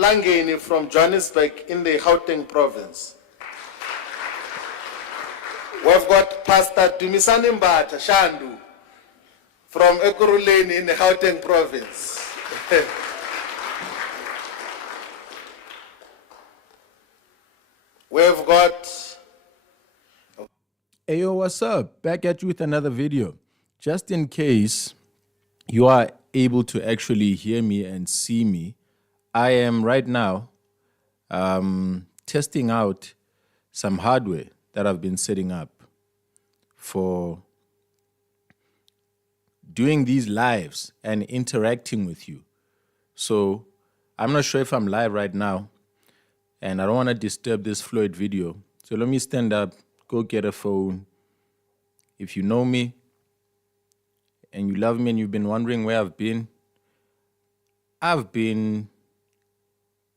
Langeni from Johannesburg in the Gauteng province. We've got Pastor Dumisani Mbata Shandu from Ekurhuleni in the Gauteng province. We've got... Hey, yo, what's up? Back at you with another video. Just in case you are able to actually hear me and see me, I am right now testing out some hardware that I've been setting up for doing these lives and interacting with you. So I'm not sure if I'm live right now, and I don't want to disturb this Floyd video. So let me stand up, go get a phone. If you know me and you love me and you've been wondering where I've been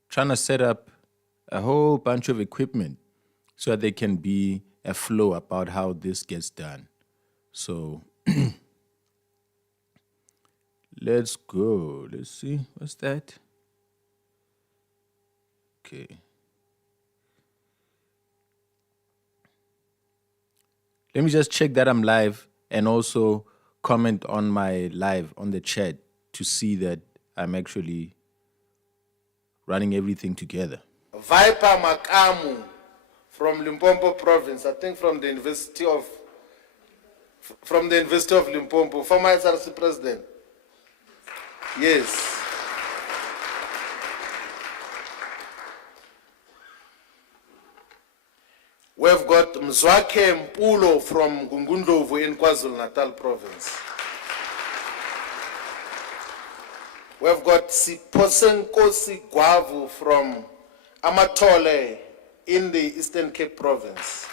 trying to set up a whole bunch of equipment so that there can be a flow about how this gets done. So let's go. Let's see. What's that? Okay. Let me just check that I'm live and also comment on my live on the chat to see that I'm actually running everything together. Viper Makamu from Limpopo province, I think from the University of Limpopo, former SRC president. Yes. We've got Mzwake Mpulo from Gungundlovu in KwaZulu-Natal province. We've got Siposenkosi Gwavu from Amatole in the Eastern Cape province.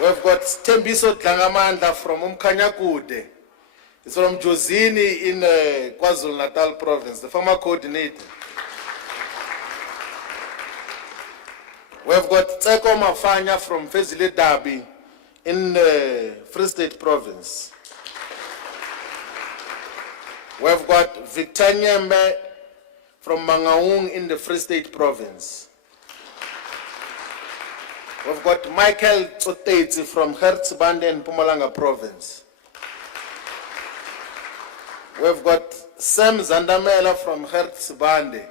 We've got Tembiso Dlangamandla from Umkanyakude. It's from Jozini in KwaZulu-Natal province, the former coordinator. We've got Tseko Mafanya from Fezile Dabi in Free State province. We've got Victor Nyembe from Mangaung in the Free State province. We've got Michael Tsotetsi from Hertzbande in Mpumalanga province. We've got Sam Zandamela from Hertzbande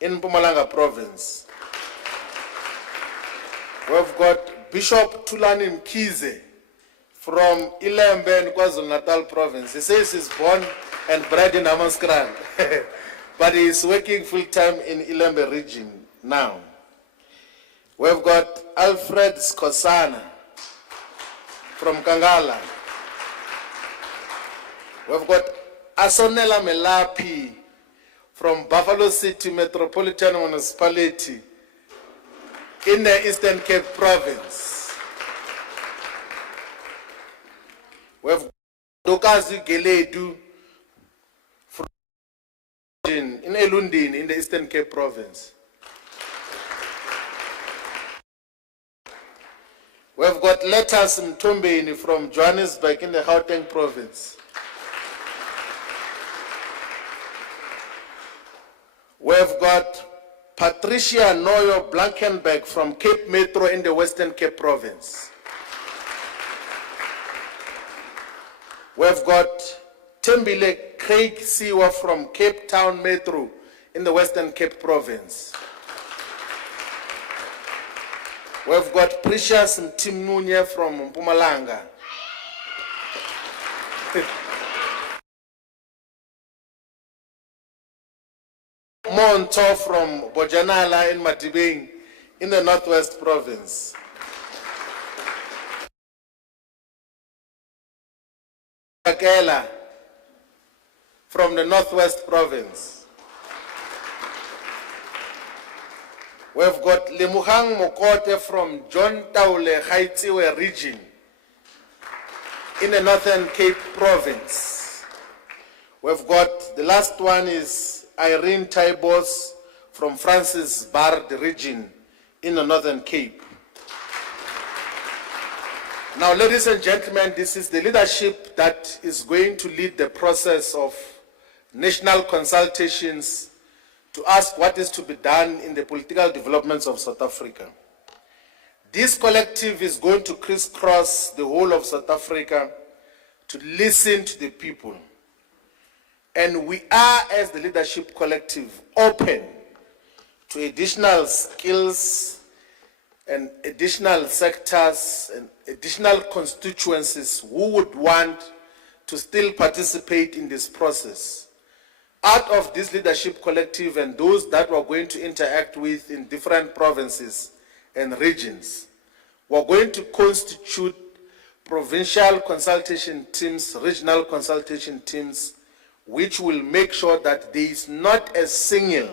in Mpumalanga province. We've got Bishop Tulani Mkize from Ilembe in KwaZulu-Natal province. He says he's born and bred in Amaskran, but he's working full-time in Ilembe region now. We've got Alfred Skosana from Kangala. We've got Asonela Melapi from Buffalo City Metropolitan Municipality in the Eastern Cape province. We've got Dokazi Geledu from in Elundini in the Eastern Cape province. We've got Letters Mtombeni from Johannesburg in the Gauteng province. We've got Patricia Noyo Blankenberg from Cape Metro in the Western Cape province. We've got Tembile Craig Siwa from Cape Town Metro in the Western Cape province. We've got Precious Mtimnunye from Mpumalanga. Monto from Bojanala in Matibeng in the Northwest province. Akela from the Northwest province. We've got Lemuhang Mokote from John Taule Haitiwe region in the Northern Cape province. We've got, the last one is Irene Taibos from Francis Bard region in the Northern Cape. Now, ladies and gentlemen, this is the leadership that is going to lead the process of national consultations to ask what is to be done in the political developments of South Africa. This collective is going to crisscross the whole of South Africa to listen to the people. And we are, as the leadership collective, open to additional skills and additional sectors and additional constituencies who would want to still participate in this process. Out of this leadership collective and those that we're going to interact with in different provinces and regions, we're going to constitute provincial consultation teams, regional consultation teams, which will make sure that there is not a single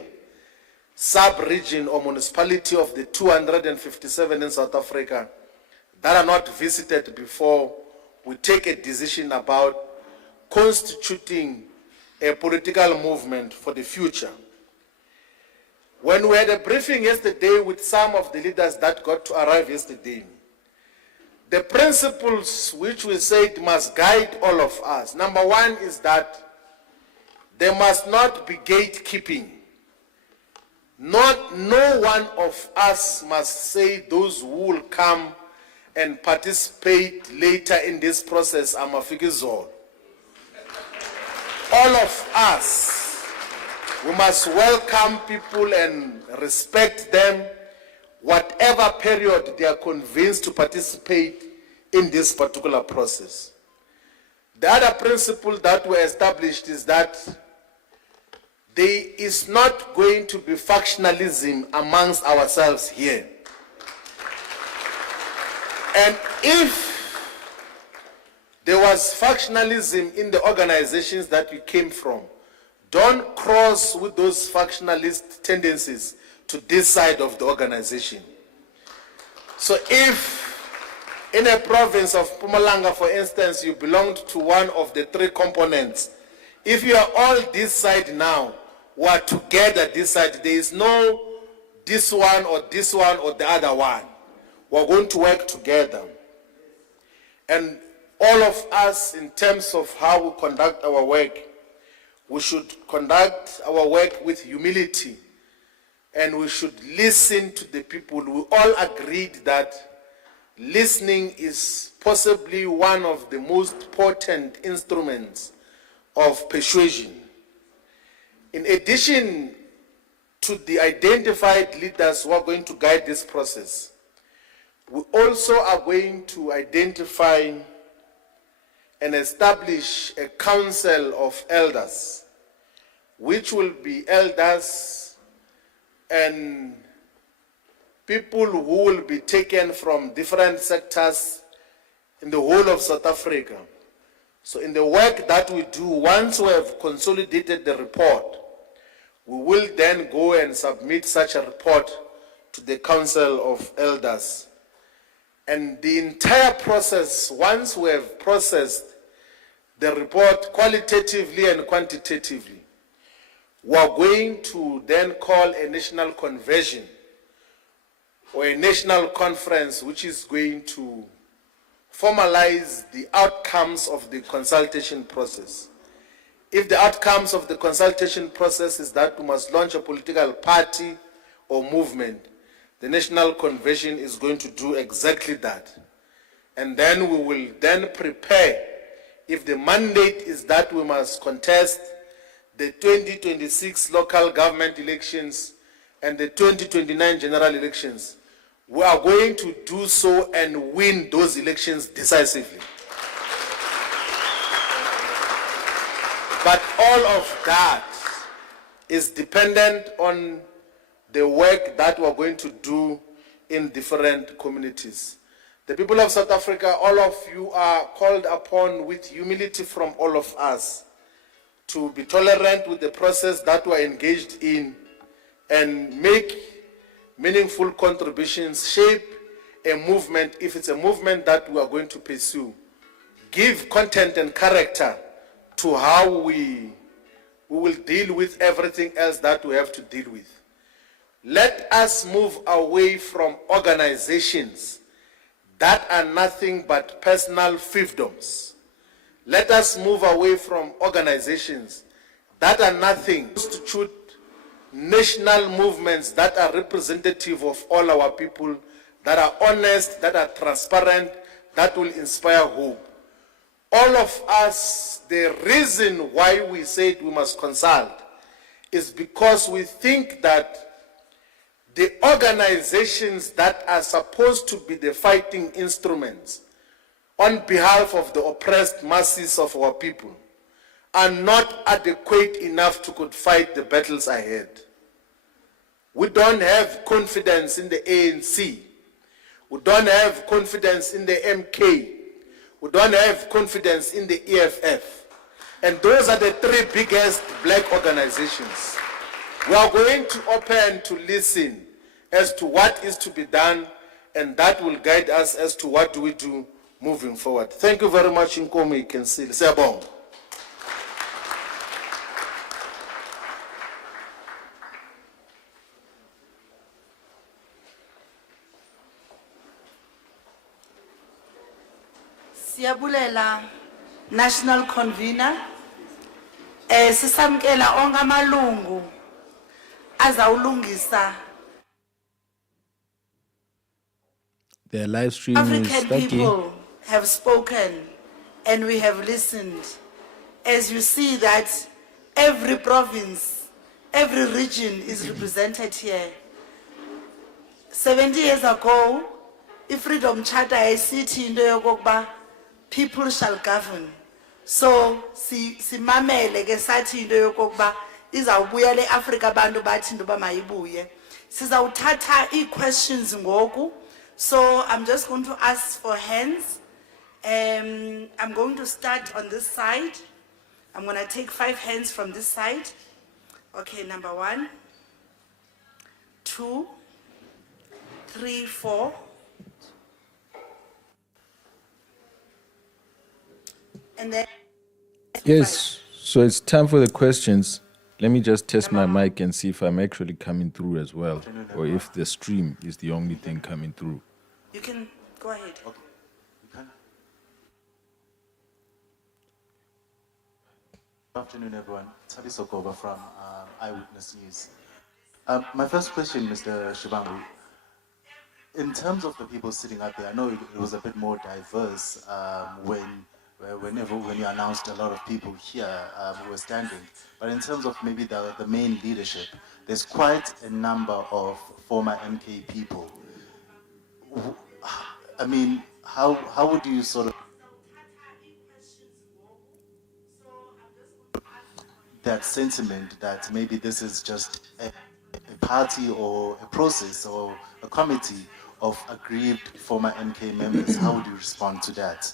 sub-region or municipality of the 257 in South Africa that are not visited before we take a decision about constituting a political movement for the future. When we had a briefing yesterday with some of the leaders that got to arrive yesterday, the principles which we said must guide all of us. Number one is that there must not be gatekeeping. No one of us must say those who will come and participate later in this process are mafikizolo. All of us, we must welcome people and respect them, whatever period they are convinced to participate in this particular process. The other principle that we established is that there is not going to be factionalism amongst ourselves here. And if there was factionalism in the organizations that you came from, don't cross with those factionalist tendencies to this side of the organization. So if in a province of Mpumalanga, for instance, you belonged to one of the three components, if you are all this side now, we are together this side, there is no this one or the other one. We're going to work together. And all of us, in terms of how we conduct our work, we should conduct our work with humility, and we should listen to the people. We all agreed that listening is possibly one of the most potent instruments of persuasion. In addition to the identified leaders who are going to guide this process, we also are going to identify and establish a council of elders, which will be elders and people who will be taken from different sectors in the whole of South Africa. So in the work that we do, once we have consolidated the report, we will then go and submit such a report to the Council of Elders. And the entire process, once we have processed the report qualitatively and quantitatively, we are going to then call a national convention or a national conference which is going to formalize the outcomes of the consultation process. If the outcomes of the consultation process is that we must launch a political party or movement, the national convention is going to do exactly that. And then we will then prepare, if the mandate is that we must contest the 2026 local government elections and the 2029 general elections, we are going to do so and win those elections decisively. But all of that is dependent on the work that we're going to do in different communities. The people of South Africa, all of you are called upon with humility from all of us to be tolerant with the process that we're engaged in and make meaningful contributions, shape a movement if it's a movement that we are going to pursue. Give content and character to how we will deal with everything else that we have to deal with. Let us move away from organizations that are nothing but personal fiefdoms. Let us move away from organizations that are nothing, constitute national movements that are representative of all our people, that are honest, that are transparent, that will inspire hope. All of us, the reason why we said we must consult is because we think that the organizations that are supposed to be the fighting instruments on behalf of the oppressed masses of our people are not adequate enough to could fight the battles ahead. We don't have confidence in the ANC. We don't have confidence in the MK. We don't have confidence in the EFF. And those are the three biggest black organizations. We are going to open to listen as to what is to be done, and that will guide us as to what do we do moving forward. Thank you very much, Nkomo. You can see. Siyabonga. Siyabulela National Convener sisamkela onke amalungu azawulungisa. Their live stream is African stuck. people have spoken and we have listened. As you see that every province, every region is represented here. 70 years ago, i-Freedom Charter yayisithi into yokokuba people shall govern. So simamele ke sathi into yokokuba izawubuya le Africa abantu bathi into ba mayibuye. Sizawuthatha i-questions ngoku. So I'm just going to ask for hands. I'm going to start on this side. I'm going to take 5 hands from this side. Okay, number 1, 2, 3, 4. And then Yes, so it's time for the questions. Let me just test my mic and see if I'm actually coming through as well, or if the stream is the only thing coming through. you can go ahead. Okay. Good afternoon, everyone. Tabi Sokoba from Eyewitness News. My first question, Mr. Shivambu, in terms of the people sitting up there, I know it was a bit more diverse when you announced a lot of people here who were standing, but in terms of maybe the main leadership, there's quite a number of former MK people. I mean, how would you sort of that sentiment that maybe this is just a party or a process or a committee of aggrieved former MK members? How would you respond to that?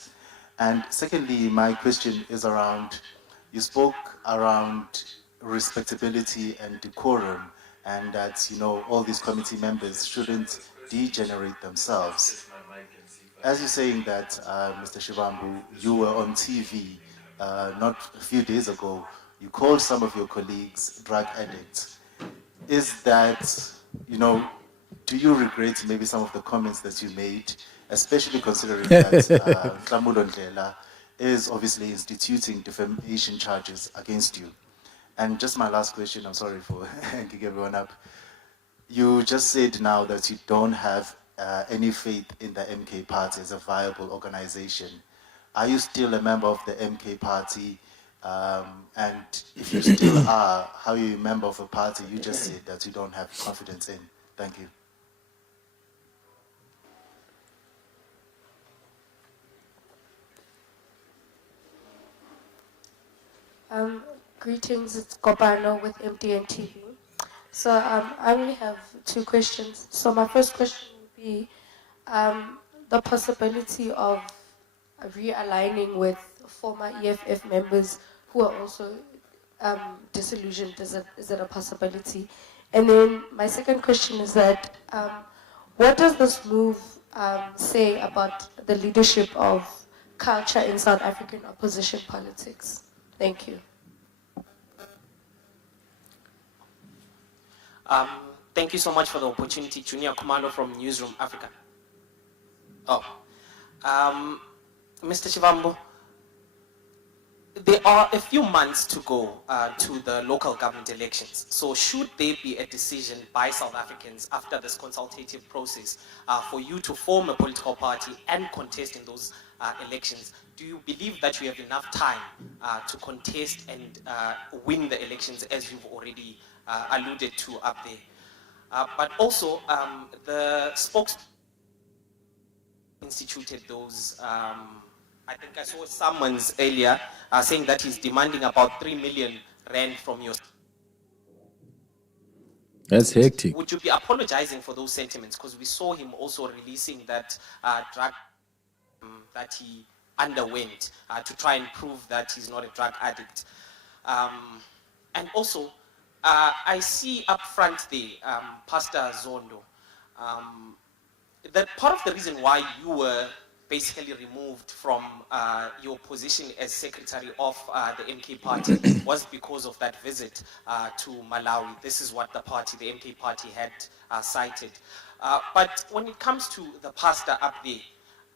And secondly, my question is around, you spoke around respectability and decorum, and that, you know, all these committee members shouldn't degenerate themselves. As you're saying that, Mr. Shivambu, you were on TV not a few days ago, you called some of your colleagues drug addicts. Is that, you know, do you regret maybe some of the comments that you made, especially considering that Tlamulo Ndlela is obviously instituting defamation charges against you? And just my last question, I'm sorry for hanging everyone up. You just said now that you don't have any faith in the MK Party as a viable organization. Are you still a member of the MK Party? And if you still are, how are you a member of a party you just said that you don't have confidence in? Thank you. Greetings, it's Kopano with MDN TV. So I only have 2 questions. So my first question would be the possibility of realigning with former EFF members who are also disillusioned. Is it a possibility? And then my second question is that what does this move say about the leadership of culture in South African opposition politics? Thank you. Thank you so much for the opportunity. Junior Commando from Newsroom Africa. Mr. Shivambu, there are a few months to go to the local government elections. So should there be a decision by South Africans after this consultative process for you to form a political party and contest in those elections, do you believe that you have enough time to contest and win the elections as you've already alluded to up there? But also, the spokesperson instituted those, I think I saw summons earlier saying that he's demanding about 3 million rand from you. That's hectic. Would you be apologizing for those sentiments? Because we saw him also releasing that drug that he underwent to try and prove that he's not a drug addict. And also, I see up front there, Pastor Zondo, that part of the reason why you were basically removed from your position as secretary of the MK party was because of that visit to Malawi. This is what the party, the MK party, had cited. But when it comes to the pastor up there,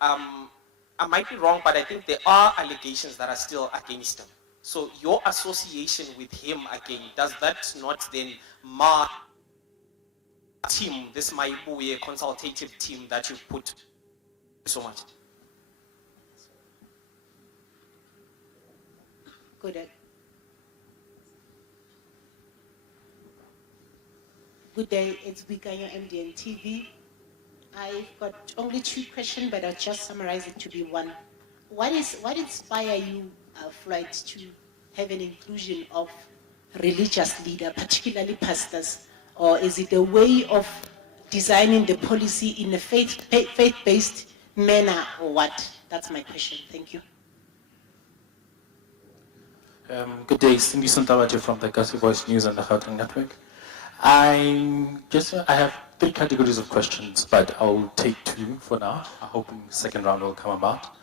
I might be wrong, but I think there are allegations that are still against him. So your association with him again, does that not then mar team, this Mayibuye consultative team that you've put so much? Good day, it's Bikanyo MDN TV. I've got only 2 questions, but I'll just summarize it to be one. What inspired you, Floyd, to have an inclusion of religious leaders, particularly pastors? Or is it a way of designing the policy in a faith-based manner, or what? That's my question. Thank you. Good day, Cindy Suntawaje from the Kasi Voice News and the Gauteng Network. I have 3 categories of questions, but I'll take 2 for now. I'm hoping the second round will come about.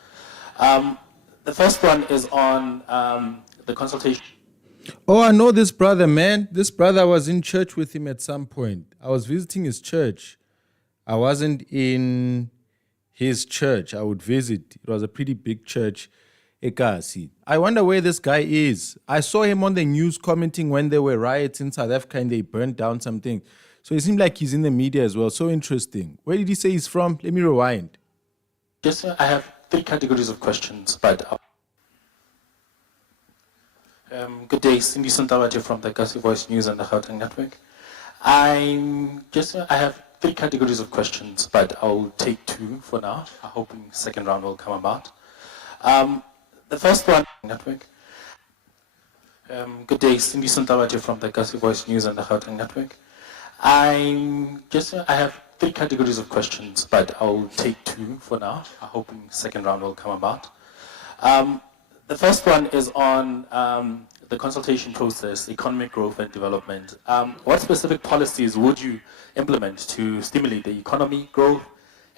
The first one is on the consultation. Oh, I know this brother, man. This brother, I was in church with him at some point. I was visiting his church. I wasn't in his church. I would visit. It was a pretty big church. Ekasi. I wonder where this guy is. I saw him on the news commenting when there were riots in South Africa and they burned down something. So it seemed like he's in the media as well. So interesting. Where did he say he's from? Let me rewind. Yes, sir. I have 3 categories of questions, but good day, Cindy Suntawaje from the Kasi Voice News and the Gauteng Network. I have 3 categories of questions, but I'll take 2 for now. I'm hoping the second round will come about. The first one, network. Good day, Cindy Suntawaje from the Kasi Voice News and the Gauteng Network. I have 3 categories of questions, but I'll take 2 for now. I'm hoping the second round will come about. The first one is on the consultation process, economic growth and development. What specific policies would you implement to stimulate the economy growth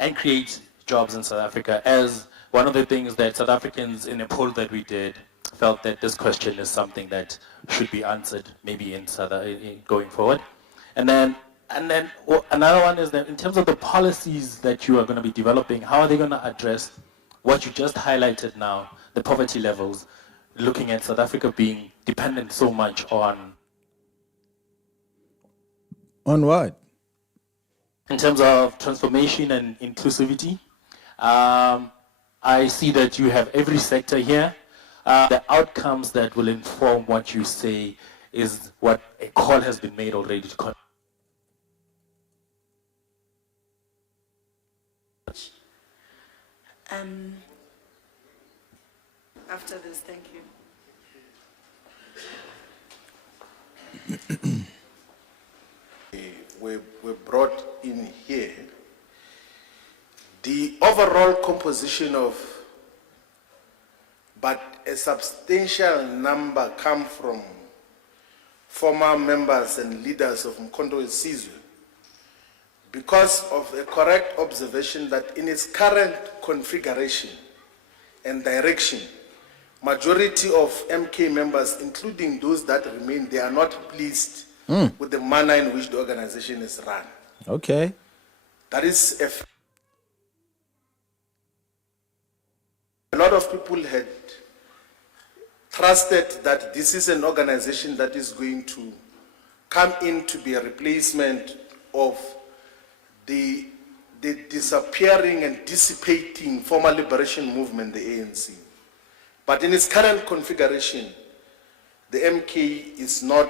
and create jobs in South Africa? As one of the things that South Africans in a poll that we did felt that this question is something that should be answered maybe in going forward. And then another one is that in terms of the policies that you are going to be developing, how are they going to address what you just highlighted now, the poverty levels, looking at South Africa being dependent so much on... On what? In terms of transformation and inclusivity, I see that you have every sector here. The outcomes that will inform what you say is what a call has been made already to After this, thank you. We brought in here the overall composition of, but a substantial number come from former members and leaders of Mkondo Sizwe, because of a correct observation that in its current configuration and direction, majority of MK members, including those that remain, they are not pleased with the manner in which the organization is run. Okay. That is a lot of people had trusted that this is an organization that is going to come in to be a replacement of the disappearing and dissipating former liberation movement, the ANC. But in its current configuration, the MK is not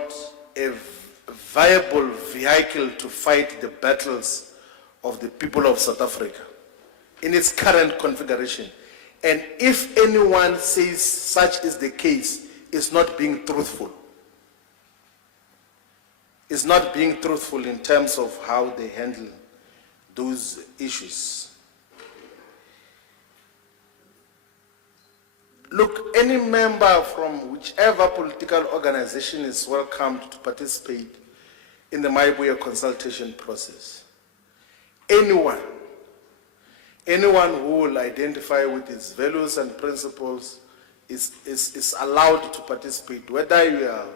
a viable vehicle to fight the battles of the people of South Africa in its current configuration. And if anyone says such is the case, it's not being truthful. It's not being truthful in terms of how they handle those issues. Look, any member from whichever political organization is welcomed to participate in the Mayibuye consultation process. Anyone who will identify with its values and principles is allowed to participate, whether you are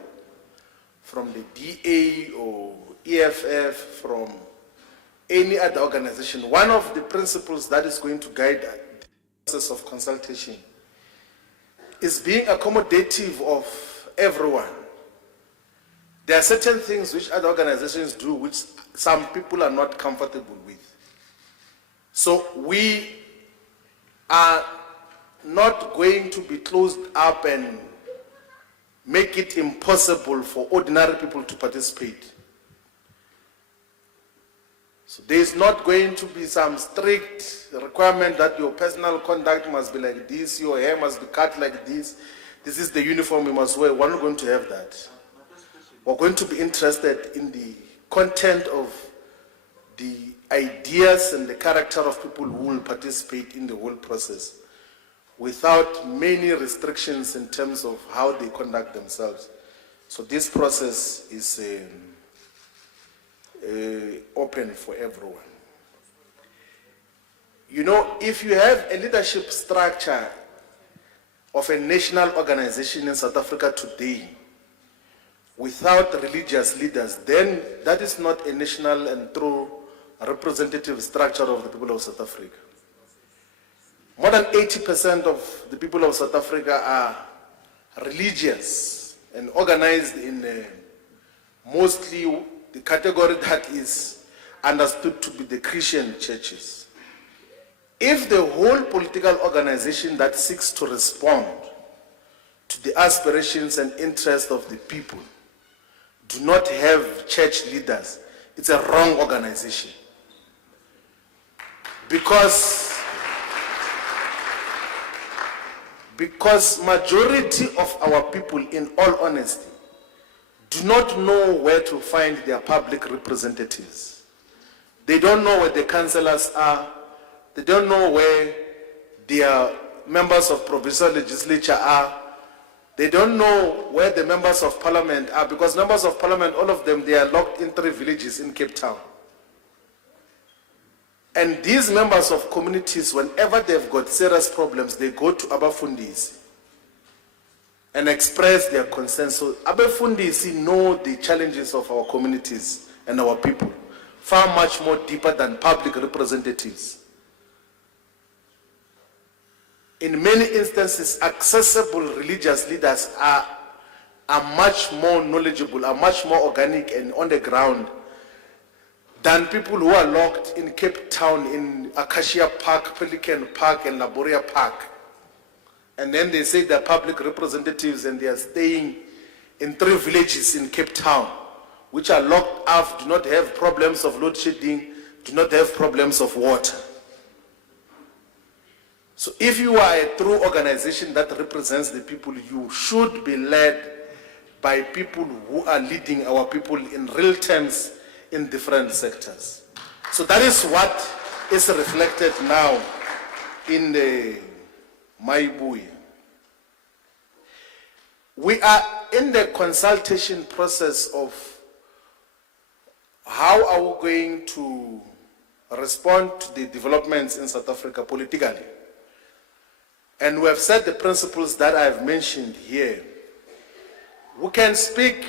from the DA or EFF, from any other organization. One of the principles that is going to guide the process of consultation is being accommodative of everyone. There are certain things which other organizations do which some people are not comfortable with. So we are not going to be closed up and make it impossible for ordinary people to participate. So there is not going to be some strict requirement that your personal conduct must be like this, your hair must be cut like this is the uniform you must wear. We're not going to have that. We're going to be interested in the content of the ideas and the character of people who will participate in the whole process without many restrictions in terms of how they conduct themselves. So this process is open for everyone. You know, if you have a leadership structure of a national organization in South Africa today without religious leaders, then that is not a national and true representative structure of the people of South Africa. More than 80% of the people of South Africa are religious and organized in mostly the category that is understood to be the Christian churches. If the whole political organization that seeks to respond to the aspirations and interests of the people do not have church leaders, it's a wrong organization. Because majority of our people, in all honesty, do not know where to find their public representatives. They don't know where the councillors are. They don't know where their members of provincial legislature are. They don't know where the members of parliament are, because members of parliament, all of them, they are locked in 3 villages in Cape Town. And these members of communities, whenever they've got serious problems, they go to Abafundisi and express their concerns. So Abafundisi know the challenges of our communities and our people far much more deeper than public representatives. In many instances, accessible religious leaders are much more knowledgeable, are much more organic and on the ground than people who are locked in Cape Town, in Acacia Park, Pelican Park, and Laboria Park. And then they say they're public representatives and they are staying in 3 villages in Cape Town, which are locked up, do not have problems of load shedding, do not have problems of water. So if you are a true organization that represents the people, you should be led by people who are leading our people in real terms in different sectors. So that is what is reflected now in the Mayibuye. We are in the consultation process of how are we going to respond to the developments in South Africa politically. And we have set the principles that I have mentioned here. We can speak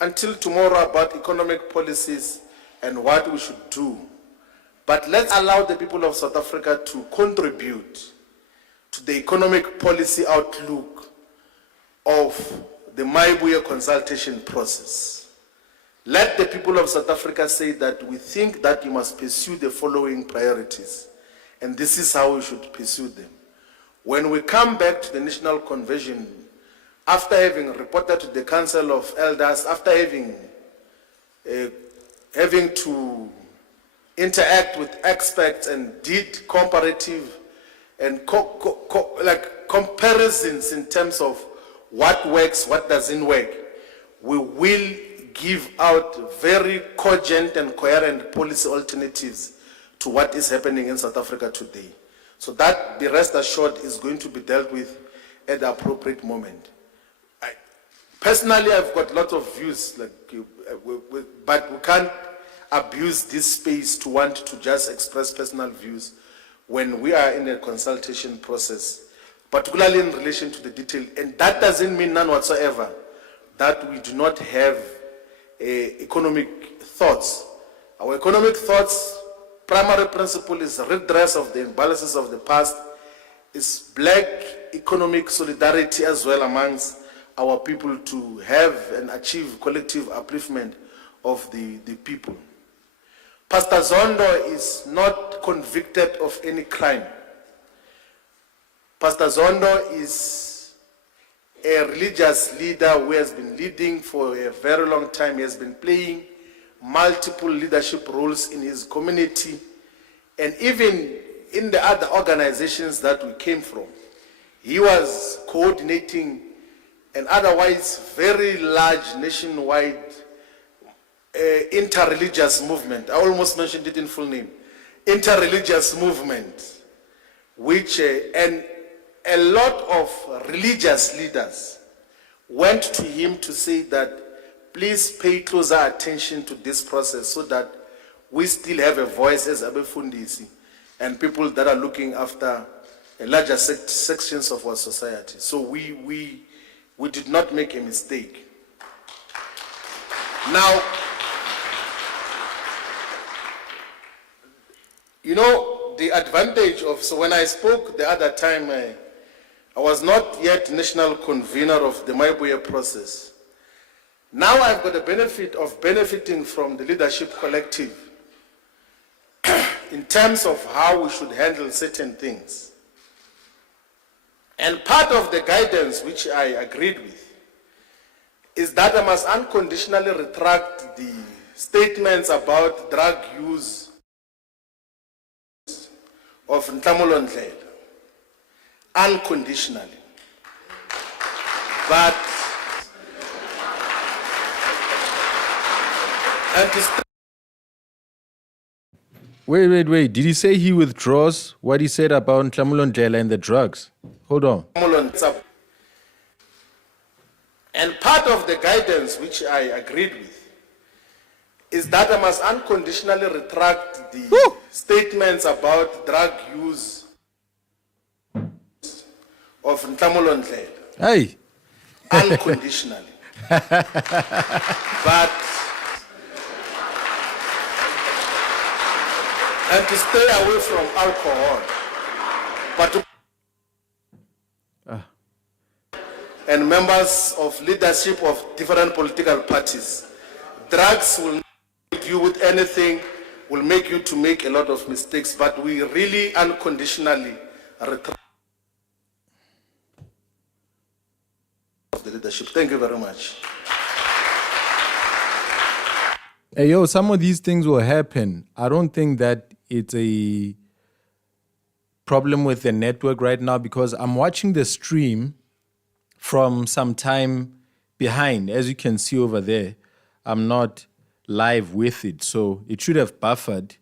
until tomorrow about economic policies and what we should do. But let's allow the people of South Africa to contribute to the economic policy outlook of the Mayibuye consultation process. Let the people of South Africa say that we think that you must pursue the following priorities, and this is how we should pursue them. When we come back to the National Convention, after having reported to the Council of Elders, after having to interact with experts and did comparative and comparisons in terms of what works, what doesn't work, we will give out very cogent and coherent policy alternatives to what is happening in South Africa today. So that, be rest assured, is going to be dealt with at the appropriate moment. Personally, I've got lots of views, but we can't abuse this space to want to just express personal views when we are in a consultation process, particularly in relation to the detail. And that doesn't mean none whatsoever that we do not have economic thoughts. Our economic thoughts, primary principle is redress of the imbalances of the past, is black economic solidarity as well amongst our people to have and achieve collective upliftment of the people. Pastor Zondo is not convicted of any crime. Pastor Zondo is a religious leader who has been leading for a very long time. He has been playing multiple leadership roles in his community and even in the other organizations that we came from. He was coordinating an otherwise very large nationwide interreligious movement. I almost mentioned it in full name. Interreligious movement, which and a lot of religious leaders went to him to say that please pay closer attention to this process so that we still have a voice as Abefundisi and people that are looking after a larger sections of our society. So we did not make a mistake. Now, you know, the advantage of, so when I spoke the other time, I was not yet national convener of the Mayibuye process. Now I've got the benefit of benefiting from the leadership collective in terms of how we should handle certain things. And part of the guidance which I agreed with is that I must unconditionally retract the statements about drug use of Ntamulo Ndlela, unconditionally. But, and to Wait. Did he say he withdraws what he said about Ntamulo Ndlela and the drugs? Hold on. And part of the guidance which I agreed with is that I must unconditionally retract the statements about drug use of Ntamulo Ndlela. Hey. Unconditionally. But, and to stay away from alcohol. But to and members of leadership of different political parties. Drugs will not make you with anything, will make you to make a lot of mistakes, but we really unconditionally retract of the leadership. Thank you very much. Hey, yo, some of these things will happen. I don't think that it's a problem with the network right now because I'm watching the stream from some time behind. As you can see over there, I'm not live with it, so it should have buffered.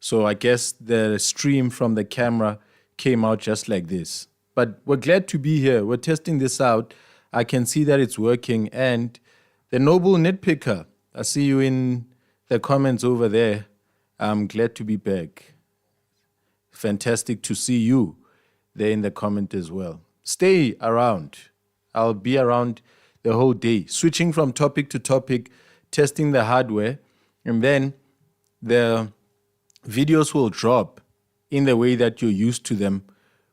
So I guess the stream from the camera came out just like this. But we're glad to be here. We're testing this out. I can see that it's working. And the noble nitpicker, I see you in the comments over there. I'm glad to be back. Fantastic to see you there in the comment as well. Stay around. I'll be around the whole day, switching from topic to topic, testing the hardware, and then the videos will drop in the way that you're used to them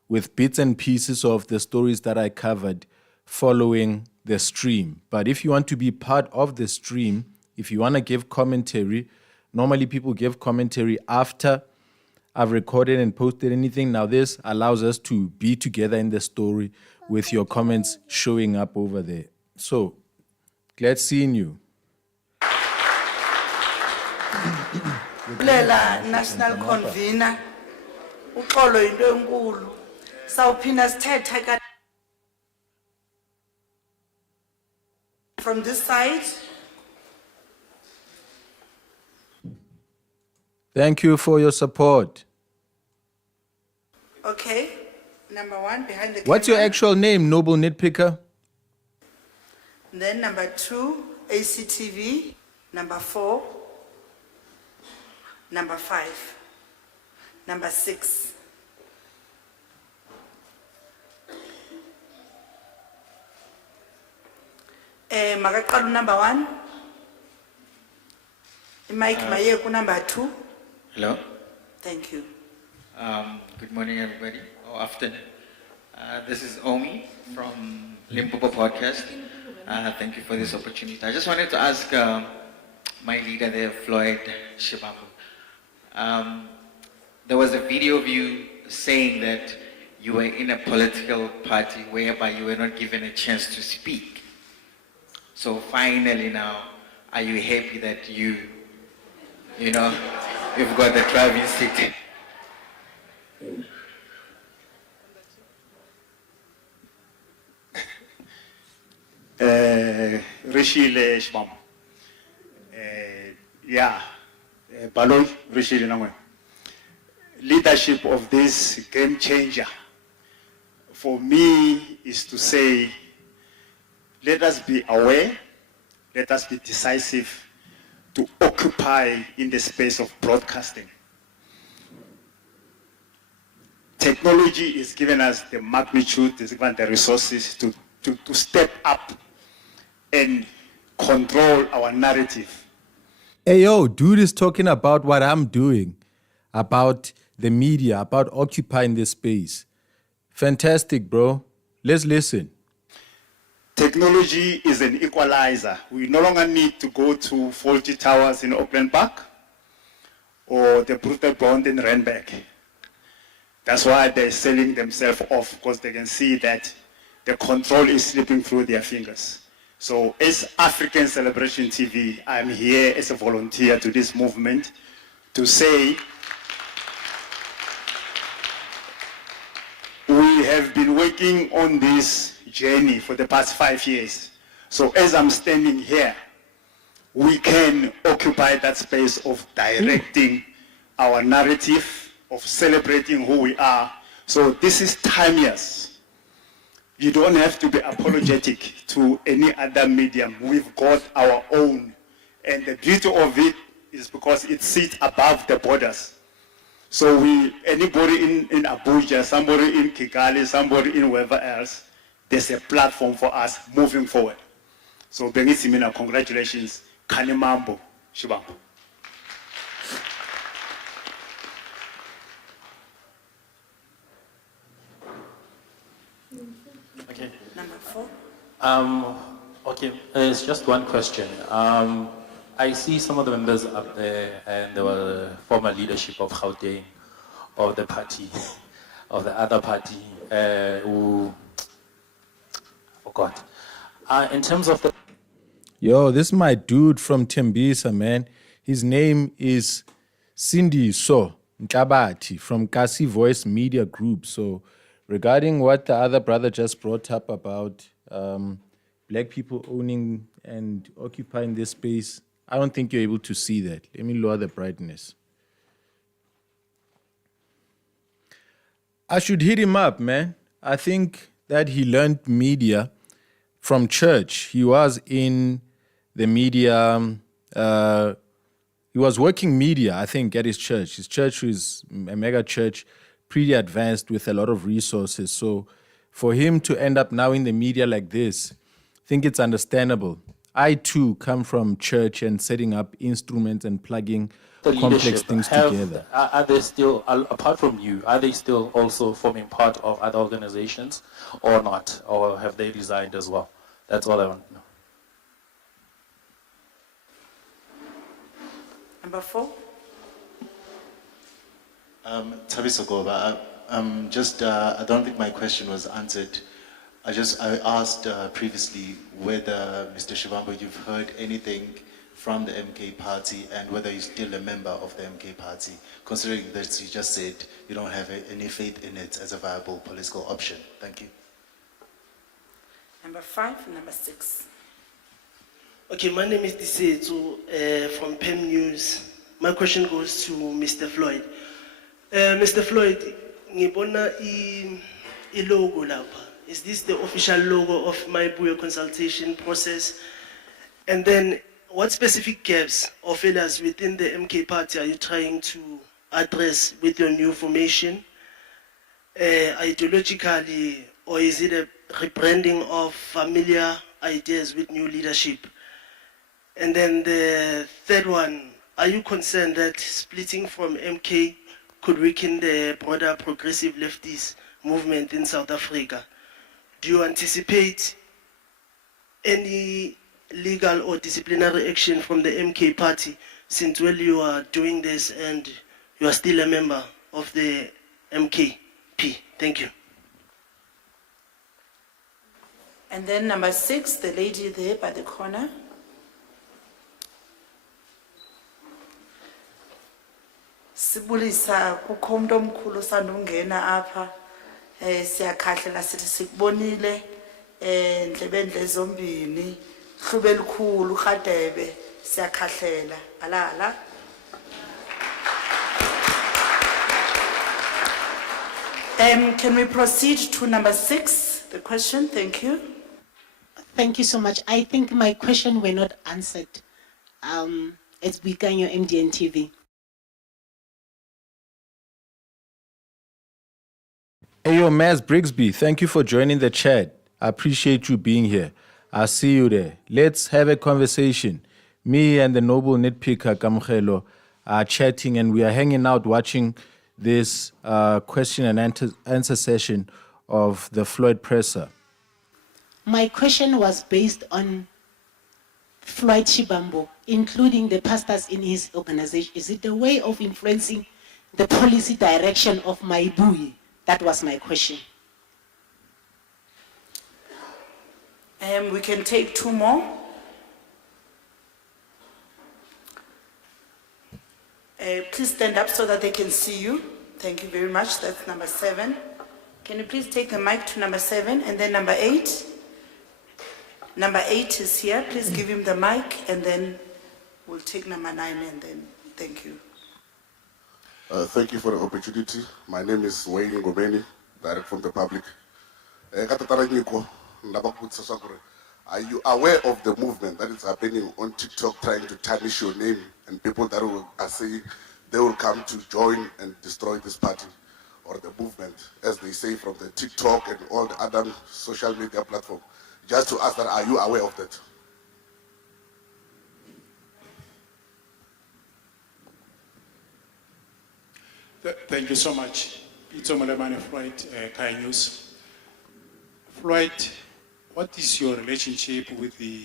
with bits and pieces of the stories that I covered following the stream. But if you want to be part of the stream, if you want to give commentary, normally people give commentary after I've recorded and posted anything. Now this allows us to be together in the story with your comments showing up over there. So, glad seeing you. Lela national convener uxolo into enkulu sawuphinda sithethe ka from this side. Thank you for your support. Okay, number 1 behind the What's your camera. actual name, Noble Nitpicker? Then number 2 ACTV, number 4, number 5, number 6. Makaqala number 1. Mike Mayeku number 2. Hello. Thank you. Good morning, everybody, or afternoon. This is Omi from Limpopo Podcast. Thank you for this opportunity. I just wanted to ask my leader there, Floyd Shivambu. There was a video of you saying that you were in a political party whereby you were not given a chance to speak. So finally now, are you happy that you've got the driving seat? Rishile Shibam. Baloi Rishile Nangwe. Leadership of this game changer for me is to say, let us be aware, let us be decisive to occupy in the space of broadcasting. Technology is giving us the magnitude, is given the resources to step up and control our narrative. Hey, yo, dude is talking about what I'm doing, about the media, about occupying this space. Fantastic, bro. Let's listen. Technology is an equalizer. We no longer need to go to faulty towers in Auckland Park or the brutal bond in Randburg. That's why they're selling themselves off, because they can see that the control is slipping through their fingers. So as African Celebration TV, I'm here as a volunteer to this movement to say we have been working on this journey for the past 5 years. So as I'm standing here, we can occupy that space of directing our narrative, of celebrating who we are. So this is timeless. You don't have to be apologetic to any other medium. We've got our own. And the beauty of it is because it sits above the borders. So anybody in Abuja, somebody in Kigali, somebody in wherever else, there's a platform for us moving forward. So Bengisimina, congratulations. Kanimambo, Shibambu. Okay. Number 4. Okay, it's just one question. I see some of the members up there, and there were former leadership of Gauteng, of the party, of the other party, who forgot. In terms of the... Yo, this is my dude from Tembisa, man. His name is Cindy So Ntlabati from Kasi Voice Media Group. So regarding what the other brother just brought up about black people owning and occupying this space, I don't think you're able to see that. Let me lower the brightness. I should hit him up, man. I think that he learned media from church. He was in the media, he was working media, I think, at his church. His church is a mega church, pretty advanced with a lot of resources. So for him to end up now in the media like this, I think it's understandable. I too come from church and setting up instruments and plugging The complex leadership, things have, together. are they still, apart from you, are they still also forming part of other organizations or not? Or have they resigned as well? That's all I want to know. Number 4. Thabiso Goba, I don't think my question was answered. I asked previously whether, Mr. Shivambu, you've heard anything from the MK party and whether you're still a member of the MK party, considering that you just said you don't have any faith in it as a viable political option. Thank you. Number 5 and number 6. Okay, my name is Disetsu from PEM News. My question goes to Mr. Floyd. Mr. Floyd, ngibona i-logo lapha. Is this the official logo of Mayibuye consultation process? And then what specific gaps or failures within the MK party are you trying to address with your new formation? Ideologically, or is it a rebranding of familiar ideas with new leadership? And then the third one, are you concerned that splitting from MK could weaken the broader progressive leftist movement in South Africa? Do you anticipate any legal or disciplinary action from the MK party since while you are doing this and you are still a member of the MKP? Thank you. And then number 6, the lady there by the corner. Sibulisa kukho umuntu omkhulu sandungena apha siyakhahlela sithi sikubonile ndlebendle zombini hlube elikhulu Radebe siyakhahlela alala. Can we proceed to number 6, the question? Thank you. Thank you so much. I think my question were not answered. It's Bikanyo MDN TV. Hey, yo, Maz Brigsby, thank you for joining the chat. I appreciate you being here. I'll see you there. Let's have a conversation. Me and the noble nitpicker, Kamkhelo, are chatting and we are hanging out watching this question and answer session of the Floyd presser. My question was based on Floyd Shivambu, including the pastors in his organization. Is it a way of influencing the policy direction of Mayibuye? That was my question. We can take 2 more. Please stand up so that they can see you. Thank you very much. That's number 7. Can you please take the mic to number 7 and then number 8? Number 8 is here. Please give him the mic and then we'll take number 9 and then thank you. Thank you for the opportunity. My name is Wayne Ngomeni, direct from the public. Are you aware of the movement that is happening on TikTok trying to tarnish your name and people that are saying they will come to join and destroy this party or the movement, as they say from the TikTok and all the other social media platforms? Just to ask that, are you aware of that? Thank you so much. It's Omalemane Floyd, Kai News. Floyd, what is your relationship with the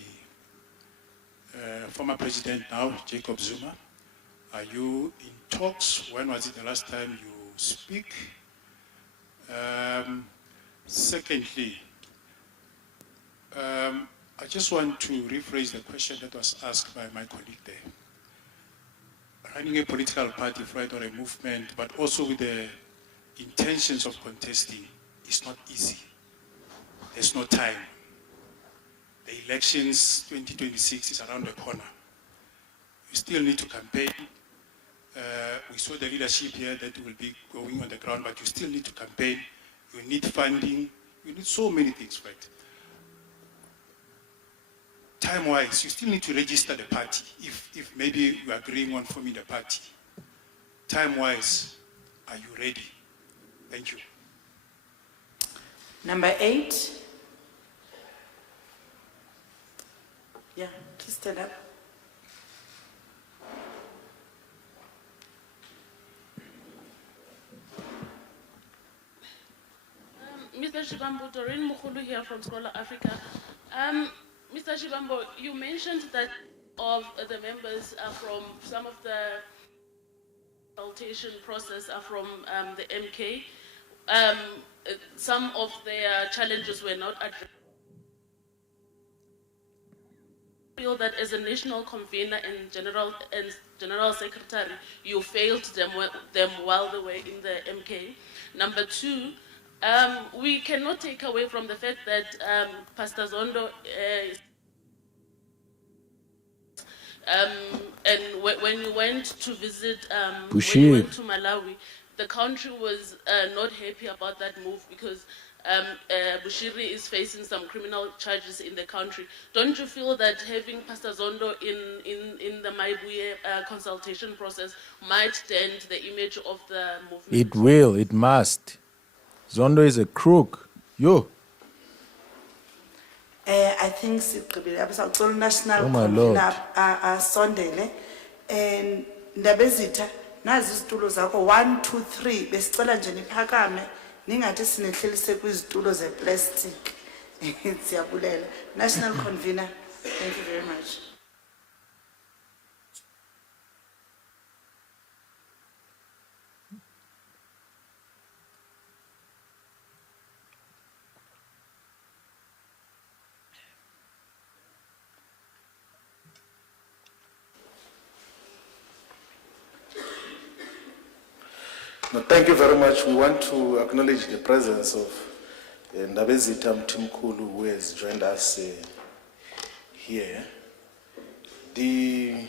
former president now, Jacob Zuma? Are you in talks? When was it the last time you speak? Secondly, I just want to rephrase the question that was asked by my colleague there. Running a political party, right, or a movement, but also with the intentions of contesting is not easy. There's no time. The elections 2026 is around the corner. You still need to campaign. We saw the leadership here that will be going on the ground, but you still need to campaign. You need funding. You need so many things, right? Time-wise, you still need to register the party if maybe you are agreeing on forming the party. Time-wise, are you ready? Thank you. Number 8. Yeah, please stand up. Mr. Shivambu, Doreen Mukhulu here from Scholar Africa. Mr. Shivambu, you mentioned that of the members are from some of the consultation process are from the MK. Some of their challenges were not addressed. Feel that as a national convener and general secretary, you failed them while they were in the MK. Number two, we cannot take away from the fact that Pastor Zondo and when you went to visit, when you went to Malawi, the country was not happy about that move because Bushiri is facing some criminal charges in the country. Don't you feel that having Pastor Zondo in the Mayibuye consultation process might dent the image of the movement? It will, it must. Zondo is a crook. Yo. I think the national Oh my Lord. sondele and ndabezitha nazi izitulo zakho 1 2 3 besicela nje niphakame ningathi sinehlelise kwizitulo zeplastic. Siyabulela. National convener, thank you very much. No, thank you very much. We want to acknowledge the presence of Ndabezitha Mthimkhulu, who has joined us here. You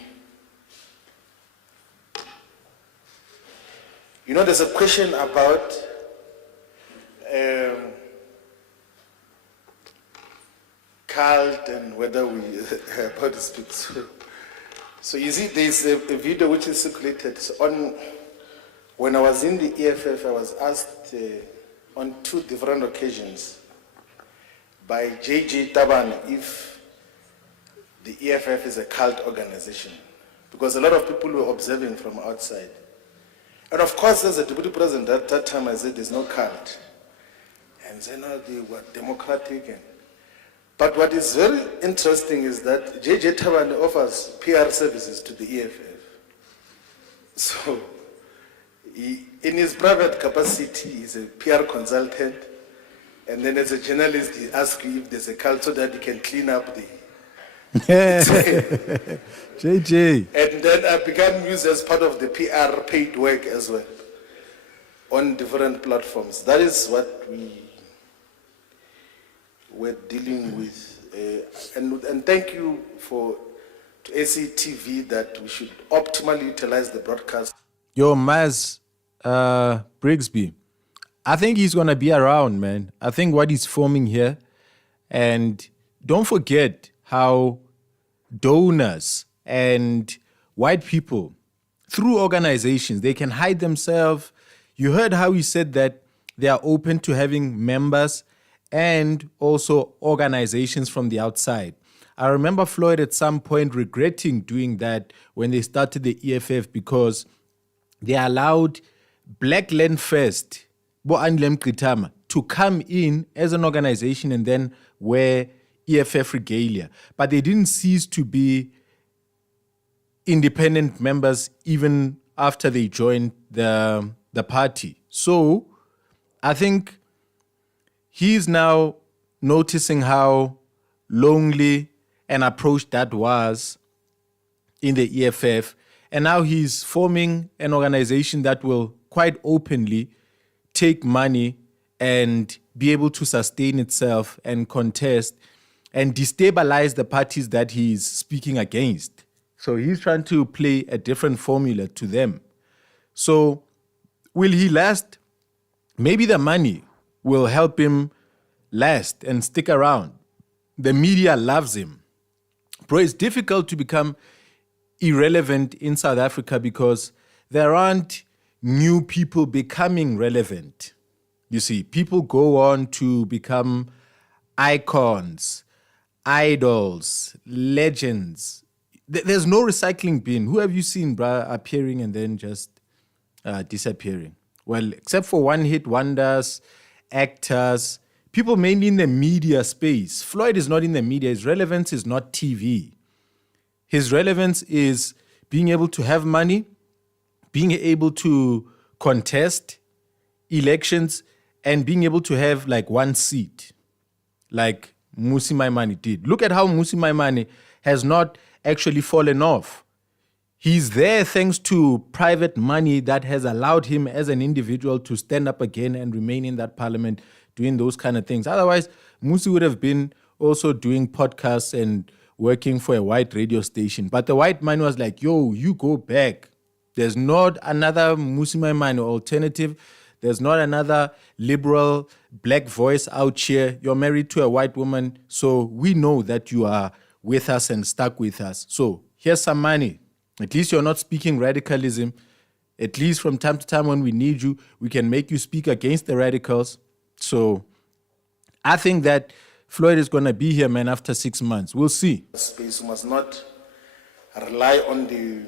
know, there's a question about cult and whether we about to speak. So you see, there's a video which is circulated on. When I was in the EFF, I was asked on 2 different occasions by J.J. Taban if the EFF is a cult organization, because a lot of people were observing from outside. And of course, as a deputy president at that time, I said there's no cult. And then they were democratic. But what is very interesting is that J.J. Taban offers PR services to the EFF. So, in his private capacity, he's a PR consultant, and then as a journalist, he asks you if there's a cult so that he can clean up the... JJ. And then I began used as part of the PR paid work as well, on different platforms. That is what we were dealing with. And thank you to ACTV that we should optimally utilize the broadcast. Yo, Maz Brigsby, I think he's going to be around, man. I think what he's forming here, and don't forget how donors and white people, through organizations, they can hide themselves. You heard how he said that they are open to having members and also organizations from the outside. I remember Floyd at some point regretting doing that when they started the EFF, because they allowed Black Land First, Bo Anlem Kritama, to come in as an organization and then wear EFF regalia. But they didn't cease to be independent members even after they joined the party. So I think he's now noticing how lonely an approach that was in the EFF. And now he's forming an organization that will quite openly take money and be able to sustain itself and contest and destabilize the parties that he's speaking against. So he's trying to play a different formula to them. So will he last? Maybe the money will help him last and stick around. The media loves him. Bro, it's difficult to become irrelevant in South Africa because there aren't new people becoming relevant. You see, people go on to become icons, idols, legends. There's no recycling bin. Who have you seen, bruh, appearing and then just disappearing? Well, except for one-hit wonders, actors, people mainly in the media space. Floyd is not in the media. His relevance is not TV. His relevance is being able to have money, being able to contest elections, and being able to have like one seat, like Musi Maimane did. Look at how Musi Maimane has not actually fallen off. He's there thanks to private money that has allowed him as an individual to stand up again and remain in that parliament doing those kind of things. Otherwise, Musi would have been also doing podcasts and working for a white radio station. But the white man was like, yo, you go back. There's not another Musi Maimane alternative. There's not another liberal black voice out here. You're married to a white woman, so we know that you are with us and stuck with us. So here's some money. At least you're not speaking radicalism. At least from time to time when we need you, we can make you speak against the radicals. So I think that Floyd is going to be here, man, after 6 months. We'll see. Space must not rely on the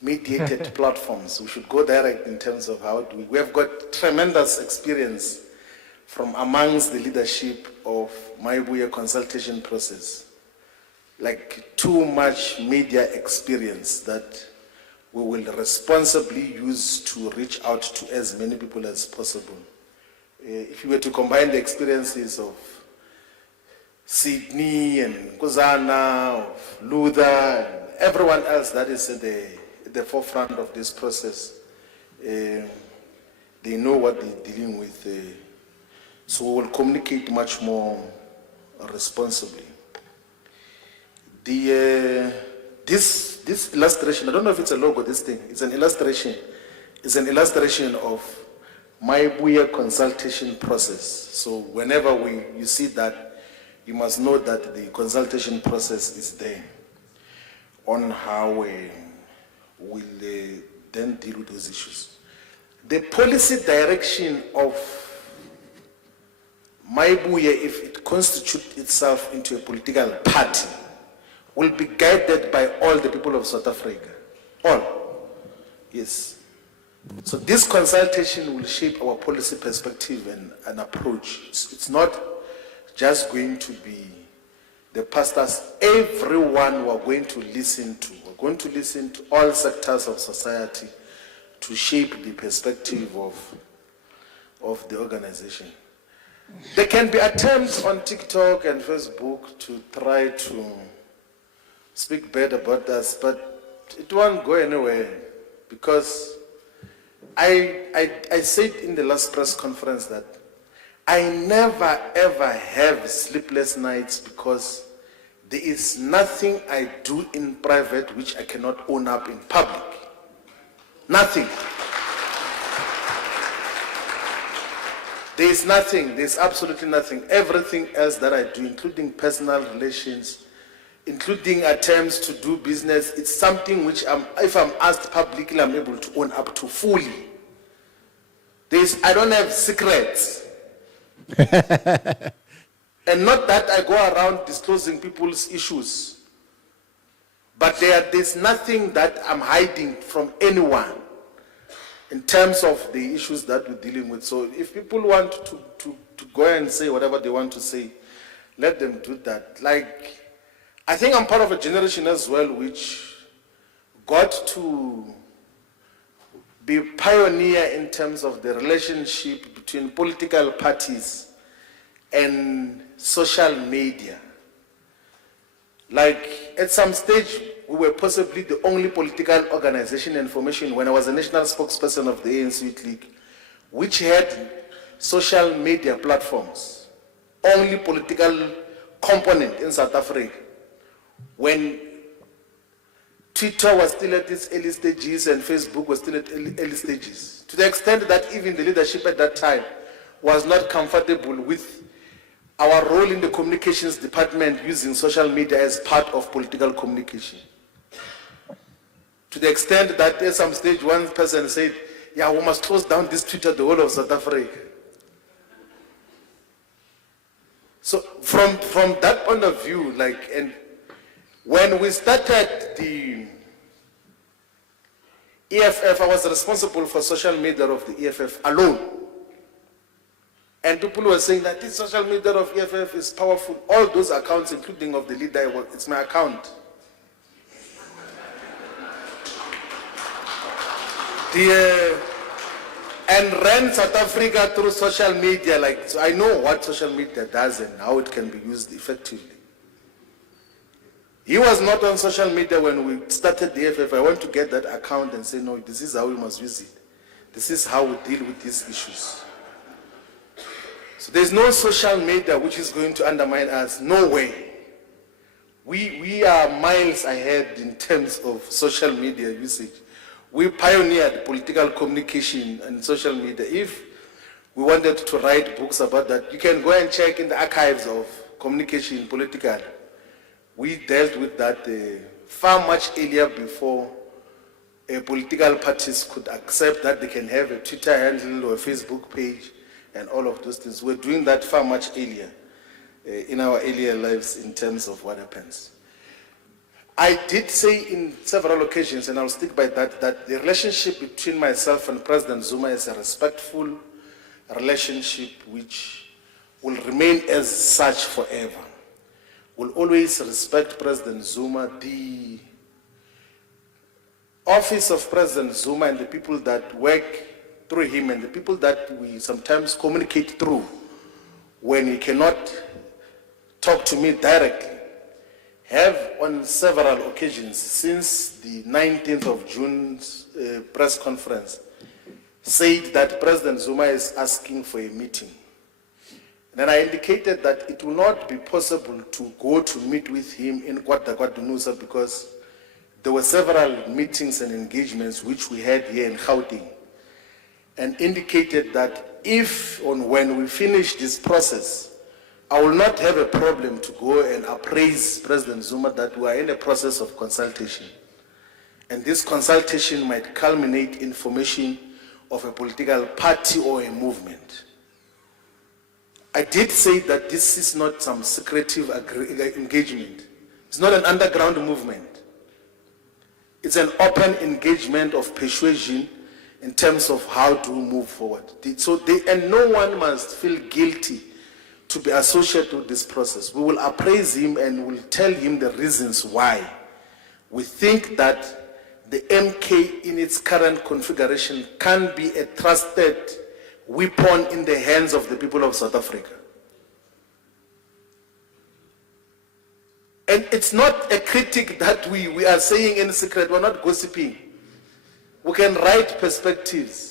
mediated platforms. We should go direct in terms of how do we have got tremendous experience from amongst the leadership of Mayibuye consultation process. Like too much media experience that we will responsibly use to reach out to as many people as possible. If you were to combine the experiences of Sydney and Kuzana, of Luther, and everyone else that is at the forefront of this process, they know what they're dealing with. So we will communicate much more responsibly. This illustration, I don't know if it's a logo, this thing, it's an illustration. It's an illustration of Mayibuye consultation process. So whenever you see that, you must know that the consultation process is there on how we'll then deal with those issues. The policy direction of Mayibuye, if it constitutes itself into a political party, will be guided by all the people of South Africa. All. Yes. So this consultation will shape our policy perspective and approach. It's not just going to be the pastors, everyone we're going to listen to. We're going to listen to all sectors of society to shape the perspective of the organization. There can be attempts on TikTok and Facebook to try to speak bad about us, but it won't go anywhere because I said in the last press conference that I never ever have sleepless nights because there is nothing I do in private which I cannot own up in public. Nothing. There is nothing, there's absolutely nothing. Everything else that I do, including personal relations, including attempts to do business, it's something which if I'm asked publicly, I'm able to own up to fully. I don't have secrets. And not that I go around disclosing people's issues, but there's nothing that I'm hiding from anyone in terms of the issues that we're dealing with. So if people want to go and say whatever they want to say, let them do that. Like, I think I'm part of a generation as well which got to be pioneer in terms of the relationship between political parties and social media. Like, at some stage, we were possibly the only political organization in formation when I was a national spokesperson of the ANC Youth League, which had social media platforms, only political component in South Africa. When Twitter was still at its early stages and Facebook was still at early stages, to the extent that even the leadership at that time was not comfortable with our role in the communications department using social media as part of political communication. To the extent that at some stage one person said, yeah, we must close down this Twitter, the whole of South Africa. So from that point of view, like, and when we started the EFF, I was responsible for social media of the EFF alone. And people were saying that this social media of EFF is powerful. All those accounts, including of the leader, it's my account. And ran South Africa through social media. Like, so I know what social media does and how it can be used effectively. He was not on social media when we started the EFF. I want to get that account and say, no, this is how we must use it. This is how we deal with these issues. So there's no social media which is going to undermine us. No way. We are miles ahead in terms of social media usage. We pioneered political communication and social media. If we wanted to write books about that, you can go and check in the archives of communication political. We dealt with that far much earlier before political parties could accept that they can have a Twitter handle or a Facebook page and all of those things. We're doing that far much earlier in our earlier lives in terms of what happens. I did say in several occasions, and I'll stick by that, that the relationship between myself and President Zuma is a respectful relationship which will remain as such forever. We'll always respect President Zuma. The office of President Zuma and the people that work through him and the people that we sometimes communicate through when he cannot talk to me directly have on several occasions since the 19th of June's press conference said that President Zuma is asking for a meeting. Then I indicated that it will not be possible to go to meet with him in KwaZulu-Natal because there were several meetings and engagements which we had here in Gauteng, and indicated that if or when we finish this process, I will not have a problem to go and appraise President Zuma that we are in a process of consultation. And this consultation might culminate in formation of a political party or a movement. I did say that this is not some secretive engagement. It's not an underground movement. It's an open engagement of persuasion in terms of how to move forward. And no one must feel guilty to be associated with this process. We will appraise him and we'll tell him the reasons why we think that the MK in its current configuration can be a trusted weapon in the hands of the people of South Africa. And it's not a critique that we are saying in secret. We're not gossiping. We can write perspectives.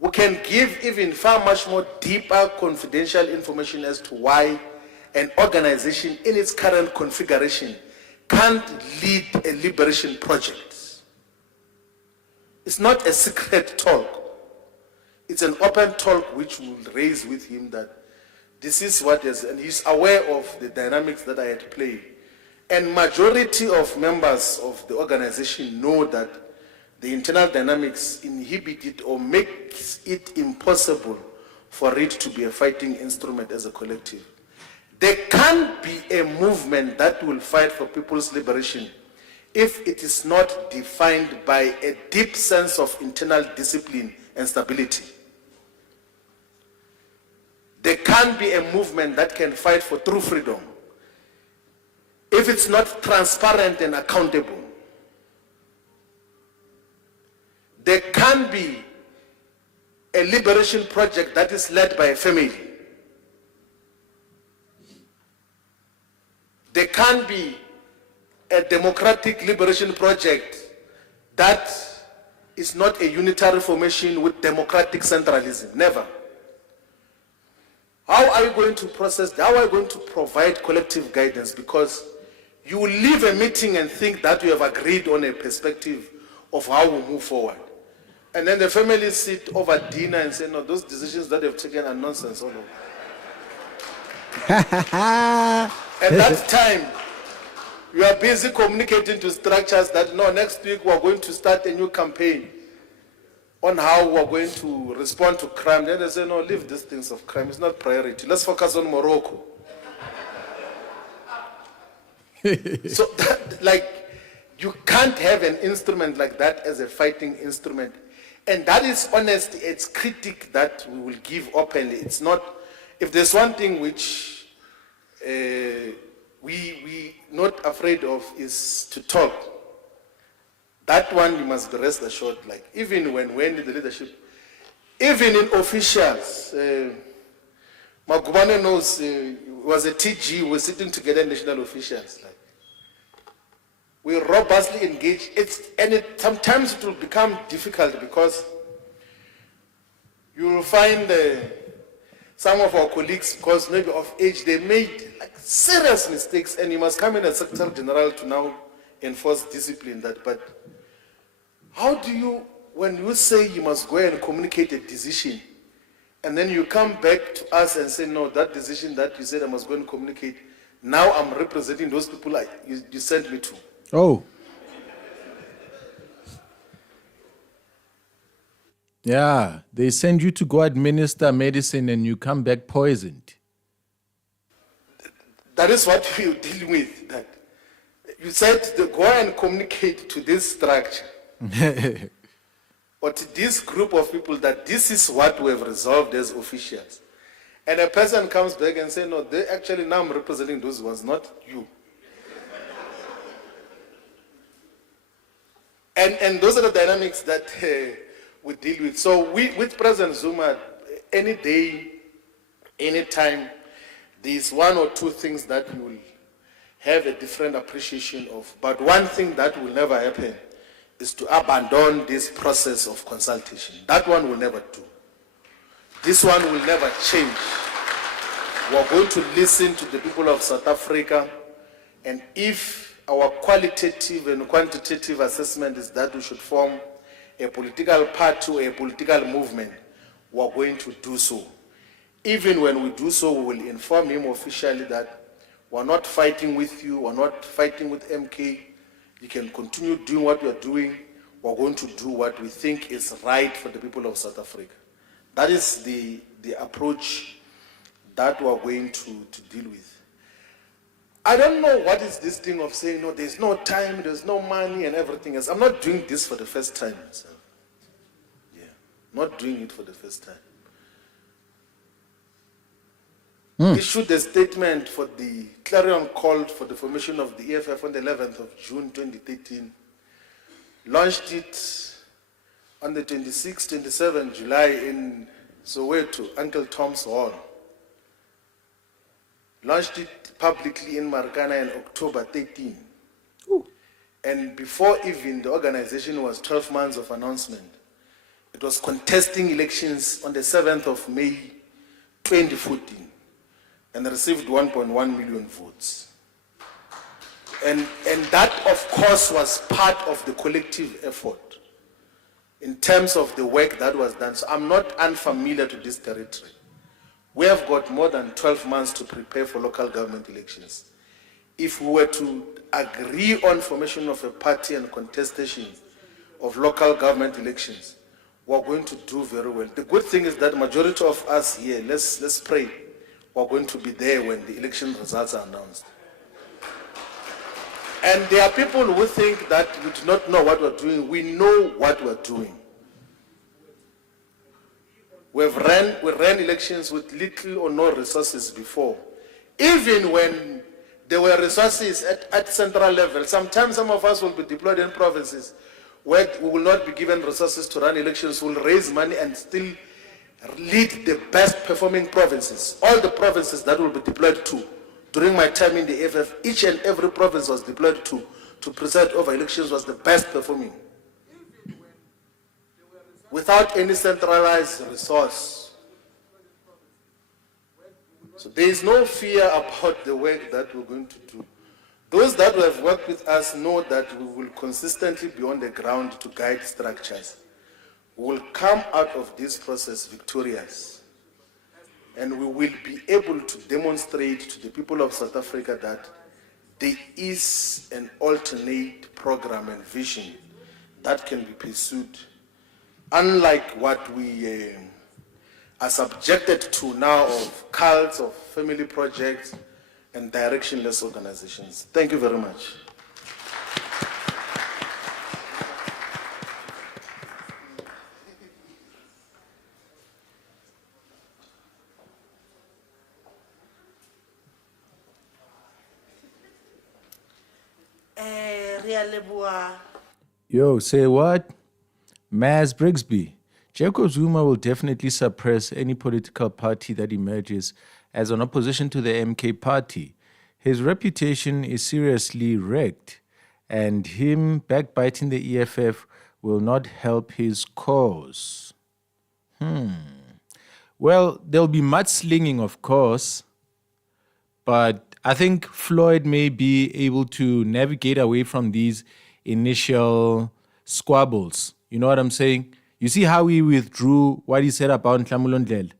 We can give even far much more deeper confidential information as to why an organization in its current configuration can't lead a liberation project. It's not a secret talk. It's an open talk which we'll raise with him that this is what is, and he's aware of the dynamics that I had played. And majority of members of the organization know that the internal dynamics inhibit it or makes it impossible for it to be a fighting instrument as a collective. There can't be a movement that will fight for people's liberation if it is not defined by a deep sense of internal discipline and stability. There can't be a movement that can fight for true freedom if it's not transparent and accountable. There can be a liberation project that is led by a family. There can be a democratic liberation project that is not a unitary formation with democratic centralism. Never. How are you going to process that? How are you going to provide collective guidance? Because you will leave a meeting and think that you have agreed on a perspective of how we move forward. And then the family sit over dinner and say, no, those decisions that they've taken are nonsense all over. At that time, you are busy communicating to structures that, no, next week we are going to start a new campaign on how we are going to respond to crime. Then they say, no, leave these things of crime. It's not priority. Let's focus on Morocco. So that, like, you can't have an instrument like that as a fighting instrument. And that is honesty, it's critique that we will give openly. It's not, if there's one thing which we not afraid of is to talk. That one you must be rest assured, like even when we're in the leadership, even in officials, Magubane knows, was a TG, we're sitting together national officials. Like, we robustly engage. Sometimes it will become difficult because you will find some of our colleagues, because maybe of age, they made like serious mistakes, and you must come in as Secretary General to now enforce discipline. But how do you, when you say you must go and communicate a decision, and then you come back to us and say, no, that decision that you said I must go and communicate, now I'm representing those people you sent me to. Oh. Yeah, they send you to go administer medicine and you come back poisoned. That is what we deal with. That you said to go and communicate to this structure or to this group of people that this is what we have resolved as officials. And a person comes back and says, no, they actually now I'm representing those ones, not you. And those are the dynamics that we deal with. So with President Zuma, any day, any time, there's one or two things that we will have a different appreciation of. But one thing that will never happen is to abandon this process of consultation. That one will never do. This one will never change. We're going to listen to the people of South Africa, and if our qualitative and quantitative assessment is that we should form a political party or a political movement, we're going to do so. Even when we do so, we will inform him officially that we're not fighting with you, we're not fighting with MK. You can continue doing what you're doing. We're going to do what we think is right for the people of South Africa. That is the approach that we're going to deal with. I don't know what is this thing of saying, no, there's no time, there's no money and everything else. I'm not doing this for the first time myself. Yeah, not doing it for the first time. Issued a statement for the clarion call for the formation of the EFF on the 11th of June 2013. Launched it on the 26th, 27th July in Soweto, Uncle Tom's Hall. Launched it publicly in Marikana in October 13. Ooh. And before even the organization was 12 months of announcement, it was contesting elections on the 7th of May 2014 and received 1.1 million votes. And that, of course, was part of the collective effort in terms of the work that was done. So I'm not unfamiliar to this territory. We have got more than 12 months to prepare for local government elections. If we were to agree on formation of a party and contestation of local government elections, we're going to do very well. The good thing is that majority of us here, let's pray, we're going to be there when the election results are announced. And there are people who think that we do not know what we're doing. We know what we're doing. We ran elections with little or no resources before. Even when there were resources at central level, sometimes some of us will be deployed in provinces where we will not be given resources to run elections. We'll raise money and still lead the best performing provinces. All the provinces that will be deployed to. During my time in the AFF, each and every province was deployed to preside over elections was the best performing. Without any centralized resource. So there is no fear about the work that we're going to do. Those that have worked with us know that we will consistently be on the ground to guide structures. We will come out of this process victorious. And we will be able to demonstrate to the people of South Africa that there is an alternate program and vision that can be pursued. Unlike what we are subjected to now of cults, of family projects, and directionless organizations. Thank you very much. Ria leboha. Yo, say what? Maz Brigsby. Jacob Zuma will definitely suppress any political party that emerges as an opposition to the MK party. His reputation is seriously wrecked, and him backbiting the EFF will not help his cause. Well, there'll be mudslinging, of course, but I think Floyd may be able to navigate away from these initial squabbles. You know what I'm saying? You see how he withdrew what he said about Nhlamulo Ndlela?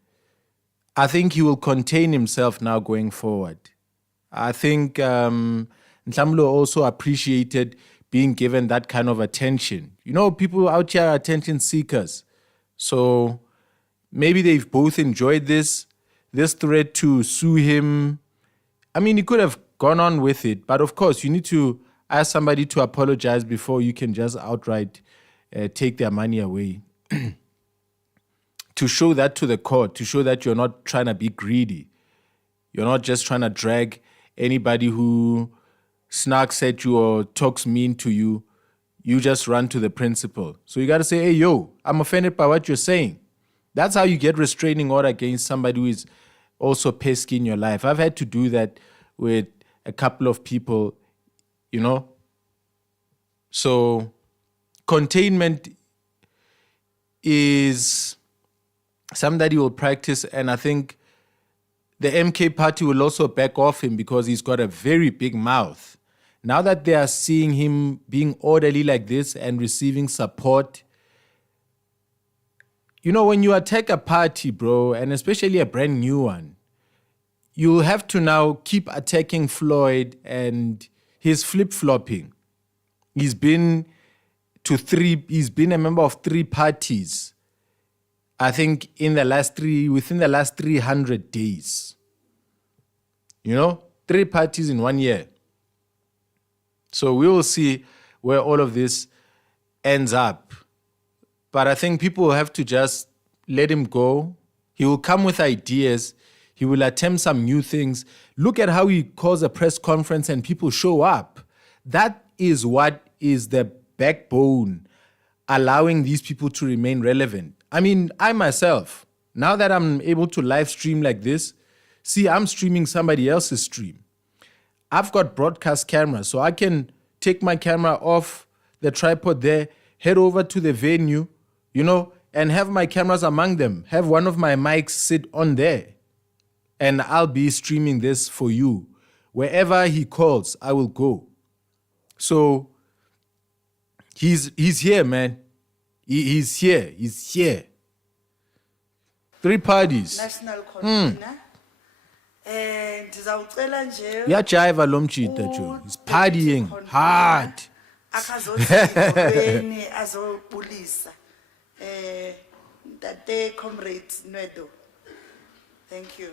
I think he will contain himself now going forward. I think Nhlamulo also appreciated being given that kind of attention. You know, people out here are attention seekers. So maybe they've both enjoyed this threat to sue him. I mean, he could have gone on with it, but of course, you need to ask somebody to apologize before you can just outright take their money away. To show that to the court, to show that you're not trying to be greedy. You're not just trying to drag anybody who snarks at you or talks mean to you. You just run to the principal. So you got to say, hey, yo, I'm offended by what you're saying. That's how you get restraining order against somebody who is also pesky in your life. I've had to do that with a couple of people, you know. So containment is something that he will practice, and I think the MK party will also back off him because he's got a very big mouth. Now that they are seeing him being orderly like this and receiving support, you know, when you attack a party, bro, and especially a brand new one, you'll have to now keep attacking Floyd, and he's flip-flopping. He's been a member of 3 parties, I think, within the last 300 days. You know, 3 parties in 1 year. So we will see where all of this ends up. But I think people will have to just let him go. He will come with ideas. He will attempt some new things. Look at how he calls a press conference and people show up. That is what is the backbone allowing these people to remain relevant. I mean, I myself, now that I'm able to live stream like this, see, I'm streaming somebody else's stream. I've got broadcast cameras, so I can take my camera off the tripod there, head over to the venue, you know, and have my cameras among them, have one of my mics sit on there, and I'll be streaming this for you. Wherever he calls, I will go. So he's here, man. He's here. 3 parties. National convener. Ndizawucela nje Uyajiva lo mjida jo. He's partying hard. akazothi azobulisa. Tate Comrade Nwedo. Thank you.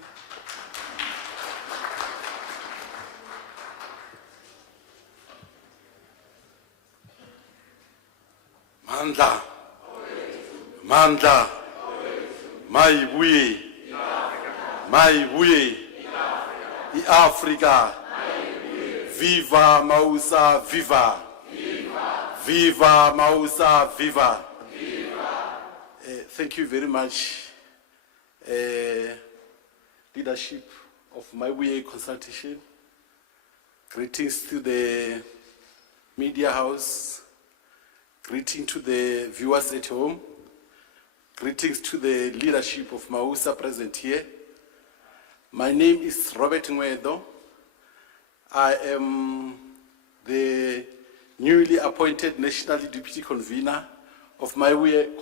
Mandla, Mandla, Mayibuye, Mayibuye, Africa, Viva Mausa, Viva, Viva Mausa, Viva. Thank you very much, leadership of Mayibuye consultation. Greetings to the media house. Greetings to the viewers at home. Greetings to the leadership of Mausa present here. My name is Robert Ngwedo. I am the newly appointed National Deputy Convener of Mayibuye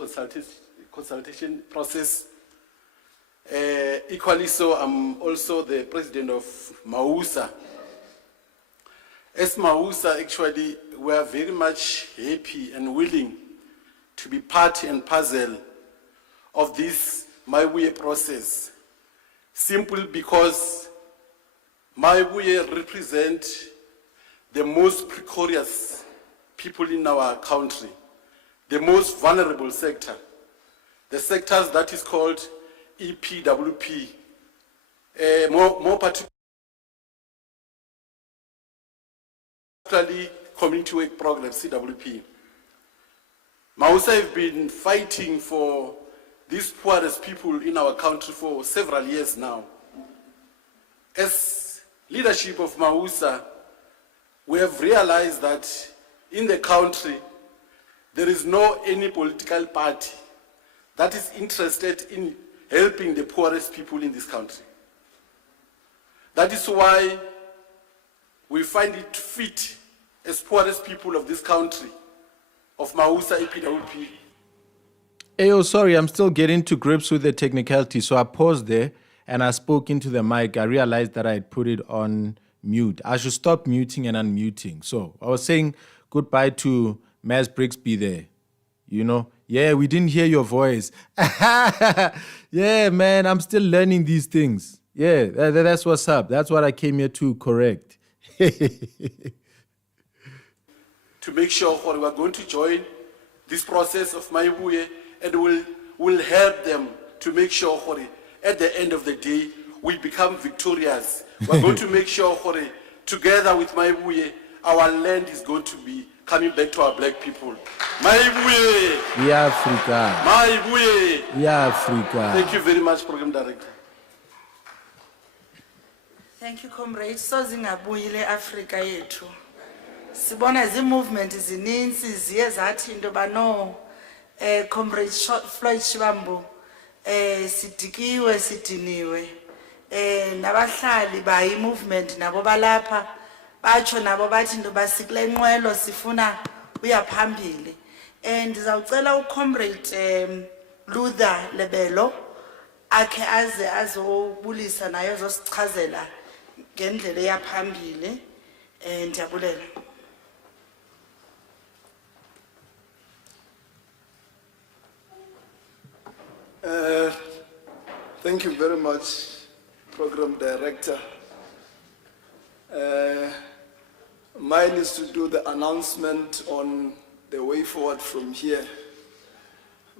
consultation process. Equally so, I'm also the President of Mausa. As Mausa, actually, we are very much happy and willing to be part and parcel of this Mayibuye process, simply because Mayibuye represent the most precarious people in our country, the most vulnerable sector, the sectors that is called EPWP, more particularly community work program, CWP. Mausa have been fighting for these poorest people in our country for several years now. As leadership of Mausa, we have realized that in the country, there is no any political party that is interested in helping the poorest people in this country. That is why we find it fit as poorest people of this country, of Mausa EPWP. Ayo, sorry, I'm still getting to grips with the technicality. So I paused there and I spoke into the mic. I realized that I had put it on mute. I should stop muting and unmuting. So I was saying goodbye to Maz Brixby there. You know, yeah, we didn't hear your voice. Yeah, man, I'm still learning these things. Yeah, that's what's up. That's what I came here to correct. To make sure we are going to join this process of Mayibuye and will help them to make sure at the end of the day we become victorious. We're going to make sure together with Mayibuye our land is going to be coming back to our black people. Mayibuye! Yeah, Africa. Mayibuye! Yeah, Africa. Thank you very much, Program Director. Thank you, comrade. So zingabuyile Africa yethu. Sibona movement zininzi ziye zathi into bano comrade Floyd Shivambu sidikiwe sidiniwe nabahlali bayi movement nabo balapha batsho nabo bathi into basikule nqwelo sifuna uya phambili ndizawucela ucomrade Luther Lebelo akhe aze azobulisa naye zosichazela ngendlela yaphambili ndiyabulela. Thank you very much, Program Director. Mine is to do the announcement on the way forward from here.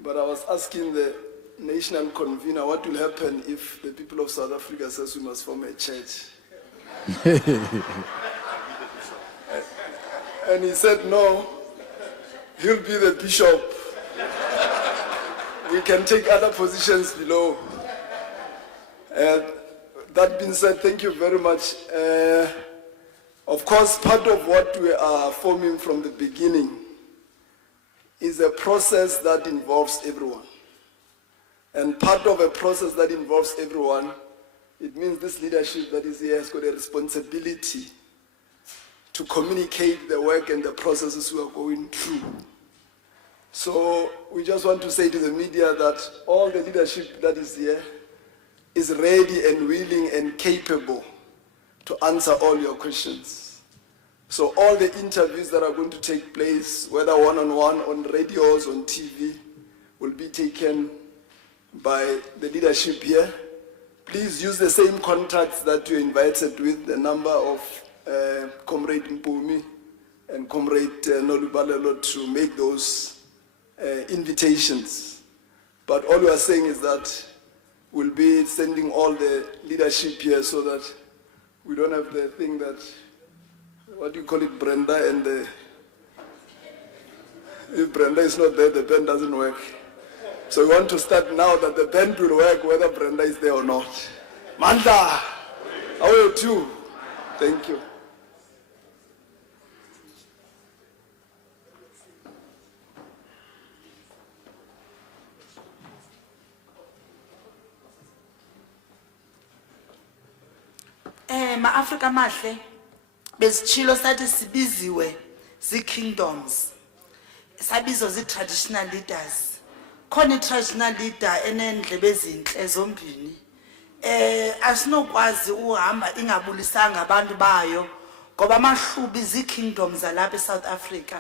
But I was asking the national convener what will happen if the people of South Africa says we must form a church. And he said, no, he'll be the bishop. We can take other positions below. That being said, thank you very much. Of course, part of what we are forming from the beginning is a process that involves everyone. And part of a process that involves everyone, it means this leadership that is here has got a responsibility to communicate the work and the processes we are going through. So we just want to say to the media that all the leadership that is here is ready and willing and capable to answer all your questions. So all the interviews that are going to take place, whether one-on-one, on radios, on TV, will be taken by the leadership here. Please use the same contacts that you're invited with, the number of Comrade Mpumi and Comrade Nolubalelo to make those invitations. But all we are saying is that we'll be sending all the leadership here so that we don't have the thing that, what do you call it, Brenda, and if Brenda is not there, the band doesn't work. So we want to start now that the band will work whether Brenda is there or not. Manda, how are you too? Thank you. Ma-Afrika mahle bezitshilo sathi sibiziwe zii-kingdoms sabizwa zii-traditional leaders. Khona i-traditional leader enendlebe ezinhle zombini asinokwazi uhamba ingabulisanga abantu bayo ngoba amahlubi zii-kingdoms zalapha eSouth Africa.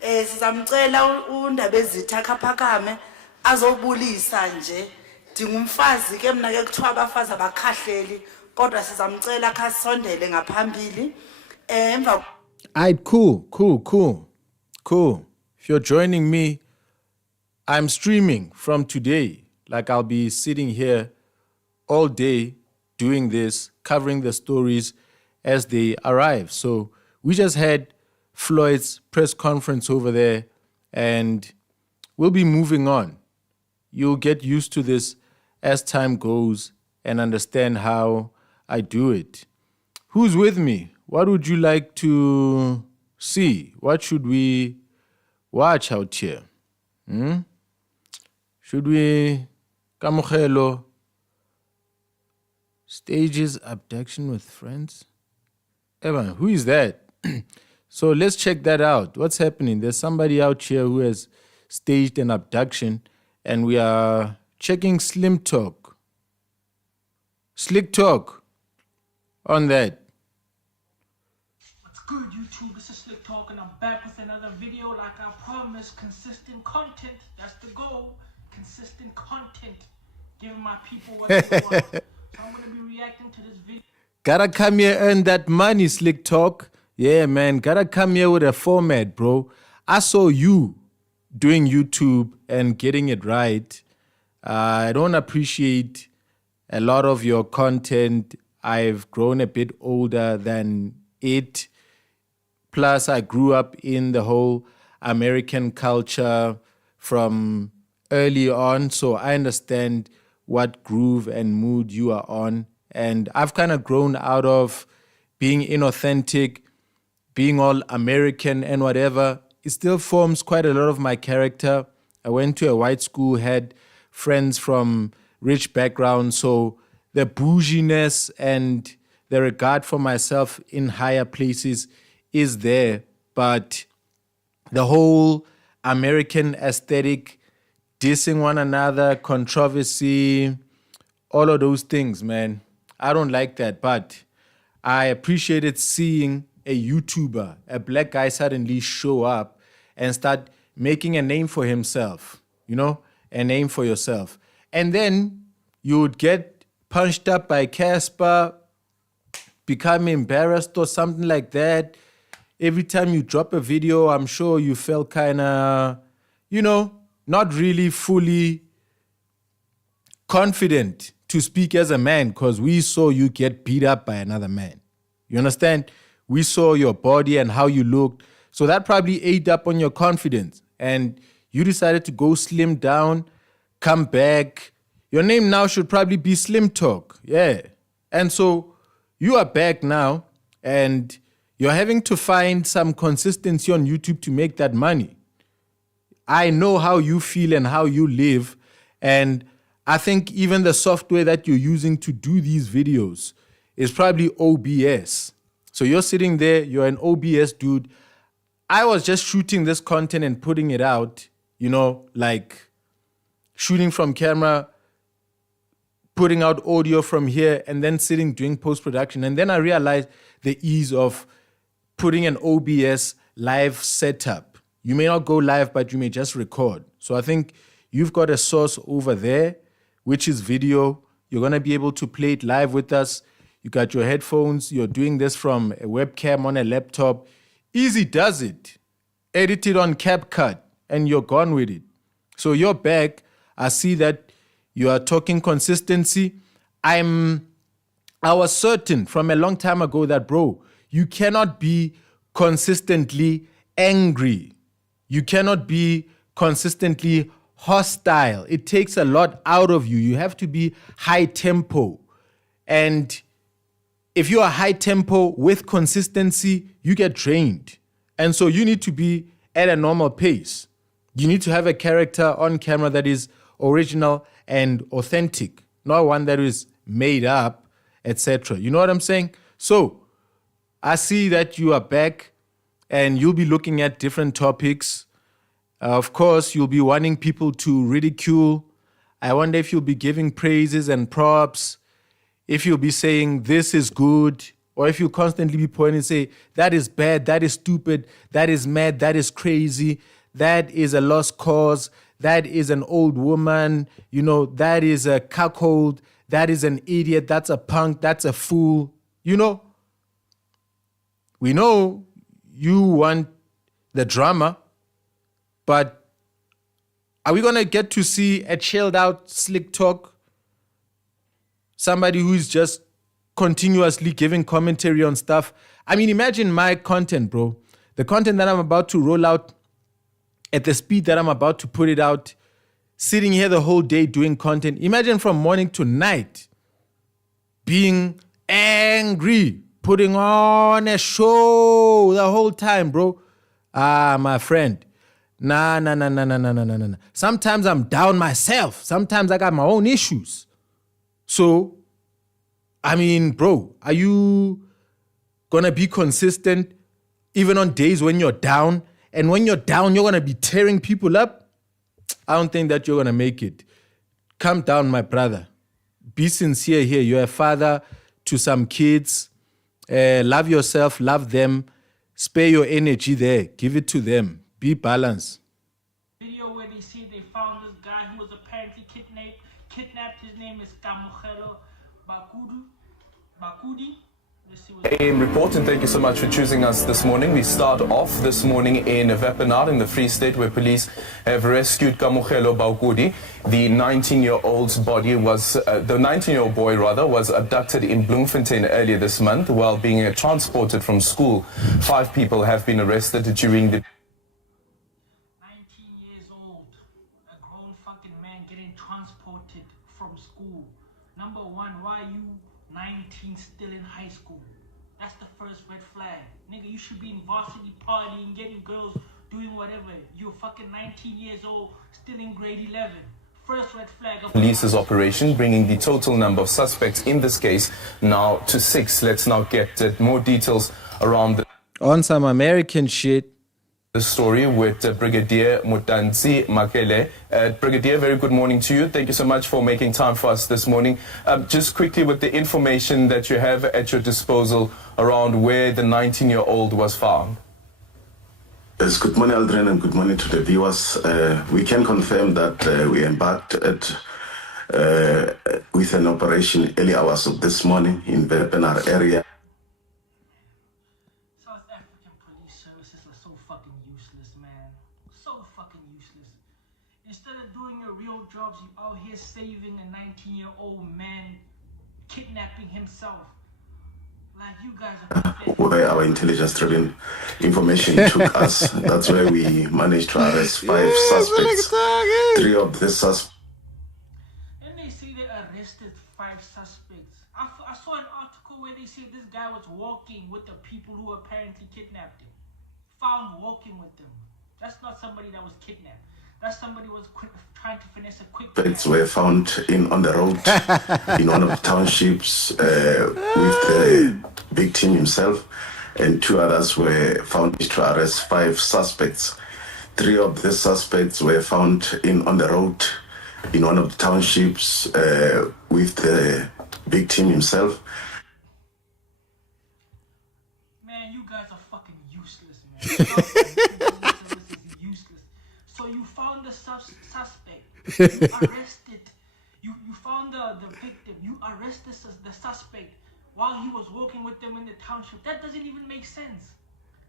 Sizamcela uNdabezitha Akhaphakame azobulisa nje. Ndingumfazi ke mina ke kuthiwa abafazi abakhahleli kodwa sizamcela kha sondele ngaphambili emva Alright, cool. If you're joining me, I'm streaming from today. Like I'll be sitting here all day doing this, covering the stories as they arrive. So we just had Floyd's press conference over there, and we'll be moving on. You'll get used to this as time goes and understand how I do it. Who's with me? What would you like to see? What should we watch out here? Should we... Kamogelo, stages abduction with friends? Evan, who is that? So let's check that out. What's happening? There's somebody out here who has staged an abduction, and we are checking Slick Talk on that. What's good, YouTube? This is Slick Talk, and I'm back with another video. Like I promised, consistent content. That's the goal. Consistent content. Giving my people what they want. So I'm going to be reacting to this video. Gotta come here, earn that money, Slick Talk. Yeah, man. Gotta come here with a format, bro. I saw you doing YouTube and getting it right. I don't appreciate a lot of your content. I've grown a bit older than it. Plus, I grew up in the whole American culture from early on, so I understand what groove and mood you are on. And I've kind of grown out of being inauthentic, being all American and whatever. It still forms quite a lot of my character. I went to a white school, had friends from rich backgrounds, so the bouginess and the regard for myself in higher places is there. But the whole American aesthetic, dissing one another, controversy, all of those things, man. I don't like that, but I appreciated seeing a YouTuber, a black guy, suddenly show up and start making a name for himself, a name for yourself. And then you would get punched up by Casper, become embarrassed or something like that. Every time you drop a video, I'm sure you felt kind of, not really fully confident to speak as a man, because we saw you get beat up by another man. You understand? We saw your body and how you looked. So that probably ate up on your confidence. And you decided to go slim down, come back. Your name now should probably be Slim Talk. Yeah. And so you are back now, and you're having to find some consistency on YouTube to make that money. I know how you feel and how you live, and I think even the software that you're using to do these videos is probably OBS. So you're sitting there, you're an OBS dude. I was just shooting this content and putting it out, like shooting from camera, putting out audio from here, and then sitting doing post-production. And then I realized the ease of putting an OBS live setup. You may not go live, but you may just record. So I think you've got a source over there, which is video. You're going to be able to play it live with us. You got your headphones. You're doing this from a webcam on a laptop. Easy does it. Edit it on CapCut, and you're gone with it. So you're back. I see that you are talking consistency. I was certain from a long time ago that, bro, you cannot be consistently angry. You cannot be consistently hostile. It takes a lot out of you. You have to be high tempo. And if you are high tempo with consistency, you get drained. And so you need to be at a normal pace. You need to have a character on camera that is original and authentic, not one that is made up, etc. You know what I'm saying? So I see that you are back, and you'll be looking at different topics. Of course, you'll be wanting people to ridicule. I wonder if you'll be giving praises and props, if you'll be saying this is good, or if you'll constantly be pointing and say, that is bad, that is stupid, that is mad, that is crazy, that is a lost cause, that is an old woman, that is a cuckold, that is an idiot, that's a punk, that's a fool. You know, we know you want the drama, but are we going to get to see a chilled out, slick talk? Somebody who's just continuously giving commentary on stuff. I mean, imagine my content, bro. The content that I'm about to roll out at the speed that I'm about to put it out, sitting here the whole day doing content. Imagine from morning to night being angry, putting on a show the whole time, bro. Ah, my friend. Nah. Sometimes I'm down myself. Sometimes I got my own issues. So, I mean, bro, are you gonna be consistent even on days when you're down? And when you're down, you're gonna be tearing people up? I don't think that you're gonna make it. Calm down, my brother. Be sincere here. You're a father to some kids. Love yourself, love them. Spare your energy there. Give it to them. Be balanced. Video where they say they found this guy who was apparently kidnapped. His name is Kamokhelo Bakudi. In report, and thank you so much for choosing us this morning. We start off this morning in Wepener in the Free State, where police have rescued Kamokhelo Bakudi. The 19-year-old's body was, the 19-year-old boy rather, was abducted in Bloemfontein earlier this month while being transported from school. 5 people have been arrested during the 19 years old, a grown fucking man getting transported from school. Number one, why are you 19 still in high school? That's the first red flag. Nigga, you should be in varsity partying, getting girls, doing whatever. You're fucking 19 years old, still in grade 11. First red flag. police's operation, bringing the total number of suspects in this case now to 6. Let's now get more details around On some American shit. The story with Brigadier Mutanzi Makele. Brigadier, very good morning to you. Thank you so much for making time for us this morning. Just quickly, with the information that you have at your disposal around where the 19-year-old was found. Yes, good morning, Aldrin, and good morning to the viewers. We can confirm that we embarked with an operation early hours of this morning in the Wepener area. South African police services are so fucking useless, man. So fucking useless. Instead of doing your real jobs, you out here saving a 19-year-old man kidnapping himself. Like, you guys are pathetic. Where our intelligence-driven information took us, that's where we managed to arrest 5 suspects. 3 of the suspects. And they say they arrested 5 suspects. I saw an article where they said this guy was walking with the people who apparently kidnapped him. Found walking with them. That's not somebody that was kidnapped. That's somebody who was trying to finesse a quick. Suspects were found on the road in one of the townships with the victim himself, and 2 others were found to arrest 5 suspects. 3 of the suspects were found on the road in one of the townships with the victim himself. Man, you guys are fucking useless, man. Useless. So you found the suspect. You arrested. You found the victim. You arrested the suspect while he was walking with them in the township. That doesn't even make sense.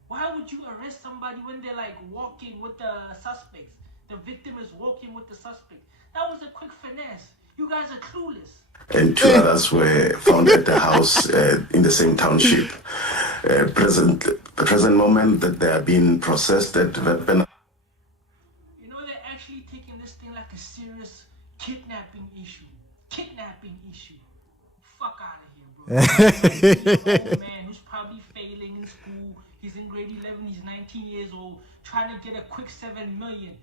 Why would you arrest somebody when they're like walking with the suspects? The victim is walking with the suspect. That was a quick finesse. You guys are clueless. And 2 others were found at the house in the same township. The present moment that they are being processed at Wepener. You know, they're actually taking this thing like a serious kidnapping issue. Fuck out of here, bro. Old man who's probably failing in school. He's in grade 11. He's 19 years old, trying to get a quick 7 million.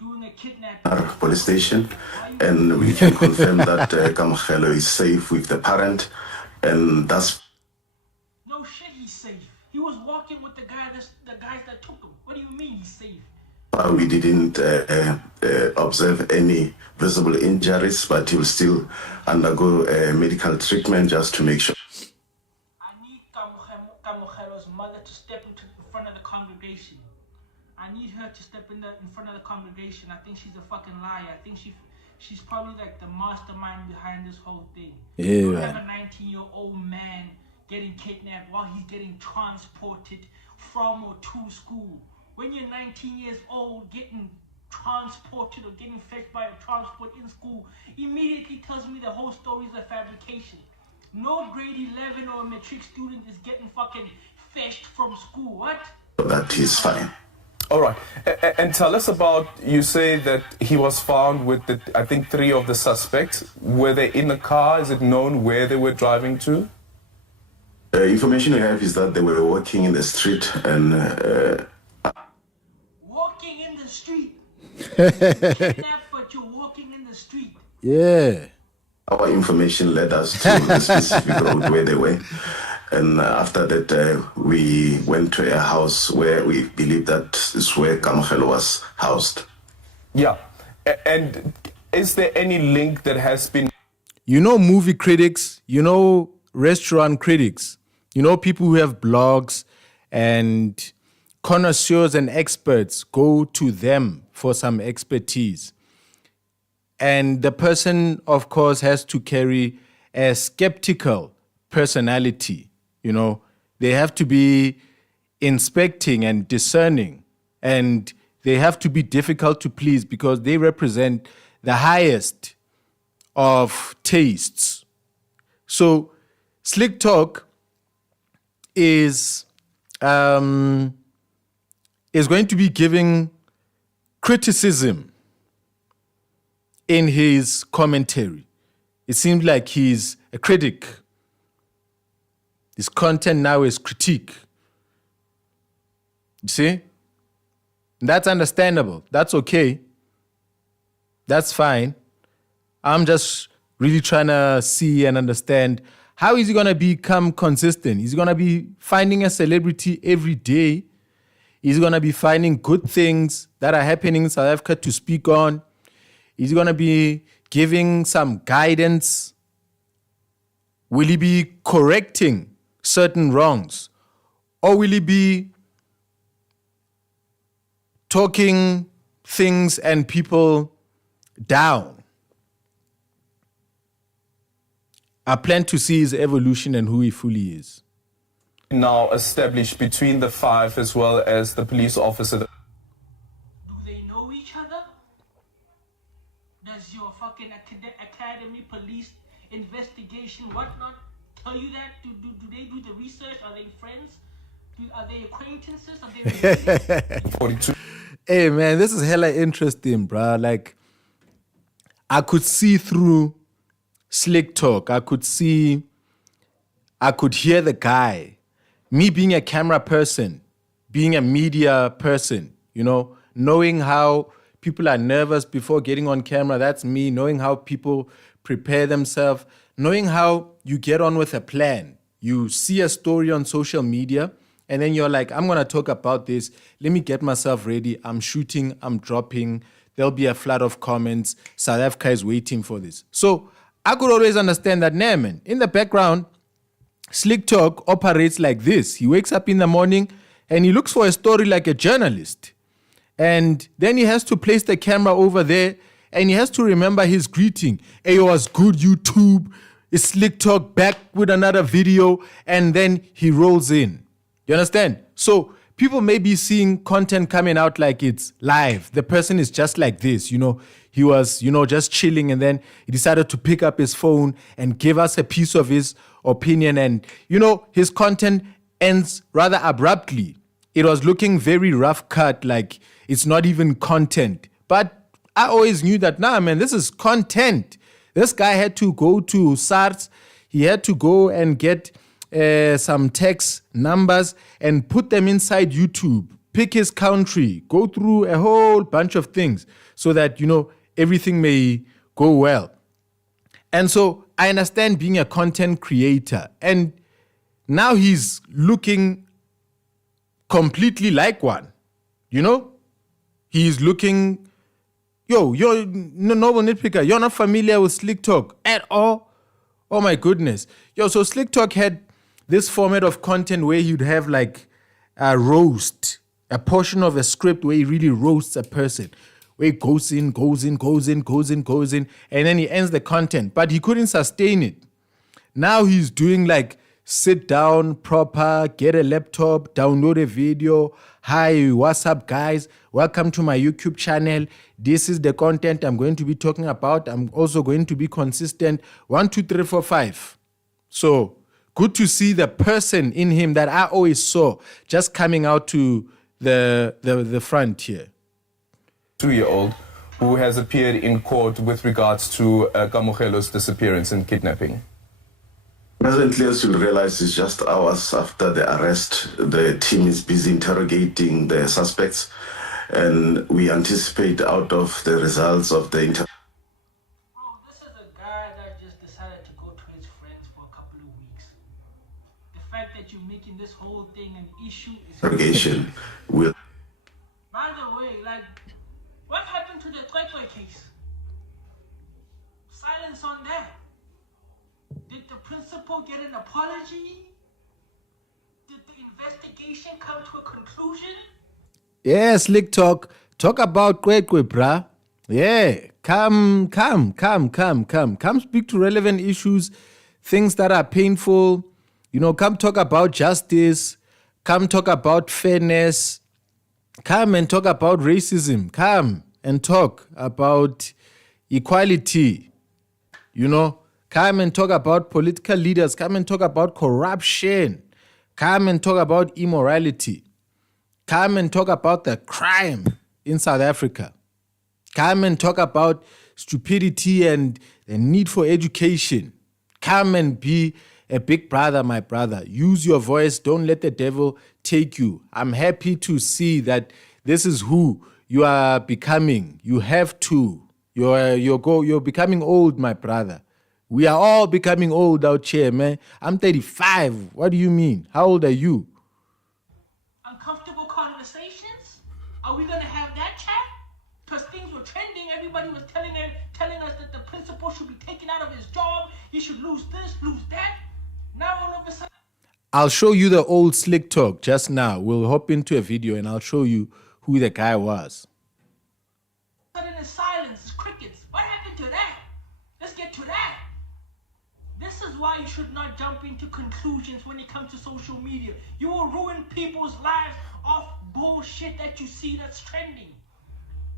Doing a kidnapping. Our police station, and we can confirm that Kamokhelo is safe with the parent, and that's. No shit, he's safe. He was walking with the guys that took him. What do you mean he's safe? We didn't observe any visible injuries, but he will still undergo medical treatment just to make sure. I need Kamokhelo's mother to step in front of the congregation. I need her to step in front of the congregation. I think she's a fucking liar. I think she's probably like the mastermind behind this whole thing. Yeah, You don't man. have a 19-year-old man getting kidnapped while he's getting transported from or to school. When you're 19 years old, getting transported or getting fetched by a transport in school immediately tells me the whole story is a fabrication. No grade 11 or a matric student is getting fucking fetched from school. What? That is fine. All right. And tell us about, you say that he was found with, I think, 3 of the suspects. Were they in the car? Is it known where they were driving to? Information I have is that they were walking in the street and Walking in the street. Kidnapped, but you're walking in the street. Yeah. our information led us to the specific road where they were. And after that, we went to a house where we believe that is where Kamokhelo was housed. Yeah. And is there any link that has been... You know movie critics, you know restaurant critics, you know people who have blogs, and connoisseurs and experts go to them for some expertise. And the person, of course, has to carry a skeptical personality. You know, they have to be inspecting and discerning, and they have to be difficult to please because they represent the highest of tastes. So Slick Talk is going to be giving criticism in his commentary. It seems like he's a critic. His content now is critique. You see? That's understandable. That's okay. That's fine. I'm just really trying to see and understand how is he going to become consistent? Is he going to be finding a celebrity every day? Is he going to be finding good things that are happening in South Africa to speak on? Is he going to be giving some guidance? Will he be correcting certain wrongs? Or will he be talking things and people down? I plan to see his evolution and who he fully is. Now established between the 5 as well as the police officer. Do they know each other? Does your fucking academy police investigation whatnot tell you that? Do they do the research? Are they friends? Are they acquaintances? Are they 42. Hey man, this is hella interesting, bruh. Like, I could see through Slick Talk. I could hear the guy. Me being a camera person, being a media person, you know, knowing how people are nervous before getting on camera, that's me. Knowing how people prepare themselves, knowing how you get on with a plan. You see a story on social media, and then you're like, I'm going to talk about this. Let me get myself ready. I'm shooting, I'm dropping. There'll be a flood of comments. South Africa is waiting for this. So I could always understand that, nah, man, in the background, Slick Talk operates like this. He wakes up in the morning and he looks for a story like a journalist. And then he has to place the camera over there and he has to remember his greeting. Hey, what's good, YouTube? It's Slick Talk back with another video. And then he rolls in. You understand? So people may be seeing content coming out like it's live. The person is just like this, you know. He was, you know, just chilling and then he decided to pick up his phone and give us a piece of his opinion. And, you know, his content ends rather abruptly. It was looking very rough cut, like it's not even content. But I always knew that, nah, man, this is content. This guy had to go to SARS. He had to go and get some text numbers and put them inside YouTube, pick his country, go through a whole bunch of things so that, you know, everything may go well. And so I understand being a content creator. And now he's looking completely like one. You know? He's looking, you're Noble Nitpicker. You're not familiar with Slick Talk at all? Oh my goodness. So Slick Talk had this format of content where you'd have like a roast, a portion of a script where he really roasts a person. where it goes in, and then he ends the content. But he couldn't sustain it. Now he's doing like sit down proper, get a laptop, download a video. Hi, what's up, guys? Welcome to my YouTube channel. This is the content I'm going to be talking about. I'm also going to be consistent. 1, 2, 3, 4, 5. So good to see the person in him that I always saw just coming out to the front here. 2-year-old who has appeared in court with regards to Kamogelo's disappearance and kidnapping. Presently, as you'll realize, it's just hours after the arrest. The team is busy interrogating the suspects, and we anticipate out of the results of the This is a guy that just decided to go to his friends for a couple of weeks. The fact that you're making this whole thing an issue is... interrogation. Will By the way, like, what happened to the Kwekwe case? Silence on that. Did the principal get an apology? Did the investigation come to a conclusion? Yeah, Slick Talk. Talk about Kwekwe, bruh. Yeah, come speak to relevant issues, things that are painful. You know, come talk about justice. Come talk about fairness. Come and talk about racism. Come and talk about equality. You know, come and talk about political leaders. Come and talk about corruption. Come and talk about immorality. Come and talk about the crime in South Africa. Come and talk about stupidity and the need for education. Come and be a big brother, my brother. Use your voice. Don't let the devil take you. I'm happy to see that this is who you are becoming. You have to. You're becoming old, my brother. We are all becoming old out here, man. I'm 35. What do you mean? How old are you? Uncomfortable conversations? Are we going to have that chat? Because things were trending. Everybody was telling us that the principal should be taken out of his job. He should lose this, lose that. Now all of a sudden... I'll show you the old Slick Talk just now. We'll hop into a video and I'll show you who the guy was. Sudden is silence, it's crickets. What happened to that? Let's get to that. This is why you should not jump into conclusions when it comes to social media. You will ruin people's lives off bullshit that you see that's trending.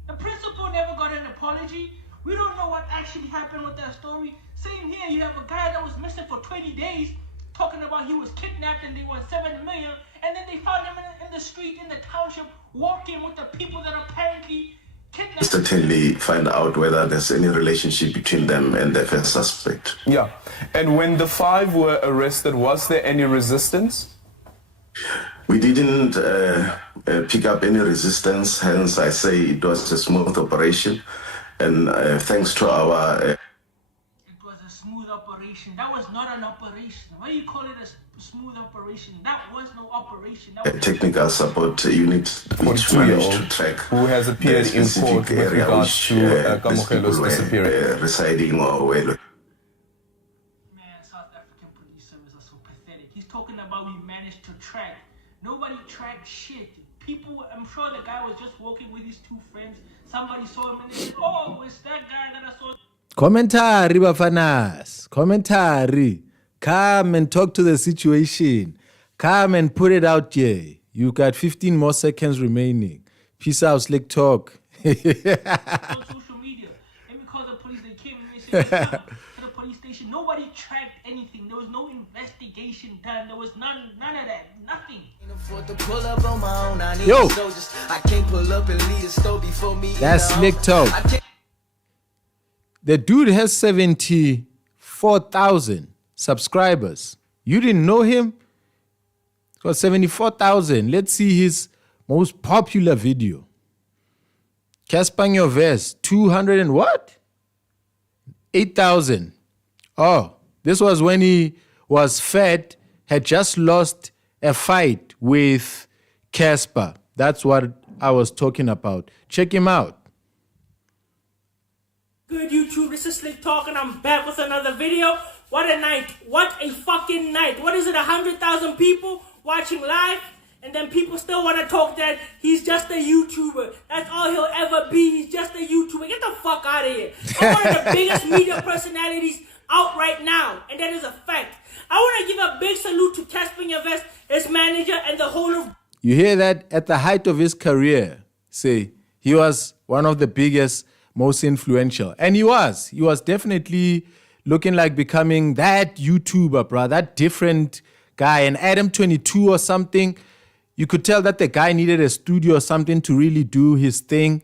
The principal never got an apology. We don't know what actually happened with that story. Same here, you have a guy that was missing for 20 days talking about he was kidnapped and they want 7 million, and then they found him in the street, in the township, walking with the people that apparently kidnapped him. certainly find out whether there's any relationship between them and the first suspect. Yeah. And when the 5 were arrested, was there any resistance? We didn't pick up any resistance, hence I say it was a smooth operation. And thanks to our... It was a smooth operation. That was not an operation. Why do you call it a smooth operation? That was no operation. That was technical support unit which managed to track who has appeared in court with regards to Kamogelo's disappearance. Residing or where... Man, South African police service are so pathetic. He's talking about we managed to track. Nobody tracked shit. People, I'm sure the guy was just walking with his 2 friends. Somebody saw him and they said, oh, it's that guy that I saw. Commentary, Bafanas. Commentary. Come and talk to the situation. Come and put it out here. You got 15 more seconds remaining. Peace out, Slick Talk. On social media. Let me call the police. They came and they said, to the police station. Nobody tracked anything. There was no investigation done. There was none of that. Nothing. Yo. That's Slick Talk. The dude has 74,000 subscribers. You didn't know him? It was 74,000. Let's see his most popular video. Casper Vest, 200 and what? 8,000. Oh, this was when he was fat, had just lost a fight with Casper. That's what I was talking about. Check him out. Good YouTube, this is Slick Talk and I'm back with another video. What a night. What a fucking night. What is it, 100,000 people watching live? And then people still want to talk that he's just a YouTuber. That's all he'll ever be. He's just a YouTuber. Get the fuck out of here. I'm one of the biggest media personalities out right now. And that is a fact. I want to give a big salute to Casper Nyavest, his manager, and the whole of... You hear that? At the height of his career, say, he was one of the biggest, most influential. And he was. He was definitely looking like becoming that YouTuber, bro. That different guy. And Adam 22 or something, you could tell that the guy needed a studio or something to really do his thing.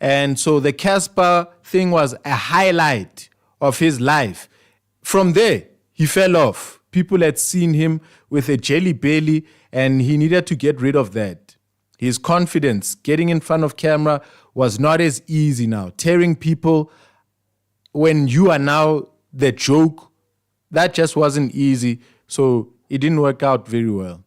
And so the Casper thing was a highlight of his life. From there, he fell off. People had seen him with a jelly belly, and he needed to get rid of that. His confidence, getting in front of camera, was not as easy now. Tearing people when you are now the joke, that just wasn't easy. So it didn't work out very well.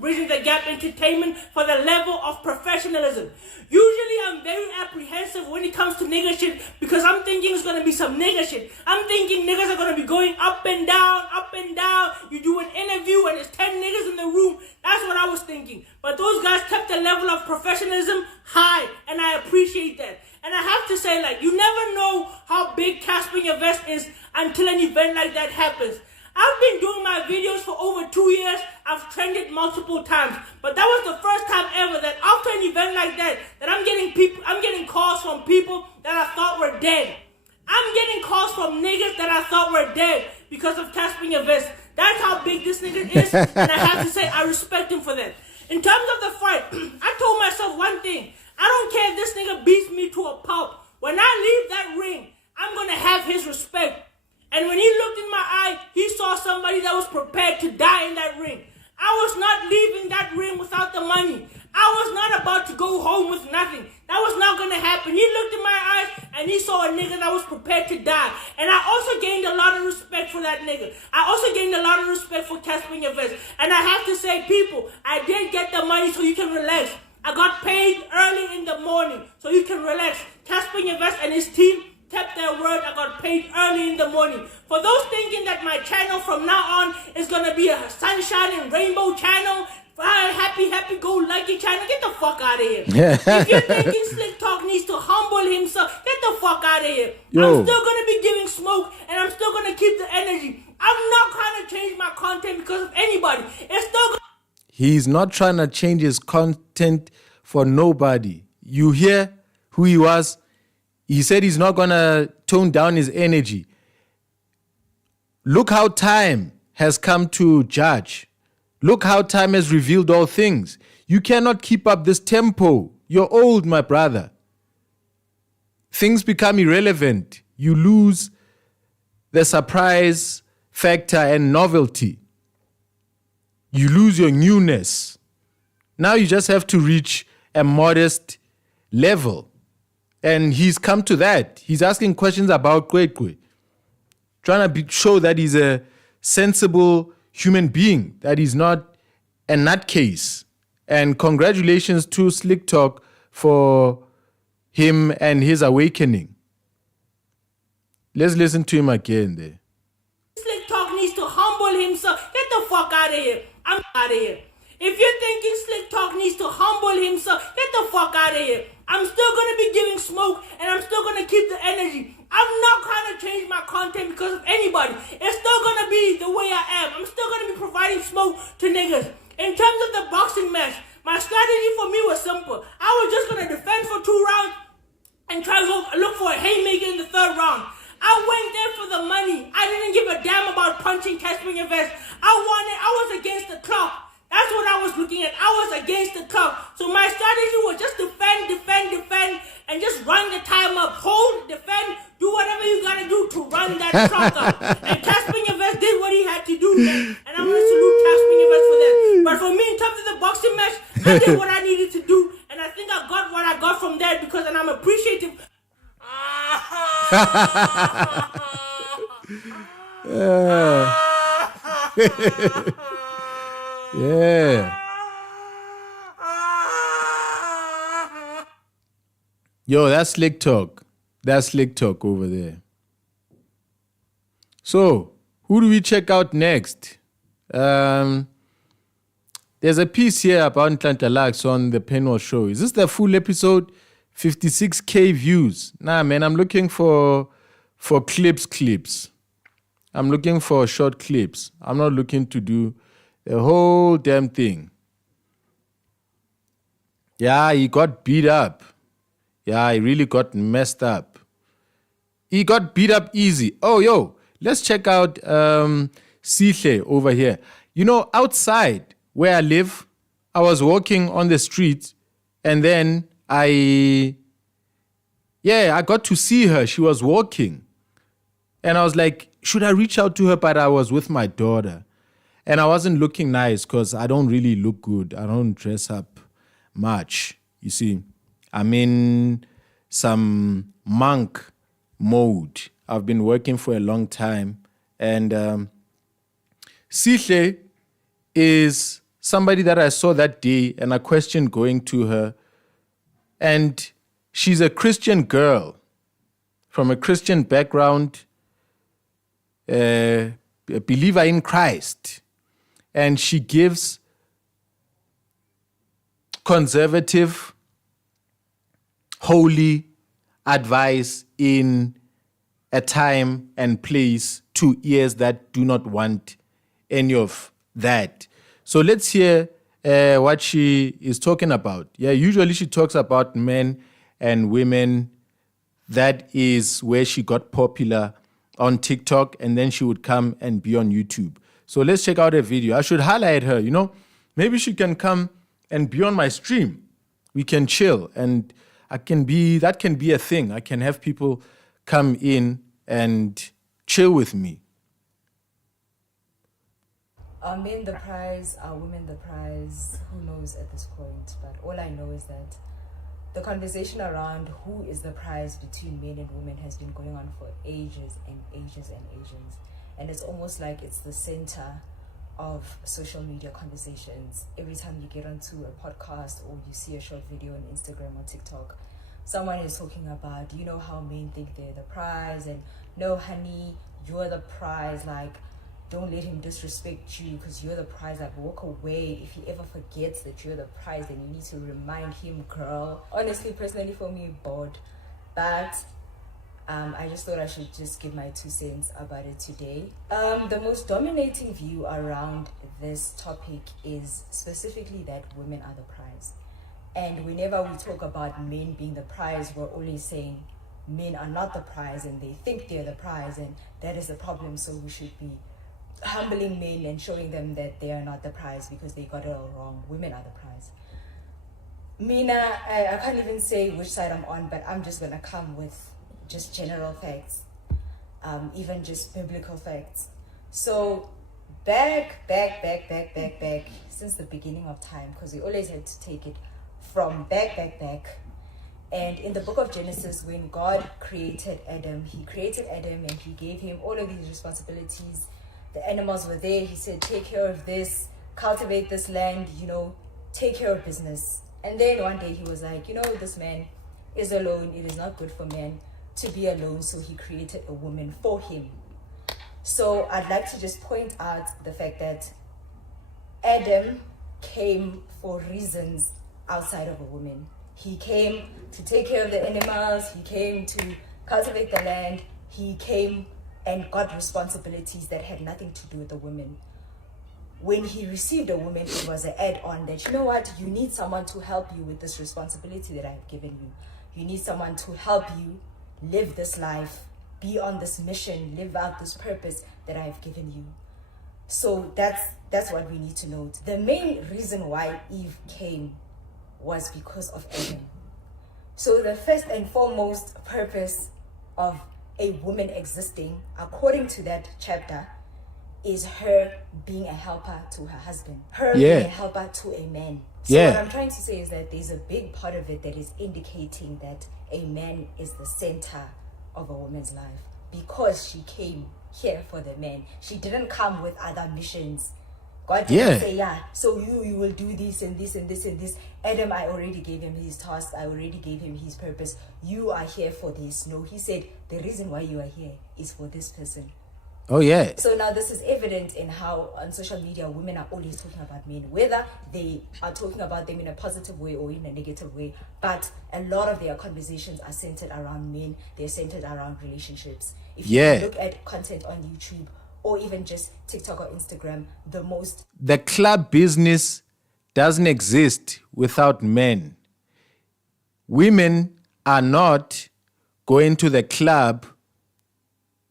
Bridging the Gap Entertainment for the level of professionalism. Usually I'm very apprehensive when it comes to nigger shit because I'm thinking it's going to be some nigger shit. I'm thinking niggas are going to be going up and down, up and down. You do an interview and there's 10 niggas in the room. That's what I was thinking. But those guys kept the level of professionalism high, and I appreciate that. And I have to say, like, you never know how big Casper Nyavest is until an event like that happens. I've been doing my videos for over 2 years. I've trended multiple times. But that was the first time ever that after an event like that I'm getting calls from people that I thought were dead. I'm getting calls from niggas that I thought were dead because of Casper Nyavest. That's how big this nigga is, and I have to say I respect him for that. In terms of the fight, I told myself one thing. I don't care if this nigga beats me to a pulp. When I leave that ring, I'm gonna have his respect. And when he looked in my eye, he saw somebody that was prepared to die in that ring. I was not leaving that ring without the money. I was not about to go home with nothing. That was not going to happen. He looked in my eyes and he saw a nigga that was prepared to die. And I also gained a lot of respect for that nigga. I also gained a lot of respect for Casper Nyavest. And I have to say, people, I did get the money so you can relax. I got paid early in the morning so you can relax. Casper Nyavest and his team kept their word. I got paid early in the morning. For those thinking that my channel from now on is going to be a sunshine and rainbow channel, happy go lucky channel, get the fuck out of here. If you're thinking Slick Talk needs to humble himself, get the fuck out of here. Yo. I'm still going to be giving smoke and I'm still going to keep the energy. I'm not trying to change my content because of anybody. It's still He's not trying to change his content for nobody. You hear who he was? He said he's not going to tone down his energy. Look how time has come to judge. Look how time has revealed all things. You cannot keep up this tempo. You're old, my brother. Things become irrelevant. You lose the surprise factor and novelty. You lose your newness. Now you just have to reach a modest level. And he's come to that. He's asking questions about Kwekwe, trying to show that he's a sensible human being, that he's not a nutcase. And congratulations to Slick Talk for him and his awakening. Let's listen to him again there. Slick Talk needs to humble himself. Get the fuck out of here. I'm out of here. If you're thinking Slick Talk needs to humble himself, get the fuck out of here. I'm still going to be giving smoke and I'm still going to keep the energy. I'm not trying to change my content because of anybody. It's still going to be the way I am. I'm still going to be providing smoke to niggas. In terms of the boxing match, my strategy for me was simple. I was just going to defend for 2 rounds and try to look for a haymaker in the 3rd round. I went there for the money. I didn't give a damn about punching Casper Nyavest. I was against the clock. That's what I was looking at. I was against the clock. So my strategy was just defend, and just run the time up. Hold, defend, do whatever you gotta do to run that clock up. And Casper Nyavest did what he had to do, man. And I'm gonna salute Casper Nyavest for that. But for me, in terms of the boxing match, I did what I needed to do. And I think I got what I got from there because, and I'm appreciative. Yeah. Yo, that's Slick Talk. That's Slick Talk over there. So, who do we check out next? There's a piece here about Ntlantla on the Penwell show. Is this the full episode? 56K views. Nah, man, I'm looking for clips. I'm looking for short clips. I'm not looking to do the whole damn thing. Yeah, he got beat up. Yeah, he really got messed up. He got beat up easy. Oh, yo, let's check out Sihle over here. You know, outside where I live, I was walking on the street and then I got to see her. She was walking. And I was like, should I reach out to her? But I was with my daughter. And I wasn't looking nice because I don't really look good. I don't dress up much. You see, I'm in some monk mode. I've been working for a long time. And Sihle is somebody that I saw that day and I questioned going to her. And she's a Christian girl from a Christian background, a believer in Christ. And she gives conservative, holy advice in a time and place to ears that do not want any of that. So let's hear what she is talking about. Yeah, usually she talks about men and women. That is where she got popular on TikTok, and then she would come and be on YouTube. So let's check out her video. I should highlight her, you know. Maybe she can come and be on my stream. We can chill, and that can be a thing. I can have people come in and chill with me. Are men the prize? Are women the prize? Who knows at this point? But all I know is that the conversation around who is the prize between men and women has been going on for ages and ages and ages. And it's almost like it's the center of social media conversations. Every time you get onto a podcast or you see a short video on Instagram or TikTok, someone is talking about, you know how men think they're the prize, and no, honey, you're the prize, like, don't let him disrespect you because you're the prize. Like, walk away. If he ever forgets that you're the prize, then you need to remind him, girl. Honestly, personally, for me, bored. But I just thought I should just give my 2 cents about it today. The most dominating view around this topic is specifically that women are the prize. And whenever we talk about men being the prize, we're always saying men are not the prize and they think they're the prize, and that is the problem. So we should be humbling men and showing them that they are not the prize because they got it all wrong. Women are the prize. Mina, I can't even say which side I'm on, but I'm just gonna come with just general facts, even just biblical facts. So back, since the beginning of time, because we always had to take it from back. And in the book of Genesis, when God created Adam, he created Adam and he gave him all of these responsibilities. The animals were there. He said, take care of this, cultivate this land, you know, take care of business. And then one day he was like, you know, this man is alone. It is not good for man to be alone. So he created a woman for him. So I'd like to just point out the fact that Adam came for reasons outside of a woman. He came to take care of the animals. He came to cultivate the land. He came and got responsibilities that had nothing to do with the women. When he received a woman, it was an add-on that, you know what, you need someone to help you with this responsibility that I have given you. You need someone to help you live this life, be on this mission, live out this purpose that I have given you. So that's what we need to note. The main reason why Eve came was because of Adam. So the first and foremost purpose of a woman existing, according to that chapter, is her being a helper to her husband, her being a helper to a man. So what I'm trying to say is that there's a big part of it that is indicating that a man is the center of a woman's life, because she came here for the man. She didn't come with other missions. God didn't say, so you will do this and this and this and this. Adam, I already gave him his task. I already gave him his purpose. You are here for this. No, he said, the reason why you are here is for this person. Oh, yeah. So now this is evident in how on social media women are always talking about men, whether they are talking about them in a positive way or in a negative way. But a lot of their conversations are centered around men. They're centered around relationships. If you look at content on YouTube or even just TikTok or Instagram, the club business doesn't exist without men. Women are not going to the club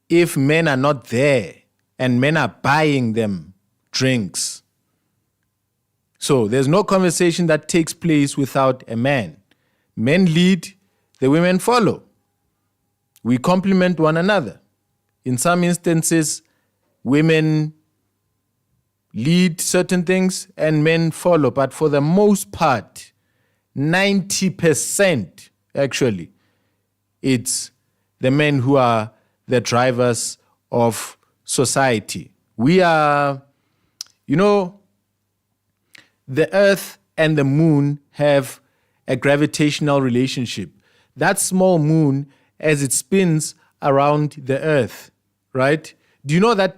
if men are not there and men are buying them drinks. So there's no conversation that takes place without a man. Men lead, the women follow. We complement one another. In some instances, women lead certain things and men follow. But for the most part, 90% actually, it's the men who are the drivers of society. We are, the earth and the moon have a gravitational relationship. That small moon, as it spins around the earth, right? Do you know that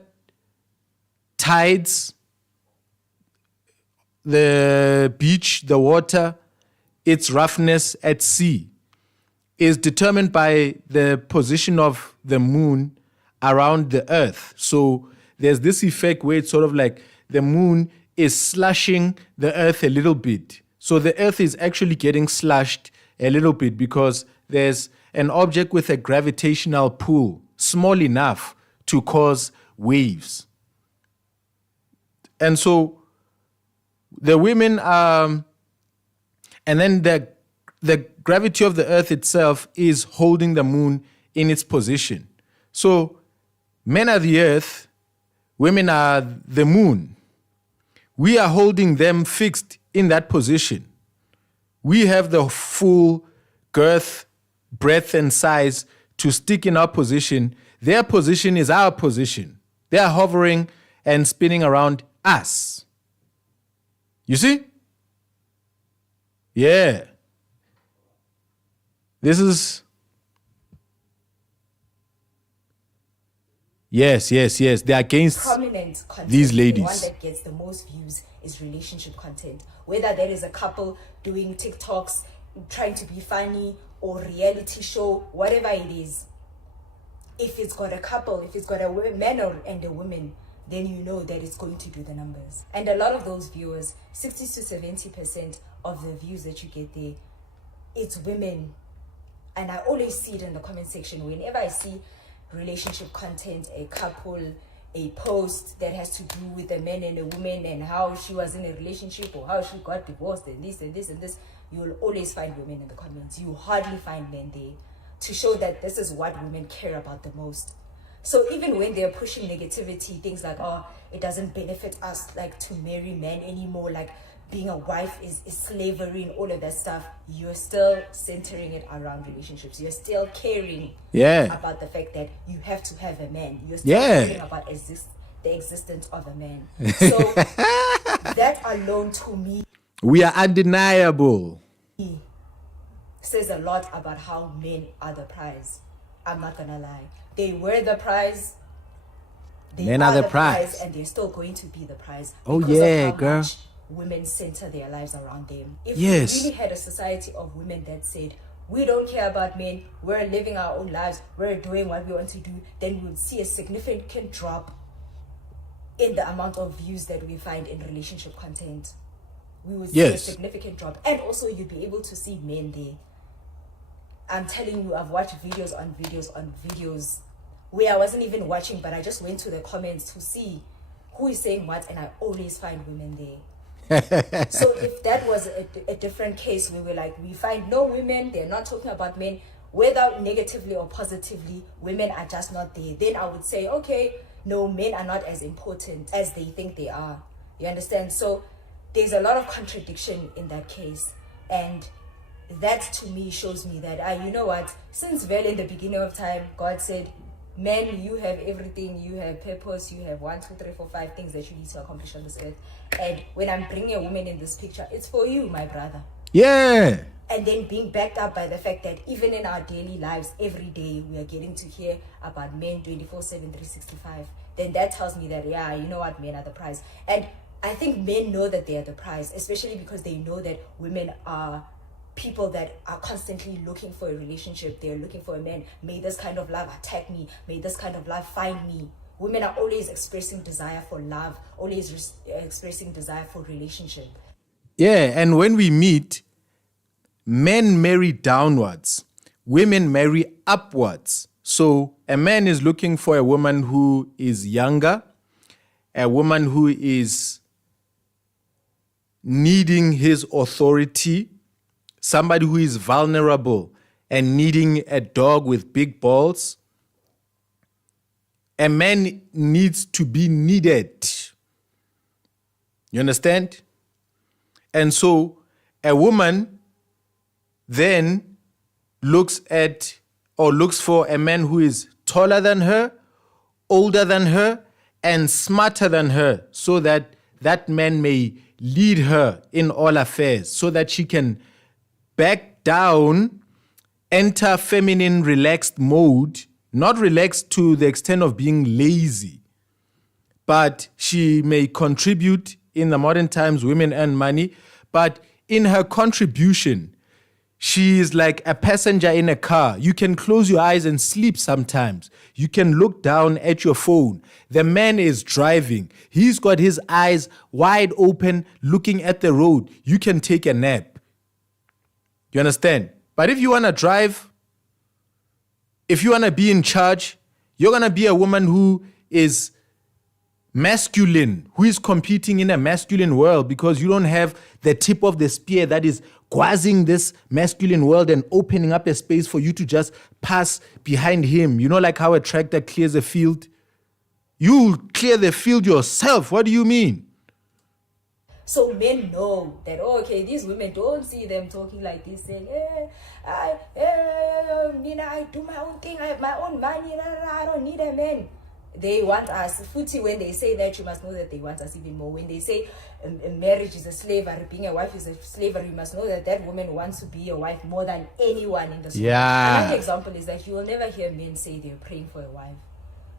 tides, the beach, the water, its roughness at sea is determined by the position of the moon around the earth. So there's this effect where it's sort of like the moon is slushing the earth a little bit. So the earth is actually getting slushed a little bit because there's an object with a gravitational pull small enough to cause waves. And so the women are, and then the gravity of the earth itself is holding the moon in its position. So men are the earth, women are the moon. We are holding them fixed in that position. We have the full girth, breadth, and size to stick in our position. Their position is our position. They are hovering and spinning around us. You see? Yeah. This is... Yes. They're against prominent content. these ladies. The one that gets the most views is relationship content. Whether there is a couple doing TikToks, trying to be funny, or reality show, whatever it is. If it's got a couple, if it's got a man and a woman, then you know that it's going to do the numbers. And a lot of those viewers, 60 to 70% of the views that you get there, it's women. And I always see it in the comment section. Whenever I see relationship content, a couple, a post that has to do with a man and a woman and how she was in a relationship or how she got divorced and this and this and this, you will always find women in the comments. You hardly find men there to show that this is what women care about the most. So even when they're pushing negativity, things like, oh, it doesn't benefit us like to marry men anymore, like being a wife is slavery and all of that stuff, you're still centering it around relationships. You're still caring about the fact that you have to have a man. You're still caring about the existence of a man. So that alone to me, we are undeniable. Says a lot about how men are the prize. I'm not gonna lie. They were the prize. Men are the prize. And they're still going to be the prize. Oh because yeah, of how girl. much women center their lives around them. If Yes. we really had a society of women that said, we don't care about men, we're living our own lives, we're doing what we want to do, then we would see a significant drop in the amount of views that we find in relationship content. We would see a significant drop. And also you'd be able to see men there. I'm telling you, I've watched videos on videos where I wasn't even watching, but I just went to the comments to see who is saying what, and I always find women there. So if that was a different case, we find no women, they're not talking about men, whether negatively or positively, women are just not there, then I would say, okay, no, men are not as important as they think they are. You understand? So there's a lot of contradiction in that case. And that to me shows me that, you know what, since well in the beginning of time, God said, men, you have everything, you have purpose, you have 1, 2, 3, 4, 5 things that you need to accomplish on this earth. And when I'm bringing a woman in this picture, it's for you, my brother. Yeah. and then being backed up by the fact that even in our daily lives, every day, we are getting to hear about men 24/7, 365, then that tells me that, yeah, you know what, men are the prize. And I think men know that they are the prize, especially because they know that women are people that are constantly looking for a relationship. They're looking for a man. May this kind of love attack me. May this kind of love find me. Women are always expressing desire for love, always expressing desire for relationship. Yeah, and when we meet, men marry downwards, women marry upwards. So a man is looking for a woman who is younger, a woman who is needing his authority, somebody who is vulnerable and needing a dog with big balls. A man needs to be needed. You understand? And so a woman then looks for a man who is taller than her, older than her, and smarter than her, so that that man may lead her in all affairs, so that she can back down, enter feminine relaxed mode, not relaxed to the extent of being lazy, but she may contribute. In the modern times, women earn money, but in her contribution, she is like a passenger in a car. You can close your eyes and sleep sometimes. You can look down at your phone. The man is driving. He's got his eyes wide open, looking at the road. You can take a nap. You understand? But if you want to drive, if you want to be in charge, you're going to be a woman who is masculine, who is competing in a masculine world, because you don't have the tip of the spear that is grazing this masculine world and opening up a space for you to just pass behind him. You know, like how a tractor clears a field? You clear the field yourself. What do you mean? So men know that, oh, okay, these women, don't see them talking like this, saying, I do my own thing, I have my own money, I don't need a man. They want us. Futi, when they say that, you must know that they want us even more. When they say marriage is a slavery, being a wife is a slavery, you must know that that woman wants to be a wife more than anyone in this world. Another example is that you will never hear men say they're praying for a wife.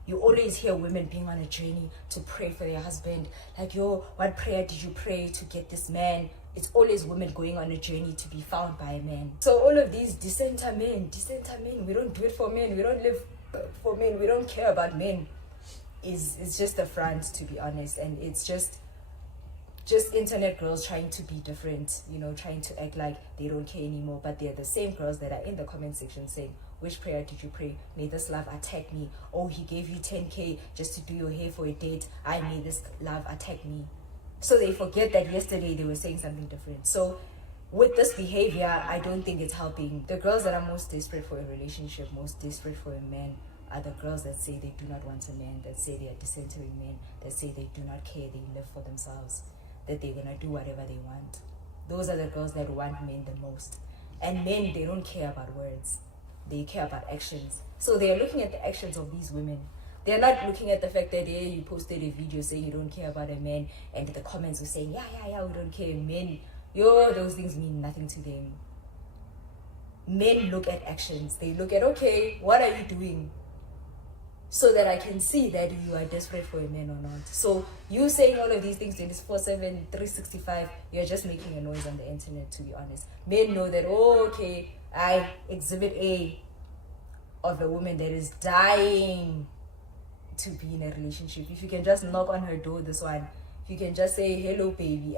You always hear women being on a journey to pray for their husband. Like, yo, what prayer did you pray to get this man? It's always women going on a journey to be found by a man. So all of these dissenter men, we don't do it for men. We don't live for men. We don't care about men. It's just a front, to be honest. And it's just internet girls trying to be different, you know, trying to act like they don't care anymore. But they're the same girls that are in the comment section saying, which prayer did you pray? May this love attack me. Oh, he gave you 10K just to do your hair for a date. I may this love attack me. So they forget that yesterday they were saying something different. So with this behavior, I don't think it's helping. The girls that are most desperate for a relationship, most desperate for a man, are the girls that say they do not want a man, that say they are decentering men, that say they do not care, they live for themselves, that they're gonna do whatever they want. Those are the girls that want men the most. And men, they don't care about words. They care about actions. So they are looking at the actions of these women. They're not looking at the fact that you posted a video saying you don't care about a man, and the comments were saying, yeah, we don't care. Men, those things mean nothing to them. Men look at actions. They look at, okay, what are you doing? So that I can see that you are desperate for a man or not. So you saying all of these things 24/7, 365, you're just making a noise on the internet, to be honest. Men know that, oh, okay, I exhibit A of a woman that is dying to be in a relationship. If you can just knock on her door, this one, if you can just say, hello, baby,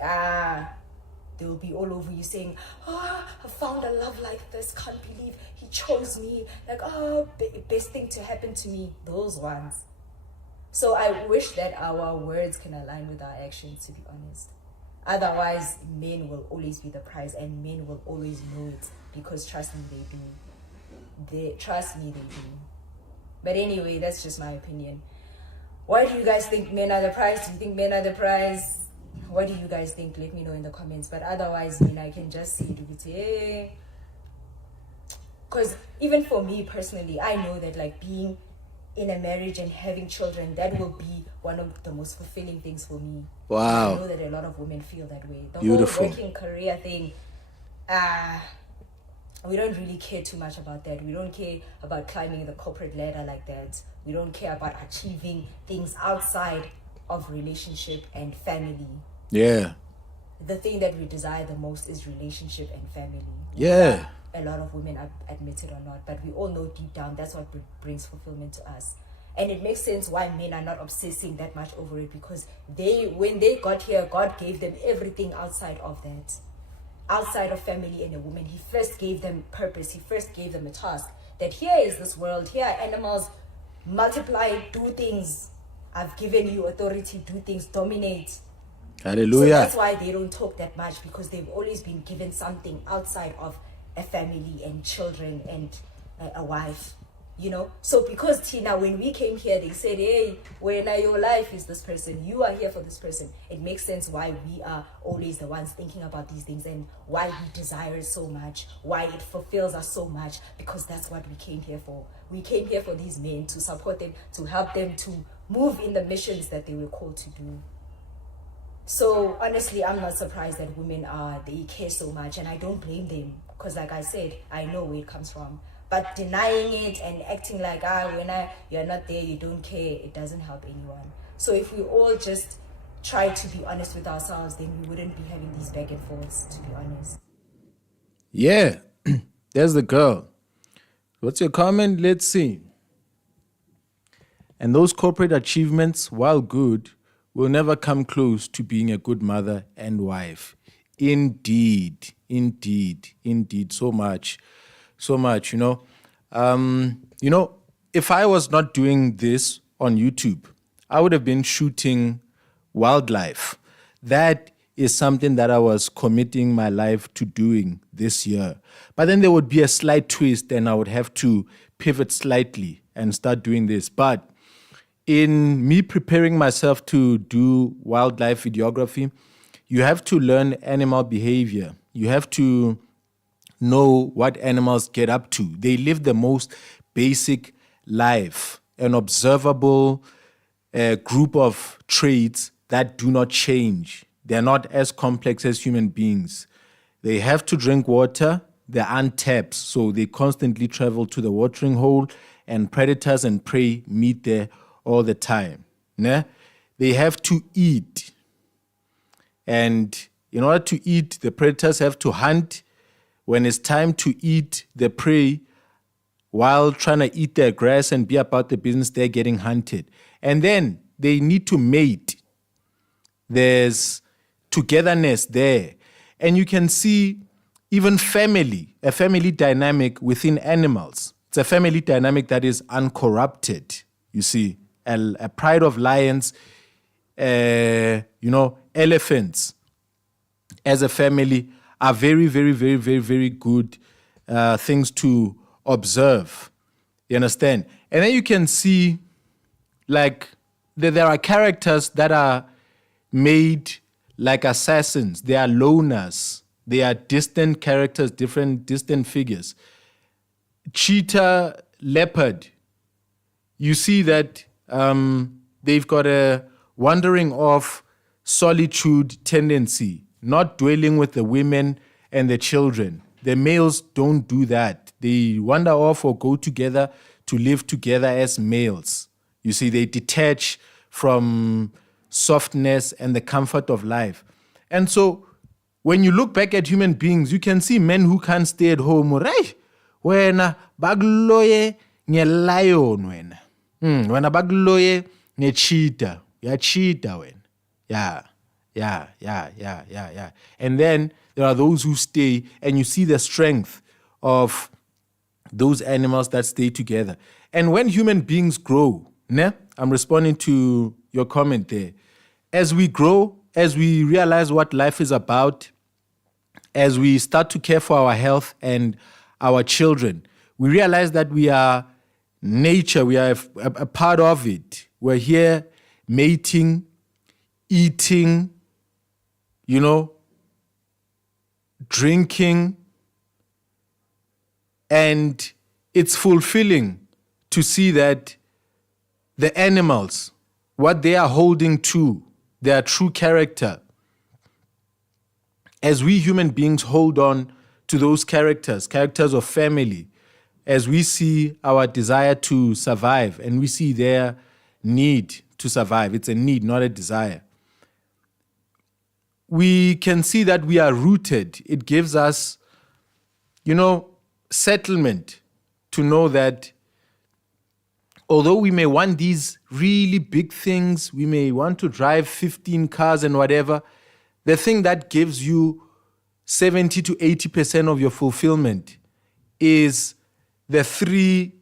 they'll be all over you saying, I found a love like this, can't believe he chose me, like, best thing to happen to me, those ones. So I wish that our words can align with our actions, to be honest. Otherwise, men will always be the prize, and men will always know it, because trust me, they do. Trust me, they do. But anyway, that's just my opinion. Why do you guys think men are the prize? Do you think men are the prize? What do you guys think? Let me know in the comments. But otherwise, I can just see it. Because even for me personally, I know that like being in a marriage and having children, that will be one of the most fulfilling things for me. Wow. I know that a lot of women feel that way. The Beautiful. whole working career thing, we don't really care too much about that. We don't care about climbing the corporate ladder like that. We don't care about achieving things outside of relationship and family. Yeah. The thing that we desire the most is relationship and family. Yeah. A lot of women admit it or not, but we all know deep down that's what brings fulfillment to us. And it makes sense why men are not obsessing that much over it, because when they got here, God gave them everything outside of that. Outside of family and a woman, he first gave them purpose. He first gave them a task. That here is this world, here are animals, multiply, do things. I've given you authority, do things, dominate. Hallelujah. So that's why they don't talk that much, because they've always been given something outside of a family and children and a wife, you know. So because Tina, when we came here, they said, hey, when your life is this person, you are here for this person. It makes sense why we are always the ones thinking about these things and why we desire it so much, why it fulfills us so much, because that's what we came here for. We came here for these men, to support them, to help them to move in the missions that they were called to do. So honestly, I'm not surprised that women they care so much, and I don't blame them, because like I said, I know where it comes from. But denying it and acting like you're not there, you don't care, it doesn't help anyone. So if we all just try to be honest with ourselves, then we wouldn't be having these back and forths, to be honest. Yeah, there's the girl. What's your comment? Let's see. And those corporate achievements, while good, will never come close to being a good mother and wife. Indeed, indeed, indeed, so much, you know. If I was not doing this on YouTube, I would have been shooting wildlife. That is something that I was committing my life to doing this year. But then there would be a slight twist and I would have to pivot slightly and start doing this. But in me preparing myself to do wildlife videography, you have to learn animal behavior. You have to know what animals get up to. They live the most basic life, an observable group of traits that do not change. They're not as complex as human beings. They have to drink water. They're untapped, so they constantly travel to the watering hole, and predators and prey meet there all the time. Ne? They have to eat. And in order to eat, the predators have to hunt. When it's time to eat the prey, while trying to eat their grass and be about the business, they're getting hunted. And then they need to mate. There's togetherness there. And you can see even a family dynamic within animals. It's a family dynamic that is uncorrupted. You see, a pride of lions, elephants as a family are very, very, very, very, very good things to observe. You understand? And then you can see, like, there are characters that are made like assassins. They are loners. They are distant characters, distant figures. Cheetah, leopard, you see that they've got a wandering off solitude tendency, not dwelling with the women and the children. The males don't do that. They wander off or go together to live together as males. You see, they detach from softness and the comfort of life. And so when you look back at human beings, you can see men who can't stay at home. Right? Wena bagloye nye lion wena. Wena bagloye nye cheetah. Ya cheetah wena. Yeah. And then there are those who stay, and you see the strength of those animals that stay together. And when human beings grow, I'm responding to your comment there. As we grow, as we realize what life is about, as we start to care for our health and our children, we realize that we are nature, we are a part of it. We're here mating, eating, drinking, and it's fulfilling to see that the animals, what they are holding to, their true character, as we human beings hold on to those characters of family, as we see our desire to survive and we see their need to survive. It's a need, not a desire. We can see that we are rooted. It gives us, settlement to know that although we may want these really big things, we may want to drive 15 cars and whatever, the thing that gives you 70 to 80% of your fulfillment is the 3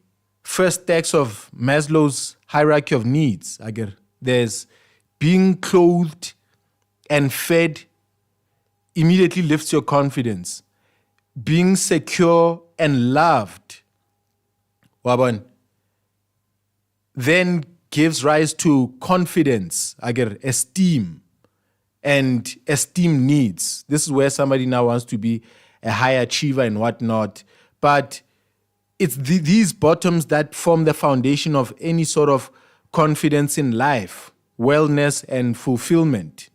first stacks of Maslow's hierarchy of needs. There's being clothed and fed immediately lifts your confidence. Being secure and loved, wabon, then gives rise to confidence, esteem, and esteem needs. This is where somebody now wants to be a high achiever and whatnot. But it's these bottoms that form the foundation of any sort of confidence in life, wellness, and fulfillment.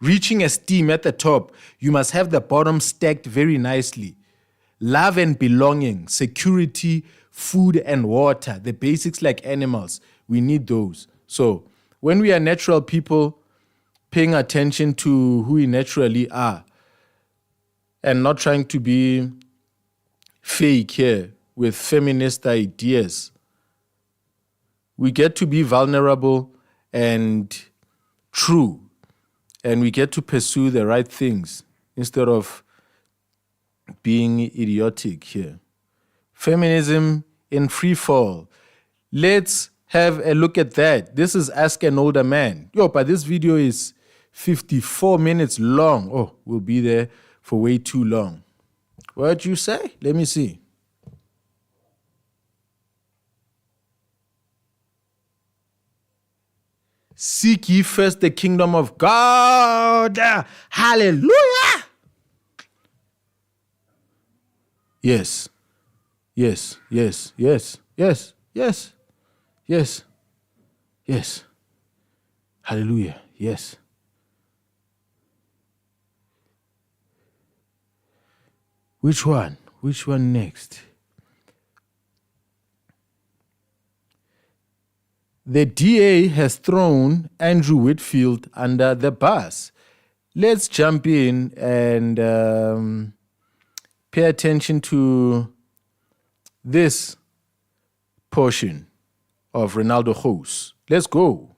Reaching esteem at the top, you must have the bottom stacked very nicely. Love and belonging, security, food and water, the basics like animals, we need those. So when we are natural people, paying attention to who we naturally are and not trying to be fake here with feminist ideas, we get to be vulnerable and true, and we get to pursue the right things instead of being idiotic here. Feminism in free fall. Let's have a look at that. This is Ask an Older Man. But this video is 54 minutes long. Oh, we'll be there for way too long. What'd you say? Let me see. Seek ye first the kingdom of God. Hallelujah. Yes. Yes, yes, yes, yes, yes, yes, yes. Hallelujah, yes. Which one? Which one next? The DA has thrown Andrew Whitfield under the bus. Let's jump in and pay attention to this portion of Ronaldo House. Let's go.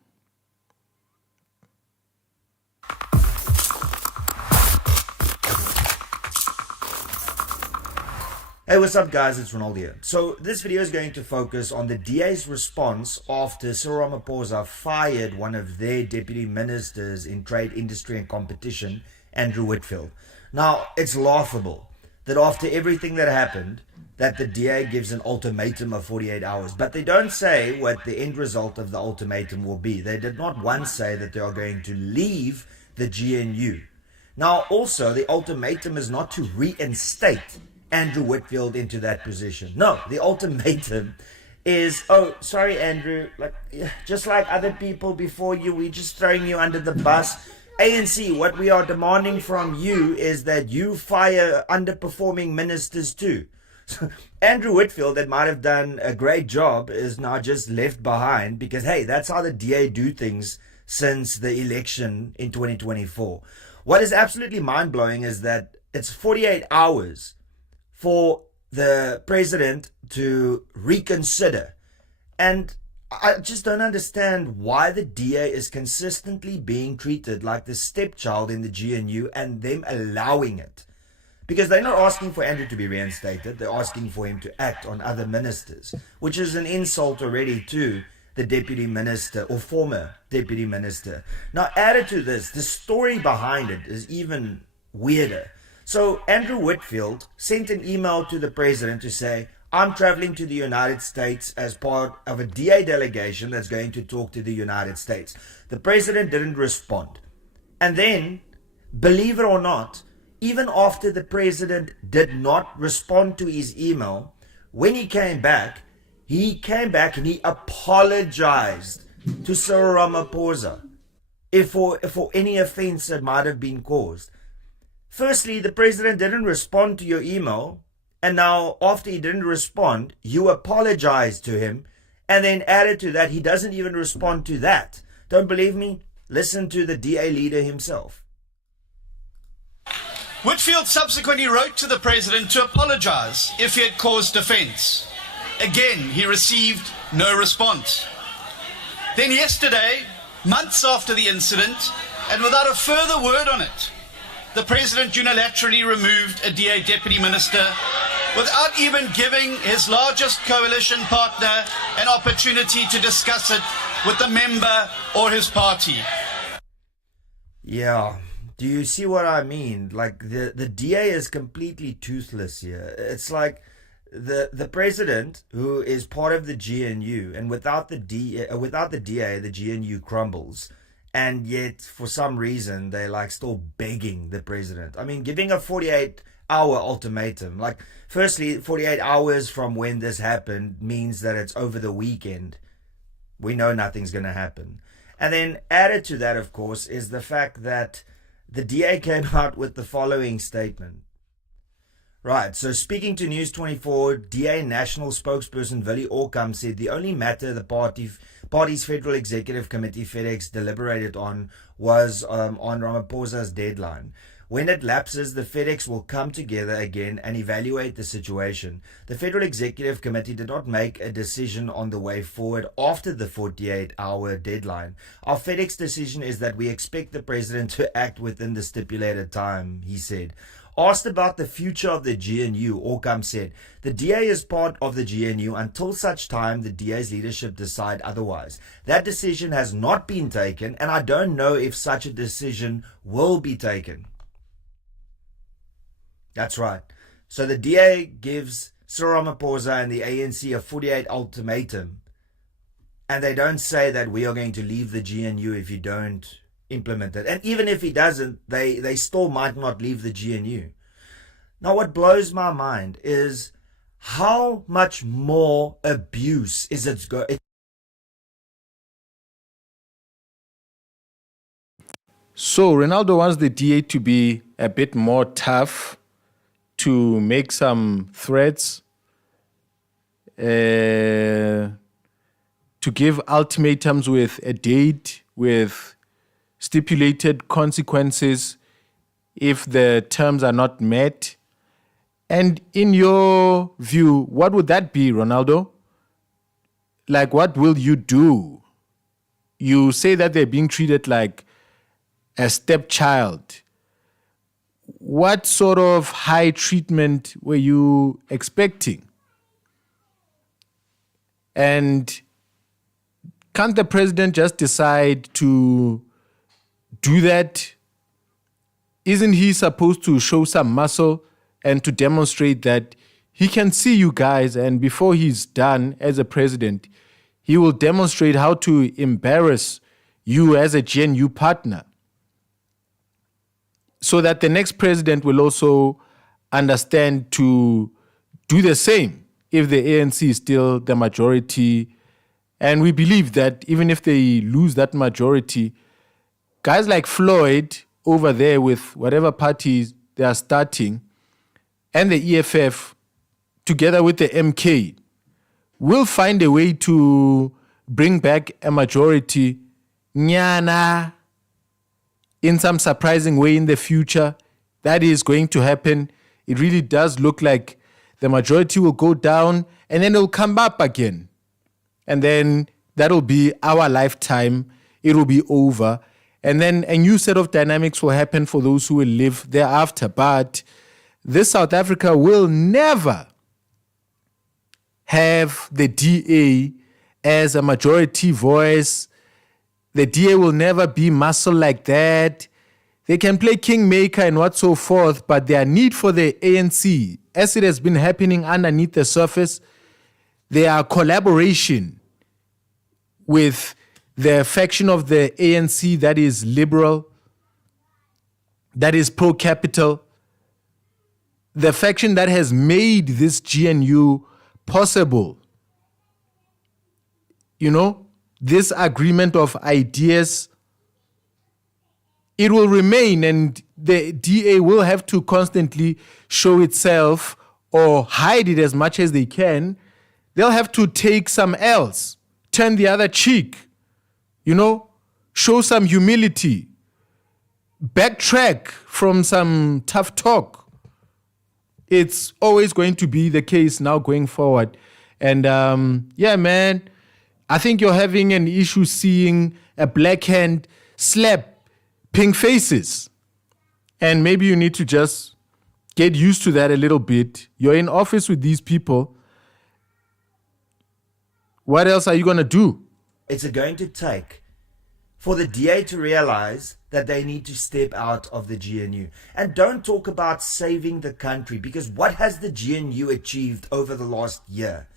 Hey, what's up guys, it's Ronaldo here. So this video is going to focus on the DA's response after Cyril Ramaphosa fired one of their deputy ministers in trade, industry and competition, Andrew Whitfield. Now, it's laughable that after everything that happened, that the DA gives an ultimatum of 48 hours. But they don't say what the end result of the ultimatum will be. They did not once say that they are going to leave the GNU. Now, also, the ultimatum is not to reinstate Andrew Whitfield into that position. No, the ultimatum is, oh, sorry, Andrew, just like other people before you, we're just throwing you under the bus. ANC, what we are demanding from you is that you fire underperforming ministers too. Andrew Whitfield, that might have done a great job, is now just left behind because, hey, that's how the DA do things since the election in 2024. What is absolutely mind-blowing is that it's 48 hours for the president to reconsider. And I just don't understand why the DA is consistently being treated like the stepchild in the GNU and them allowing it. Because they're not asking for Andrew to be reinstated, they're asking for him to act on other ministers, which is an insult already to the deputy minister or former deputy minister. Now, added to this, the story behind it is even weirder. So Andrew Whitfield sent an email to the president to say, I'm traveling to the United States as part of a DA delegation that's going to talk to the United States. The president didn't respond. And then, believe it or not, even after the president did not respond to his email, when he came back and he apologized to Cyril Ramaphosa for any offense that might have been caused. Firstly, the president didn't respond to your email, and now after he didn't respond, you apologized to him, and then added to that, he doesn't even respond to that. Don't believe me? Listen to the DA leader himself. Whitfield subsequently wrote to the president to apologize if he had caused offense. Again, he received no response. Then yesterday, months after the incident, and without a further word on it, the president unilaterally removed a DA deputy minister without even giving his largest coalition partner an opportunity to discuss it with the member or his party. Yeah. Do you see what I mean? Like the DA is completely toothless here. It's like the president, who is part of the GNU, and without the DA, the GNU crumbles. And yet, for some reason, they're like still begging the president. I mean, giving a 48-hour ultimatum. Like, firstly, 48 hours from when this happened means that it's over the weekend. We know nothing's going to happen. And then added to that, of course, is the fact that the DA came out with the following statement. Right, so speaking to News 24, DA National Spokesperson Willie Orkam said the only matter the party's Federal Executive Committee, FedEx, deliberated on was on Ramaphosa's deadline. When it lapses, the FedEx will come together again and evaluate the situation. The Federal Executive Committee did not make a decision on the way forward after the 48-hour deadline. Our FedEx decision is that we expect the president to act within the stipulated time, he said. Asked about the future of the GNU, Orkam said, the DA is part of the GNU until such time the DA's leadership decide otherwise. That decision has not been taken, and I don't know if such a decision will be taken. That's right. So the DA gives Cyril Ramaphosa and the ANC a 48 ultimatum, and they don't say that we are going to leave the GNU if you don't implement it. And even if he doesn't, they still might not leave the GNU. Now, what blows my mind is how much more abuse is it going. So Ronaldo wants the DA to be a bit more tough, to make some threats, to give ultimatums with a date, with stipulated consequences if the terms are not met. And in your view, what would that be, Ronaldo? Like, what will you do? You say that they're being treated like a stepchild. What sort of high treatment were you expecting? And can't the president just decide to do that? Isn't he supposed to show some muscle and to demonstrate that he can see you guys, and before he's done as a president, he will demonstrate how to embarrass you as a GNU partner, so that the next president will also understand to do the same if the ANC is still the majority. And we believe that even if they lose that majority, guys like Floyd over there with whatever parties they are starting, and the EFF, together with the MK, will find a way to bring back a majority, nyana, in some surprising way in the future. That is going to happen. It really does look like the majority will go down and then it'll come up again. And then that'll be our lifetime. It will be over. And then a new set of dynamics will happen for those who will live thereafter. But this South Africa will never have the DA as a majority voice. The DA will never be muscle like that. They can play kingmaker and what so forth, but their need for the ANC, as it has been happening underneath the surface, their collaboration with the faction of the ANC that is liberal, that is pro-capital, the faction that has made this GNU possible. You know, this agreement of ideas it will remain, and the DA will have to constantly show itself or hide it as much as they can. They'll have to take some else, turn the other cheek, show some humility, backtrack from some tough talk. It's always going to be the case now going forward. And yeah, man, I think you're having an issue seeing a black hand slap pink faces. And maybe you need to just get used to that a little bit. You're in office with these people. What else are you going to do? It's going to take for the DA to realize that they need to step out of the GNU. And don't talk about saving the country, because what has the GNU achieved over the last year?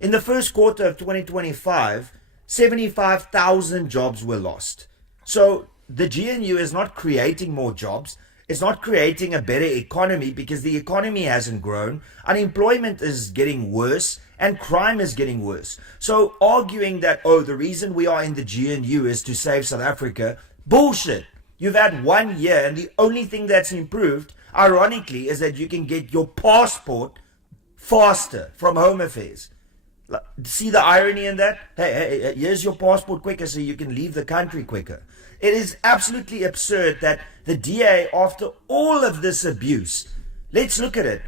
In the first quarter of 2025, 75,000 jobs were lost. So the GNU is not creating more jobs. It's not creating a better economy, because the economy hasn't grown. Unemployment is getting worse and crime is getting worse. So arguing that, the reason we are in the GNU is to save South Africa, bullshit. You've had 1 year, and the only thing that's improved, ironically, is that you can get your passport faster from Home Affairs. See the irony in that? Hey, here's your passport quicker so you can leave the country quicker. It is absolutely absurd that the DA, after all of this abuse, let's look at it.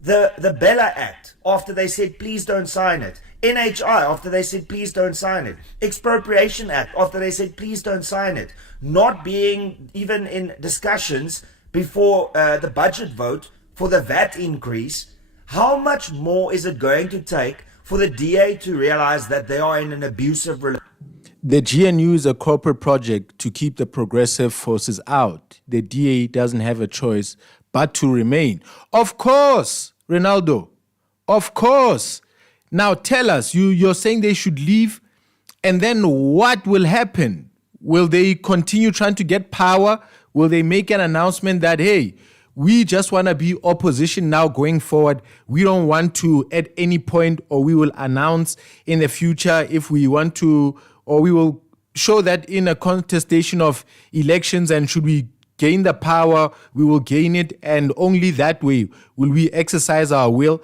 The Bella Act, after they said, please don't sign it. NHI, after they said, please don't sign it. Expropriation Act, after they said, please don't sign it. Not being even in discussions before the budget vote for the VAT increase. How much more is it going to take for the DA to realize that they are in an abusive relationship? The GNU is a corporate project to keep the progressive forces out. The DA doesn't have a choice but to remain. Of course, Ronaldo, of course. Now tell us, you're saying they should leave, and then what will happen? Will they continue trying to get power? Will they make an announcement that, hey, we just want to be opposition now going forward. We don't want to at any point, or we will announce in the future if we want to, or we will show that in a contestation of elections, and should we gain the power, we will gain it, and only that way will we exercise our will.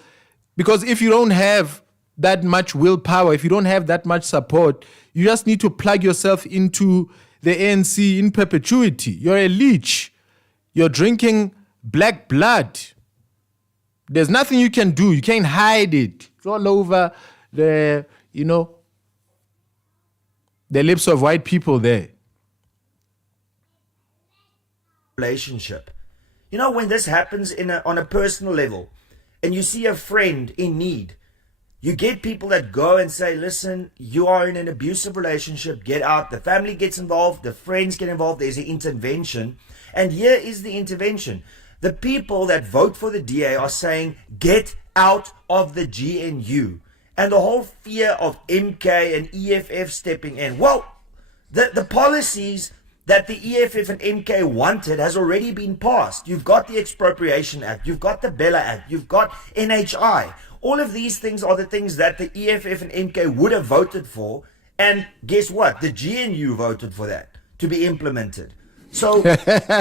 Because if you don't have that much willpower, if you don't have that much support, you just need to plug yourself into the ANC in perpetuity. You're a leech. You're drinking black blood. There's nothing you can do. You can't hide it. It's all over the lips of white people there. Relationship. When this happens on a personal level, and you see a friend in need, you get people that go and say, listen, you are in an abusive relationship, get out. The family gets involved, the friends get involved, there's an intervention. And here is the intervention. The people that vote for the DA are saying, get out of the GNU. And the whole fear of MK and EFF stepping in. Well, the policies that the EFF and MK wanted has already been passed. You've got the Expropriation Act, you've got the Bella Act, you've got NHI. All of these things are the things that the EFF and MK would have voted for. And guess what? The GNU voted for that to be implemented. So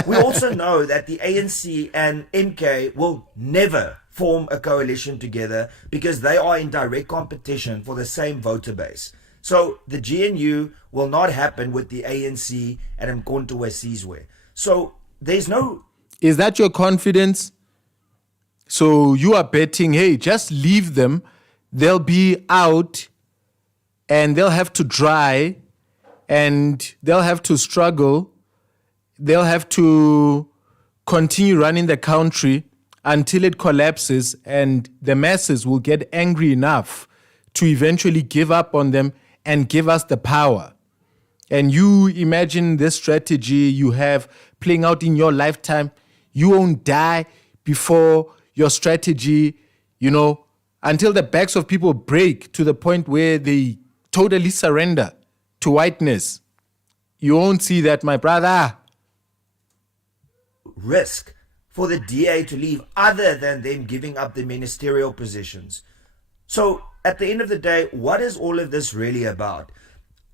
we also know that the ANC and MK will never form a coalition together, because they are in direct competition for the same voter base. So the GNU will not happen with the ANC and Mkhonto Wesizwe. So there's no... Is that your confidence? So you are betting, hey, just leave them. They'll be out and they'll have to dry and they'll have to struggle. They'll have to continue running the country until it collapses, and the masses will get angry enough to eventually give up on them and give us the power. And you imagine this strategy you have playing out in your lifetime. You won't die before your strategy, until the backs of people break to the point where they totally surrender to whiteness. You won't see that, my brother. Risk for the DA to leave other than them giving up the ministerial positions. So at the end of the day, what is all of this really about?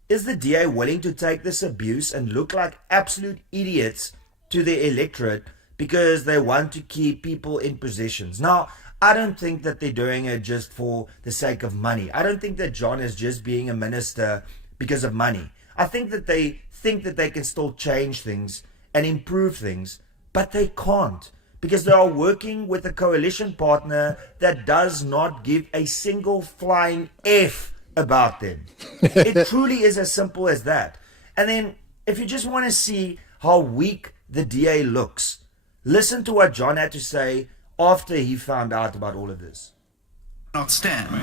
Is the DA willing to take this abuse and look like absolute idiots to the electorate because they want to keep people in positions? Now, I don't think that they're doing it just for the sake of money. I don't think that John is just being a minister because of money. I think that they can still change things and improve things, but they can't because they are working with a coalition partner that does not give a single flying F about them. It truly is as simple as that. And then if you just want to see how weak the DA looks, listen to what John had to say after he found out about all of this. Not stand.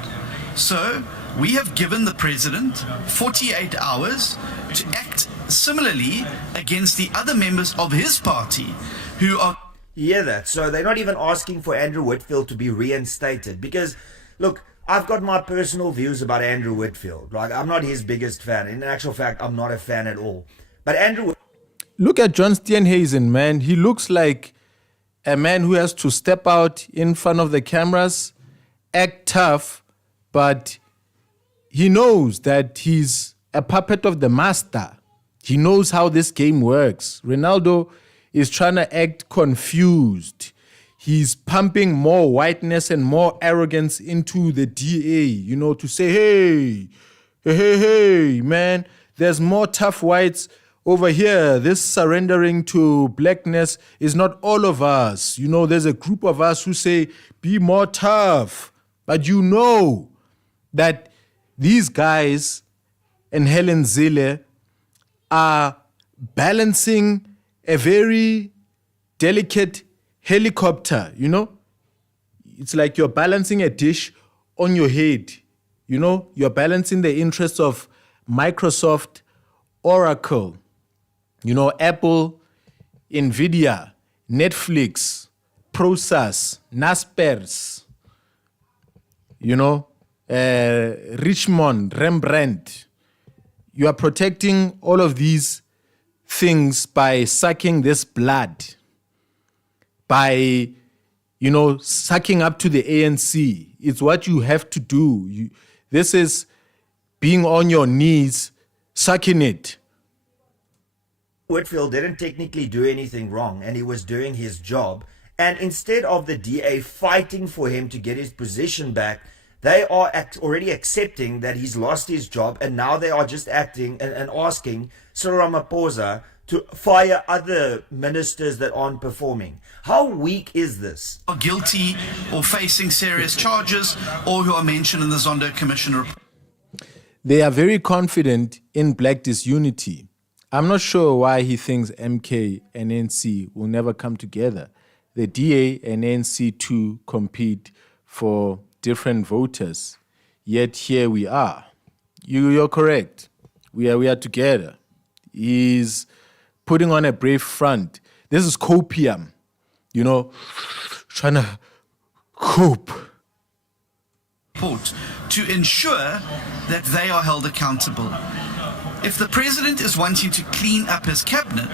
So we have given the president 48 hours to act similarly against the other members of his party who are... You hear that? So they're not even asking for Andrew Whitfield to be reinstated because, look, I've got my personal views about Andrew Whitfield. Like, I'm not his biggest fan. In actual fact, I'm not a fan at all. But Andrew... Look at John Steenhuisen, man. He looks like a man who has to step out in front of the cameras, act tough, but he knows that he's a puppet of the master. He knows how this game works. Ronaldo is trying to act confused. He's pumping more whiteness and more arrogance into the DA, you know, to say, hey, man, there's more tough whites over here. This surrendering to blackness is not all of us. You know, there's a group of us who say, be more tough. But you know that these guys and Helen Zille are balancing a very delicate helicopter, you know? It's like you're balancing a dish on your head. You know, you're balancing the interests of Microsoft, Oracle, you know, Apple, Nvidia, Netflix, Prosus, Naspers, you know, Richmond, Rembrandt. You are protecting all of these things by sucking this blood, by, you know, sucking up to the ANC. It's what you have to do. This is being on your knees, sucking it. Whitfield didn't technically do anything wrong, and he was doing his job. And instead of the DA fighting for him to get his position back, they are already accepting that he's lost his job, and now they are just acting and asking Cyril Ramaphosa to fire other ministers that aren't performing. How weak is this? Are guilty or facing serious charges or who are mentioned in the Zondo Commission report. They are very confident in black disunity. I'm not sure why he thinks MK and ANC will never come together. The DA and ANC too compete for different voters, yet here we are. You're correct. We are together. He's putting on a brave front. This is copium, you know, trying to cope. To ensure that they are held accountable. If the president is wanting to clean up his cabinet,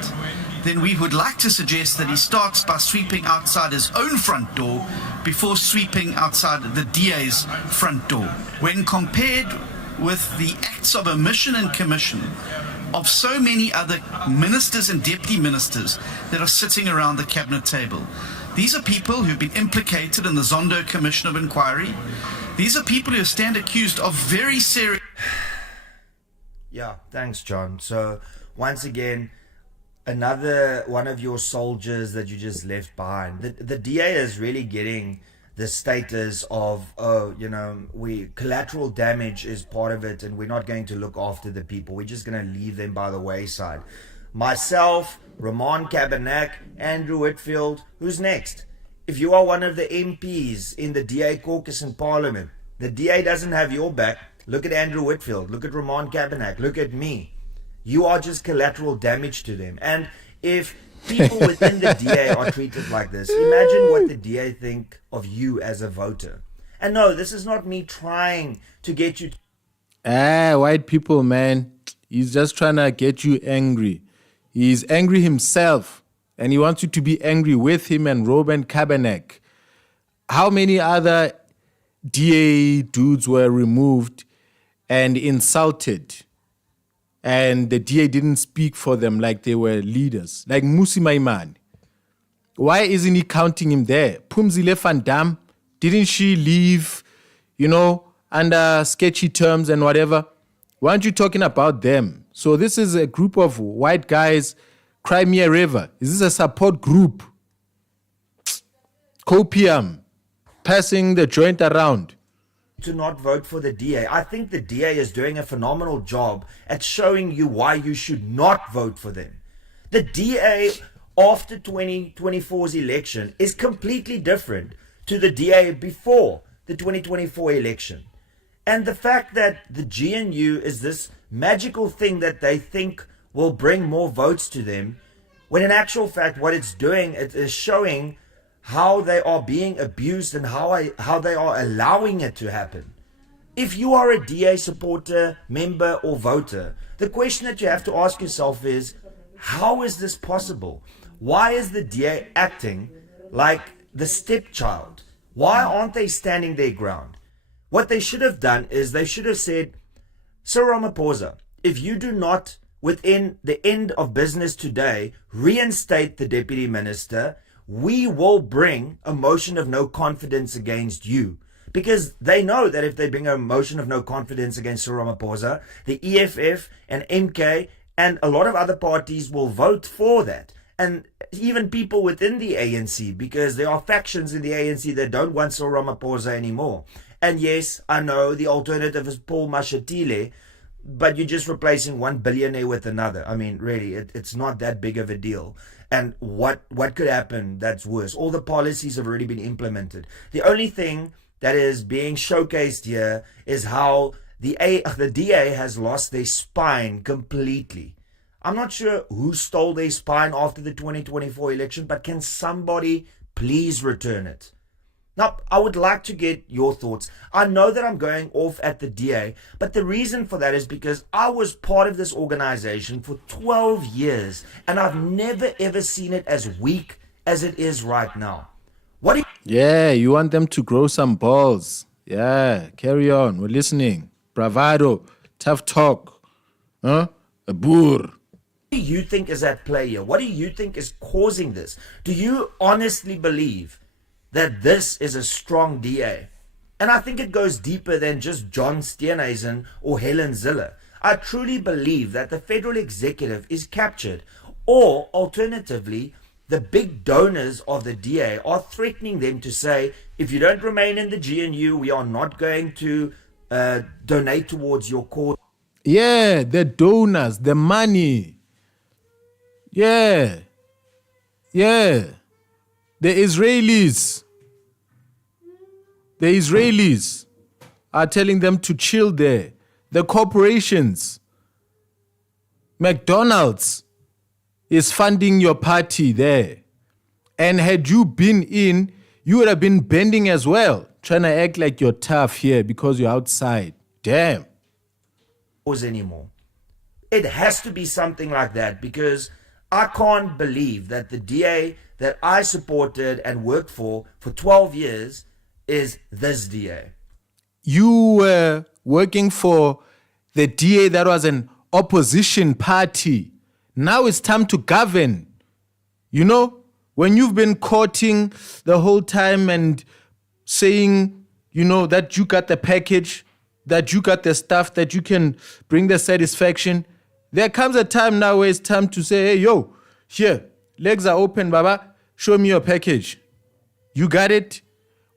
then we would like to suggest that he starts by sweeping outside his own front door before sweeping outside the DA's front door. When compared with the acts of omission and commission of so many other ministers and deputy ministers that are sitting around the cabinet table, these are people who've been implicated in the Zondo Commission of Inquiry. These are people who stand accused of very serious... Yeah, thanks, John. So, once again, another one of your soldiers that you just left behind. The DA is really getting the status of, collateral damage is part of it, and we're not going to look after the people. We're just going to leave them by the wayside. Myself, Ramon Cabernac, Andrew Whitfield, who's next? If you are one of the MPs in the DA caucus in Parliament, the DA doesn't have your back. Look at Andrew Whitfield. Look at Ramon Cabernac. Look at me. You are just collateral damage to them. And if people within the DA are treated like this, imagine what the DA think of you as a voter. And no, this is not me trying to get you... White people, man. He's just trying to get you angry. He's angry himself. And he wants you to be angry with him and Robin Cabernac. How many other DA dudes were removed and insulted? and the DA didn't speak for them like they were leaders, like Musi Maimane. Why isn't he counting him there? Pumzile van Dam, didn't she leave, under sketchy terms and whatever? Why aren't you talking about them? So this is a group of white guys, Crimea River. Is this a support group? Copium, passing the joint around. To not vote for the DA. I think the DA is doing a phenomenal job at showing you why you should not vote for them. The DA after 2024's election is completely different to the DA before the 2024 election. And the fact that the GNU is this magical thing that they think will bring more votes to them, when in actual fact what it's doing, it is showing how they are being abused and how they are allowing it to happen. If you are a DA supporter, member or voter, the question that you have to ask yourself is, how is this possible? Why is the DA acting like the stepchild? Why aren't they standing their ground? What they should have done is they should have said, Cyril Ramaphosa, if you do not, within the end of business today, reinstate the deputy minister, we will bring a motion of no confidence against you. Because they know that if they bring a motion of no confidence against Cyril Ramaphosa, the EFF and MK and a lot of other parties will vote for that. And even people within the ANC, because there are factions in the ANC that don't want Cyril Ramaphosa anymore. And yes, I know the alternative is Paul Mashatile, but you're just replacing one billionaire with another. I mean, really, it's not that big of a deal. And what could happen that's worse? All the policies have already been implemented. The only thing that is being showcased here is how the DA has lost their spine completely. I'm not sure who stole their spine after the 2024 election, but can somebody please return it? Now, I would like to get your thoughts. I know that I'm going off at the DA, but the reason for that is because I was part of this organization for 12 years, and I've never ever seen it as weak as it is right now. Yeah, you want them to grow some balls. Yeah, carry on. We're listening. Bravado, tough talk. A boor. What do you think is at play here? What do you think is causing this? Do you honestly believe that this is a strong DA? And I think it goes deeper than just John Steenhuisen or Helen Zille. I truly believe that the federal executive is captured, or alternatively, the big donors of the DA are threatening them to say, if you don't remain in the GNU, we are not going to donate towards your cause. Yeah, the donors, the money. Yeah. The Israelis are telling them to chill there. The corporations, McDonald's is funding your party there. And had you been in, you would have been bending as well, trying to act like you're tough here because you're outside. Damn. Anymore. It has to be something like that, because I can't believe that the DA that I supported and worked for 12 years is this DA. You were working for the DA that was an opposition party. Now it's time to govern. You know, when you've been courting the whole time and saying, that you got the package, that you got the stuff, that you can bring the satisfaction, there comes a time now where it's time to say, hey, yo, here, legs are open, Baba, show me your package. You got it?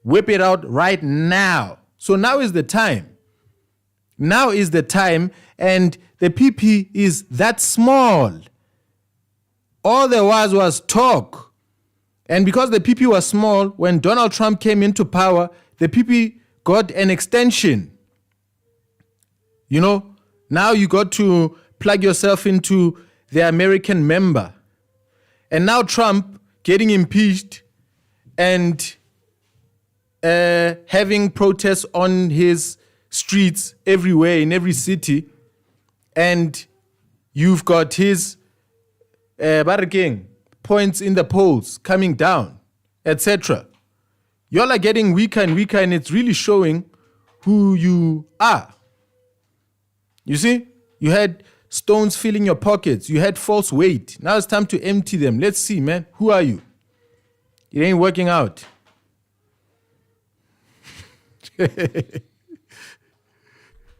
Whip it out right now. So now is the time. Now is the time, and the PP is that small. All there was talk. And because the PP was small, when Donald Trump came into power, the PP got an extension. Now you got to plug yourself into the American member. And now Trump getting impeached and having protests on his streets everywhere, in every city. And you've got his points in the polls coming down, etc. Y'all are getting weaker and weaker, and it's really showing who you are. You see, you had stones filling your pockets. You had false weight. Now it's time to empty them. Let's see, man. Who are you? It ain't working out.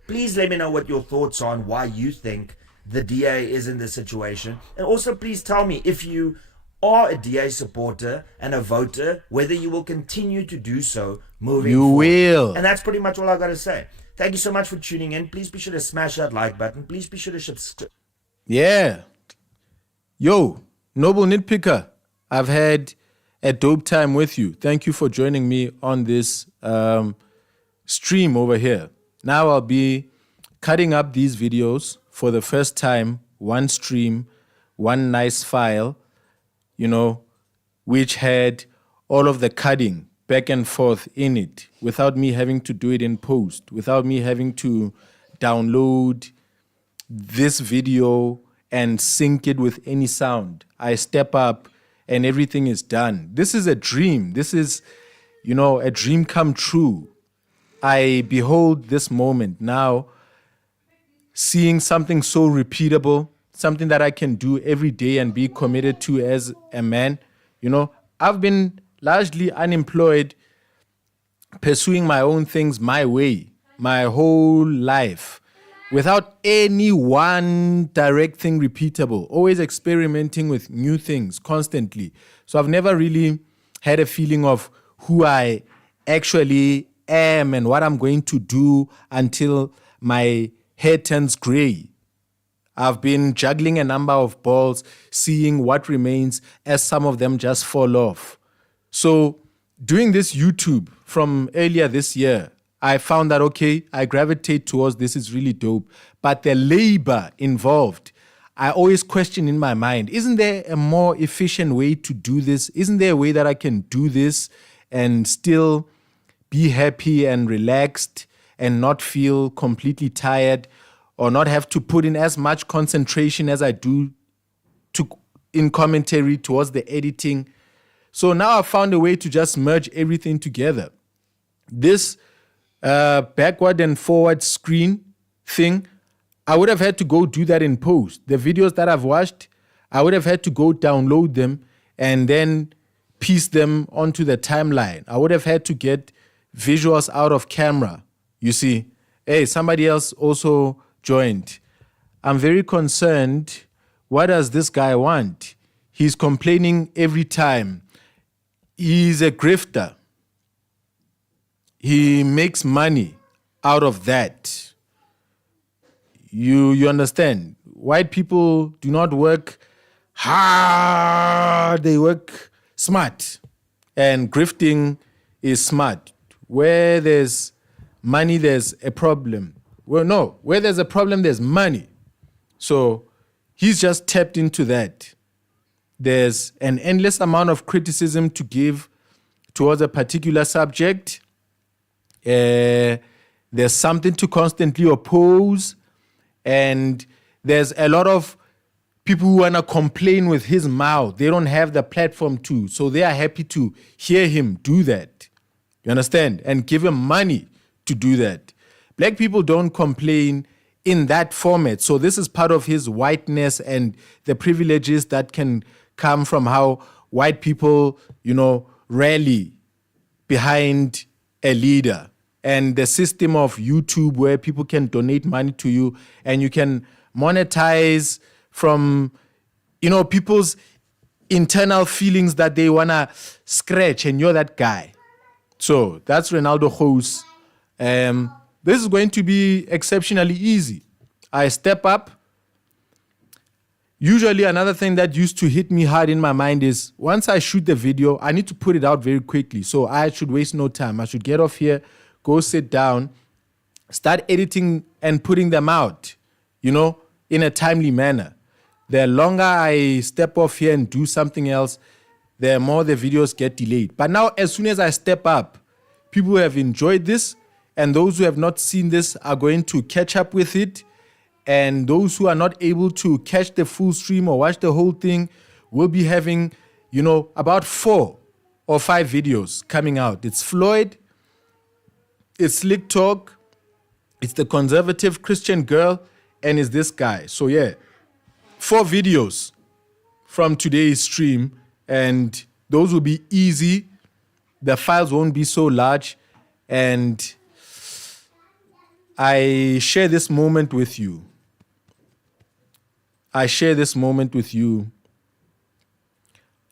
Please let me know what your thoughts are on why you think the DA is in this situation. And also please tell me if you are a DA supporter and a voter, whether you will continue to do so moving forward. You will. And that's pretty much all I got to say. Thank you so much for tuning in. Please be sure to smash that like button. Please be sure to subscribe. Yeah. Yo, Noble Nitpicker, I've had a dope time with you. Thank you for joining me on this stream over here. Now I'll be cutting up these videos for the first time, one stream, one nice file, which had all of the cutting back and forth in it without me having to do it in post, without me having to download this video and sync it with any sound. I step up and everything is done. This is a dream. This is, a dream come true. I behold this moment now, seeing something so repeatable, something that I can do every day and be committed to as a man. I've been largely unemployed, pursuing my own things my way, my whole life, without any one direct thing repeatable, always experimenting with new things constantly. So I've never really had a feeling of who I actually am and what I'm going to do until my hair turns gray. I've been juggling a number of balls, seeing what remains as some of them just fall off. So doing this YouTube from earlier this year, I found that, okay, I gravitate towards this is really dope. But the labor involved, I always question in my mind, isn't there a more efficient way to do this? Isn't there a way that I can do this and still be happy and relaxed and not feel completely tired or not have to put in as much concentration as I do in commentary towards the editing? So now I've found a way to just merge everything together. This backward and forward screen thing, I would have had to go do that in post. The videos that I've watched, I would have had to go download them and then piece them onto the timeline. I would have had to get visuals out of camera. You see, hey, somebody else also joined. I'm very concerned. What does this guy want? He's complaining every time. He's a grifter. He makes money out of that. You understand? White people do not work hard. They work smart. And grifting is smart. Where there's money, there's a problem. Well, no. Where there's a problem, there's money. So he's just tapped into that. There's an endless amount of criticism to give towards a particular subject. There's something to constantly oppose. And there's a lot of people who want to complain with his mouth. They don't have the platform to. So they are happy to hear him do that. You understand? And give him money to do that. Black people don't complain in that format. So this is part of his whiteness and the privileges that can come from how white people, rally behind a leader. And the system of YouTube where people can donate money to you and you can monetize from, people's internal feelings that they want to scratch and you're that guy. So that's Ronaldo House. This is going to be exceptionally easy. I step up. Usually another thing that used to hit me hard in my mind is once I shoot the video, I need to put it out very quickly. So I should waste no time. I should get off here, go sit down, start editing and putting them out, in a timely manner. The longer I step off here and do something else, the more the videos get delayed. But now, as soon as I step up, people who have enjoyed this and those who have not seen this are going to catch up with it. And those who are not able to catch the full stream or watch the whole thing will be having, about 4 or 5 videos coming out. It's Floyd, it's Slick Talk, it's the conservative Christian girl, and it's this guy. So yeah, 4 videos from today's stream, and those will be easy. The files won't be so large, and I share this moment with you.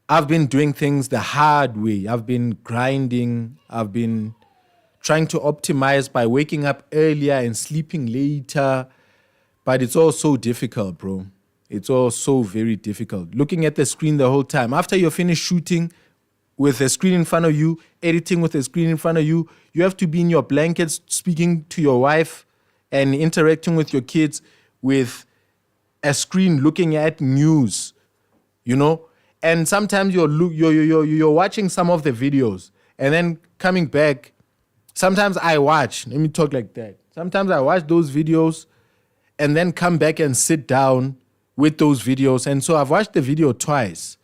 I've been doing things the hard way. I've been grinding. I've been trying to optimize by waking up earlier and sleeping later. But it's all so difficult, bro. It's all so very difficult. Looking at the screen the whole time. After you're finished shooting with a screen in front of you, editing with a screen in front of you, you have to be in your blankets speaking to your wife and interacting with your kids with a screen looking at news, you know? And sometimes you're watching some of the videos and then coming back. Sometimes I watch, let me talk like that. Sometimes I watch those videos and then come back and sit down with those videos. And so I've watched the video twice.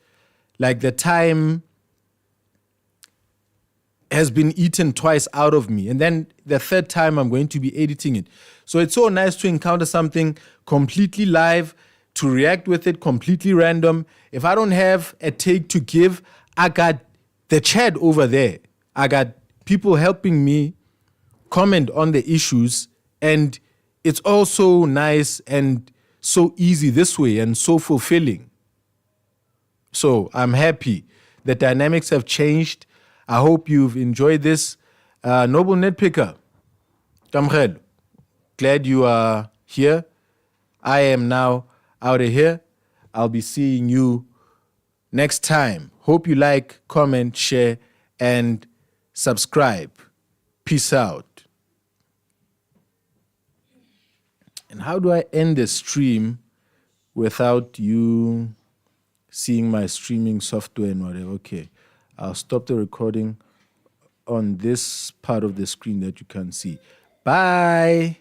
Like the time has been eaten twice out of me. And then the third time I'm going to be editing it. So it's so nice to encounter something completely live, to react with it completely random. If I don't have a take to give, I got the chat over there. I got people helping me comment on the issues, and it's all so nice and so easy this way and so fulfilling. So I'm happy. The dynamics have changed. I hope you've enjoyed this. Noble Netpicker, Kamkhelo, glad you are here. I am now out of here. I'll be seeing you next time. Hope you like, comment, share, and subscribe. Peace out. And how do I end the stream without you seeing my streaming software and whatever? Okay, I'll stop the recording on this part of the screen that you can see. Bye.